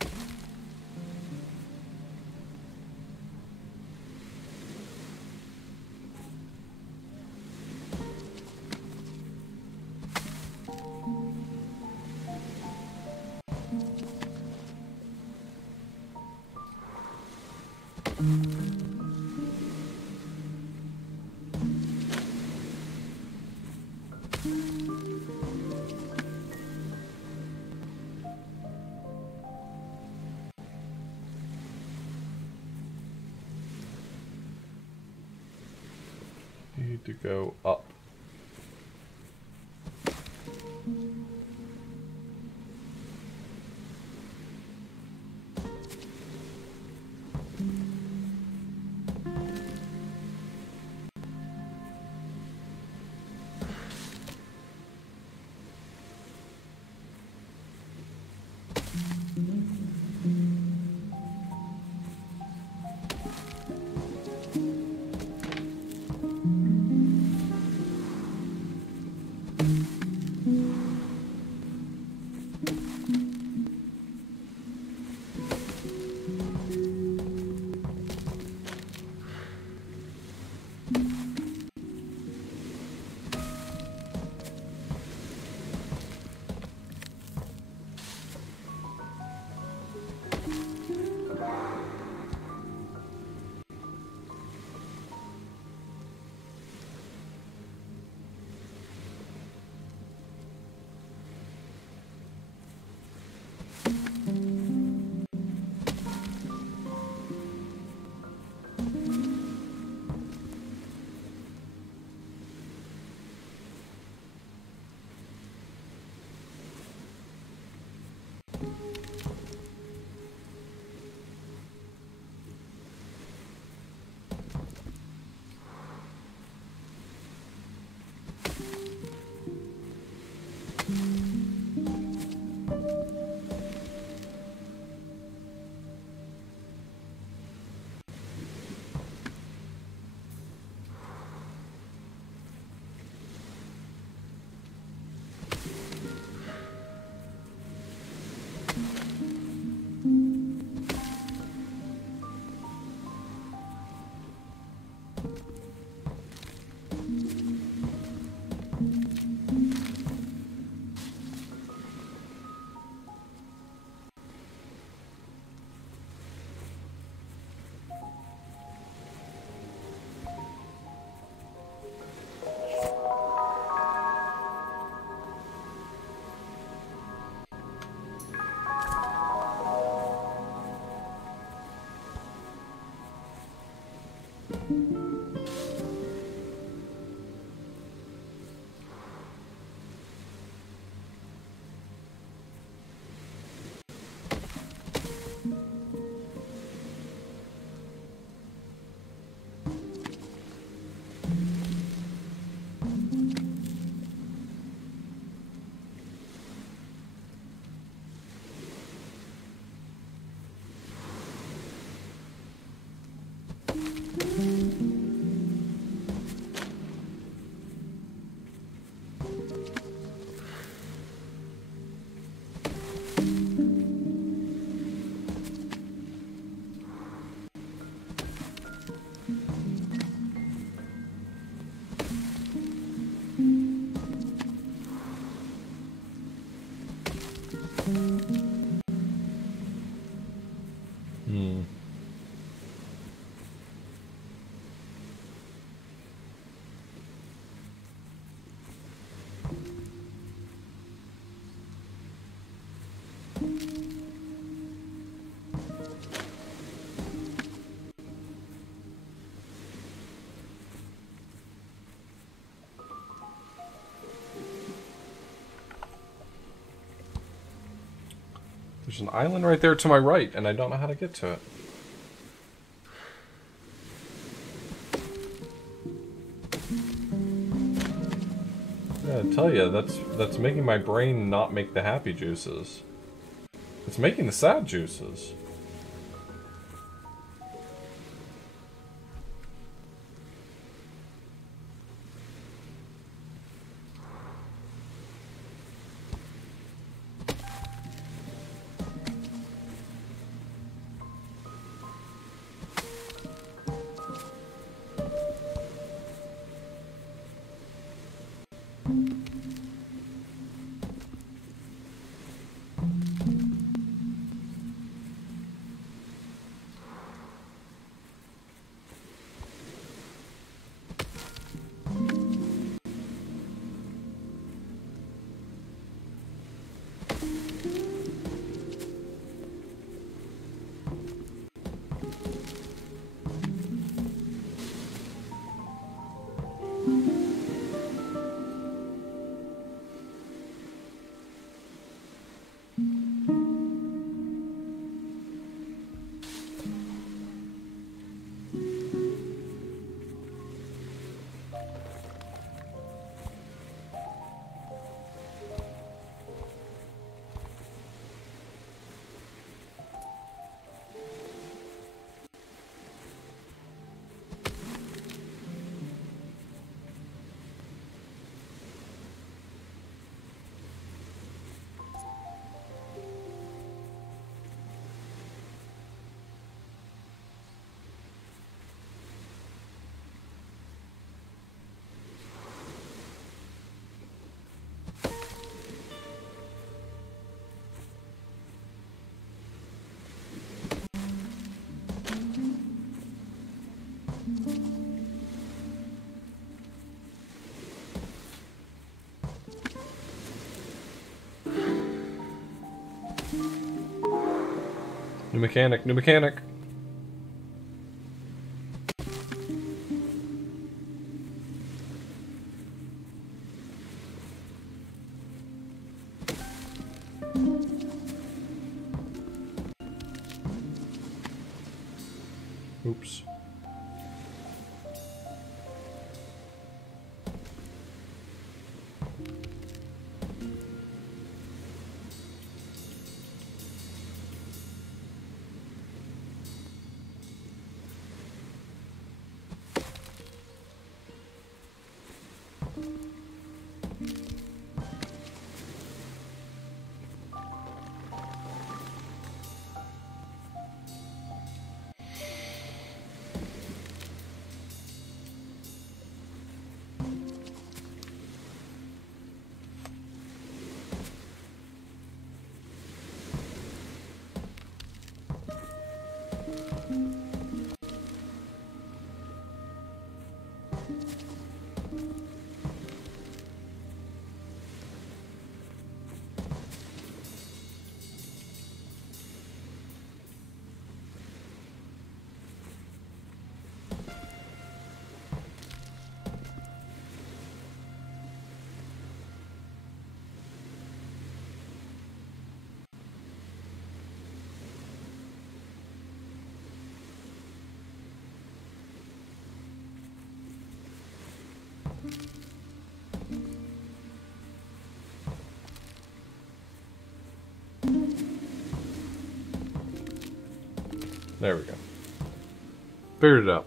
Need to go up. Hmm. There's an island right there to my right, and I don't know how to get to it. Yeah, I tell you, that's making my brain not make the happy juices. It's making the sad juices. New mechanic, new mechanic. Oops. There we go. Figured it out.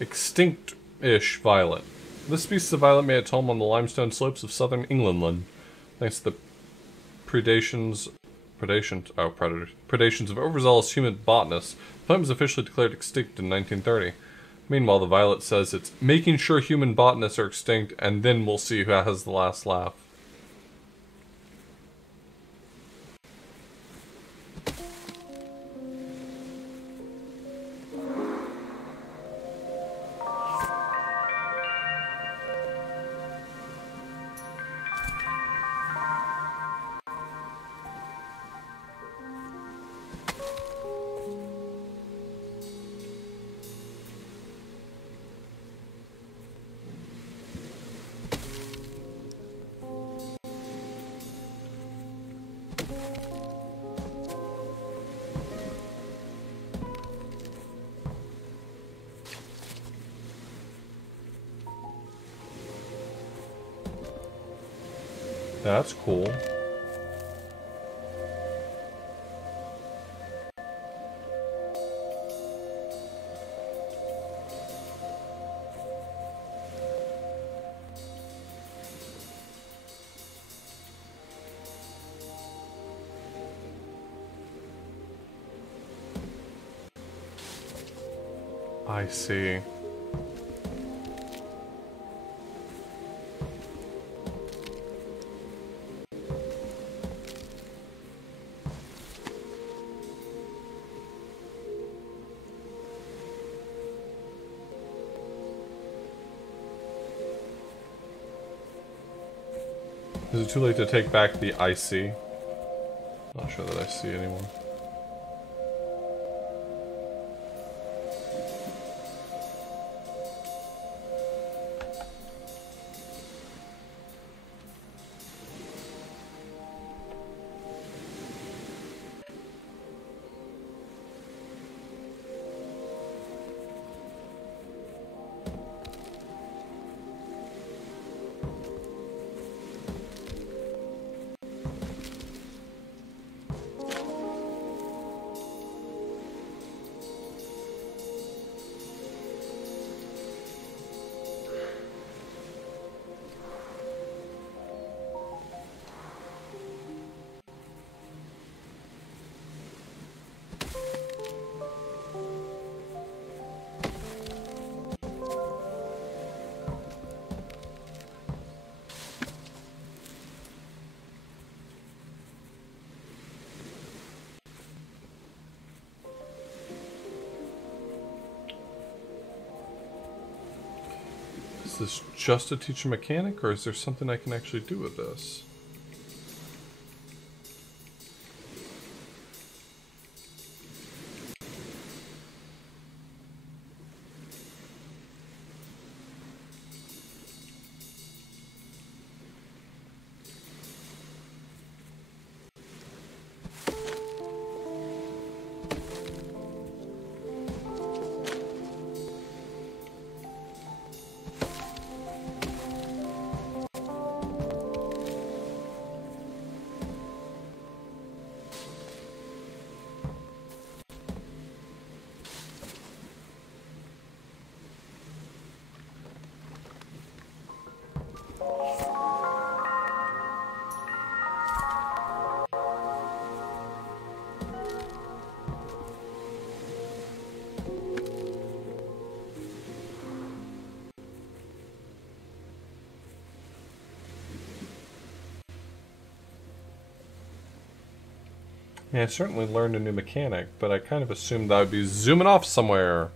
Extinct-ish violet. This species of violet made its home on the limestone slopes of southern England, thanks to the predations of overzealous human botanists. The plant was officially declared extinct in 1930. Meanwhile, the violet says it's making sure human botanists are extinct, and then we'll see who has the last laugh. That's cool. I see. Is it too late to take back the IC? Not sure that I see anyone. Is this just to teach a mechanic, or is there something I can actually do with this? Yeah, I certainly learned a new mechanic, but I kind of assumed I would be zooming off somewhere.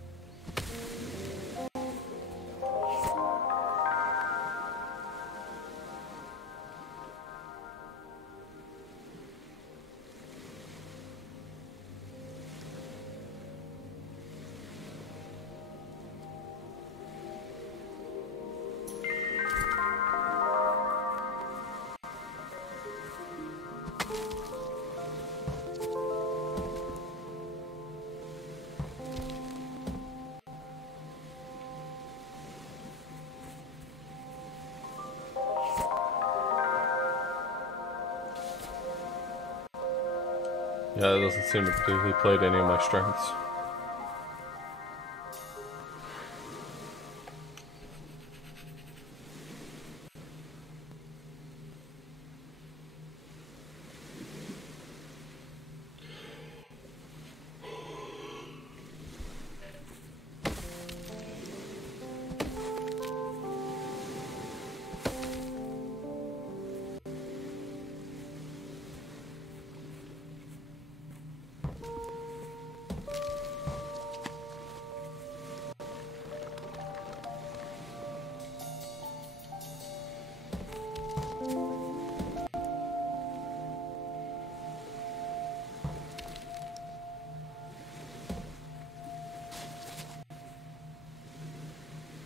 Yeah, it doesn't seem to particularly play to any of my strengths.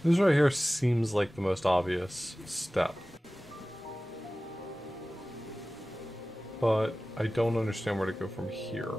This right here seems like the most obvious step. But I don't understand where to go from here.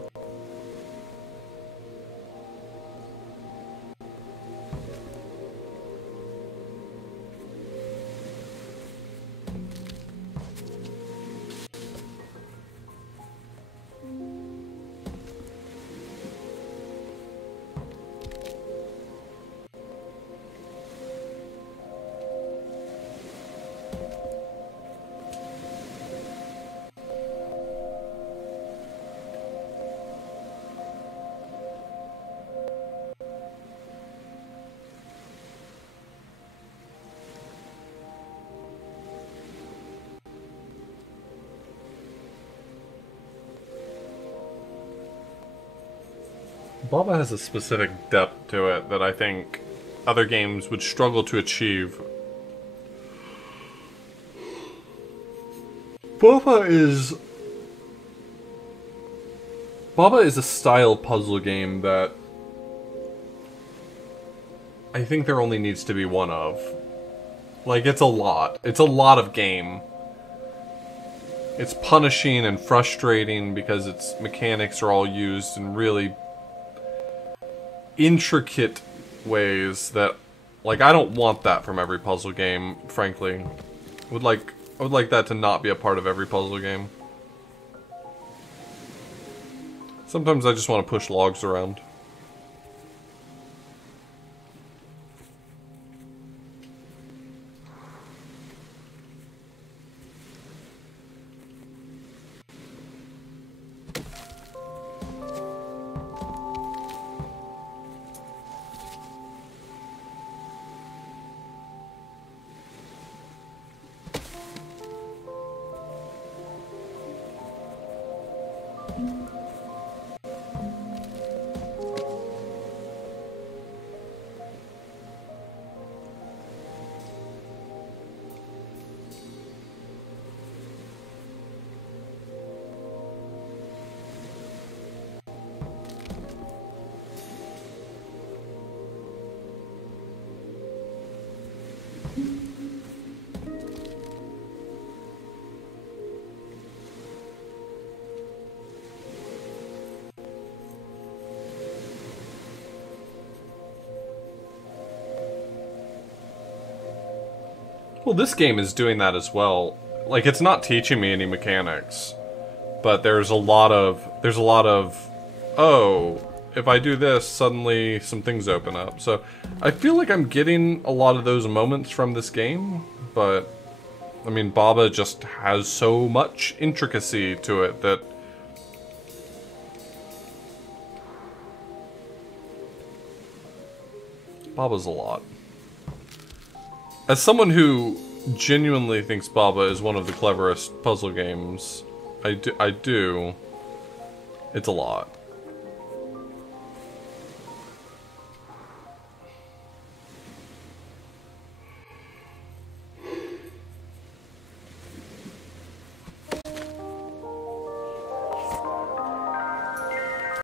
Baba has a specific depth to it that I think other games would struggle to achieve. Baba is a style puzzle game that I think there only needs to be one of. Like, it's a lot. It's a lot of game. It's punishing and frustrating because its mechanics are all used in really intricate ways that, like, I don't want that from every puzzle game, frankly. I would like that to not be a part of every puzzle game. Sometimes I just want to push logs around. Well, this game is doing that as well. Like, it's not teaching me any mechanics, but there's a lot of, oh, if I do this, suddenly some things open up. So, I feel like I'm getting a lot of those moments from this game, but, I mean, Baba just has so much intricacy to it that Baba's a lot. As someone who genuinely thinks Baba is one of the cleverest puzzle games, I do. It's a lot.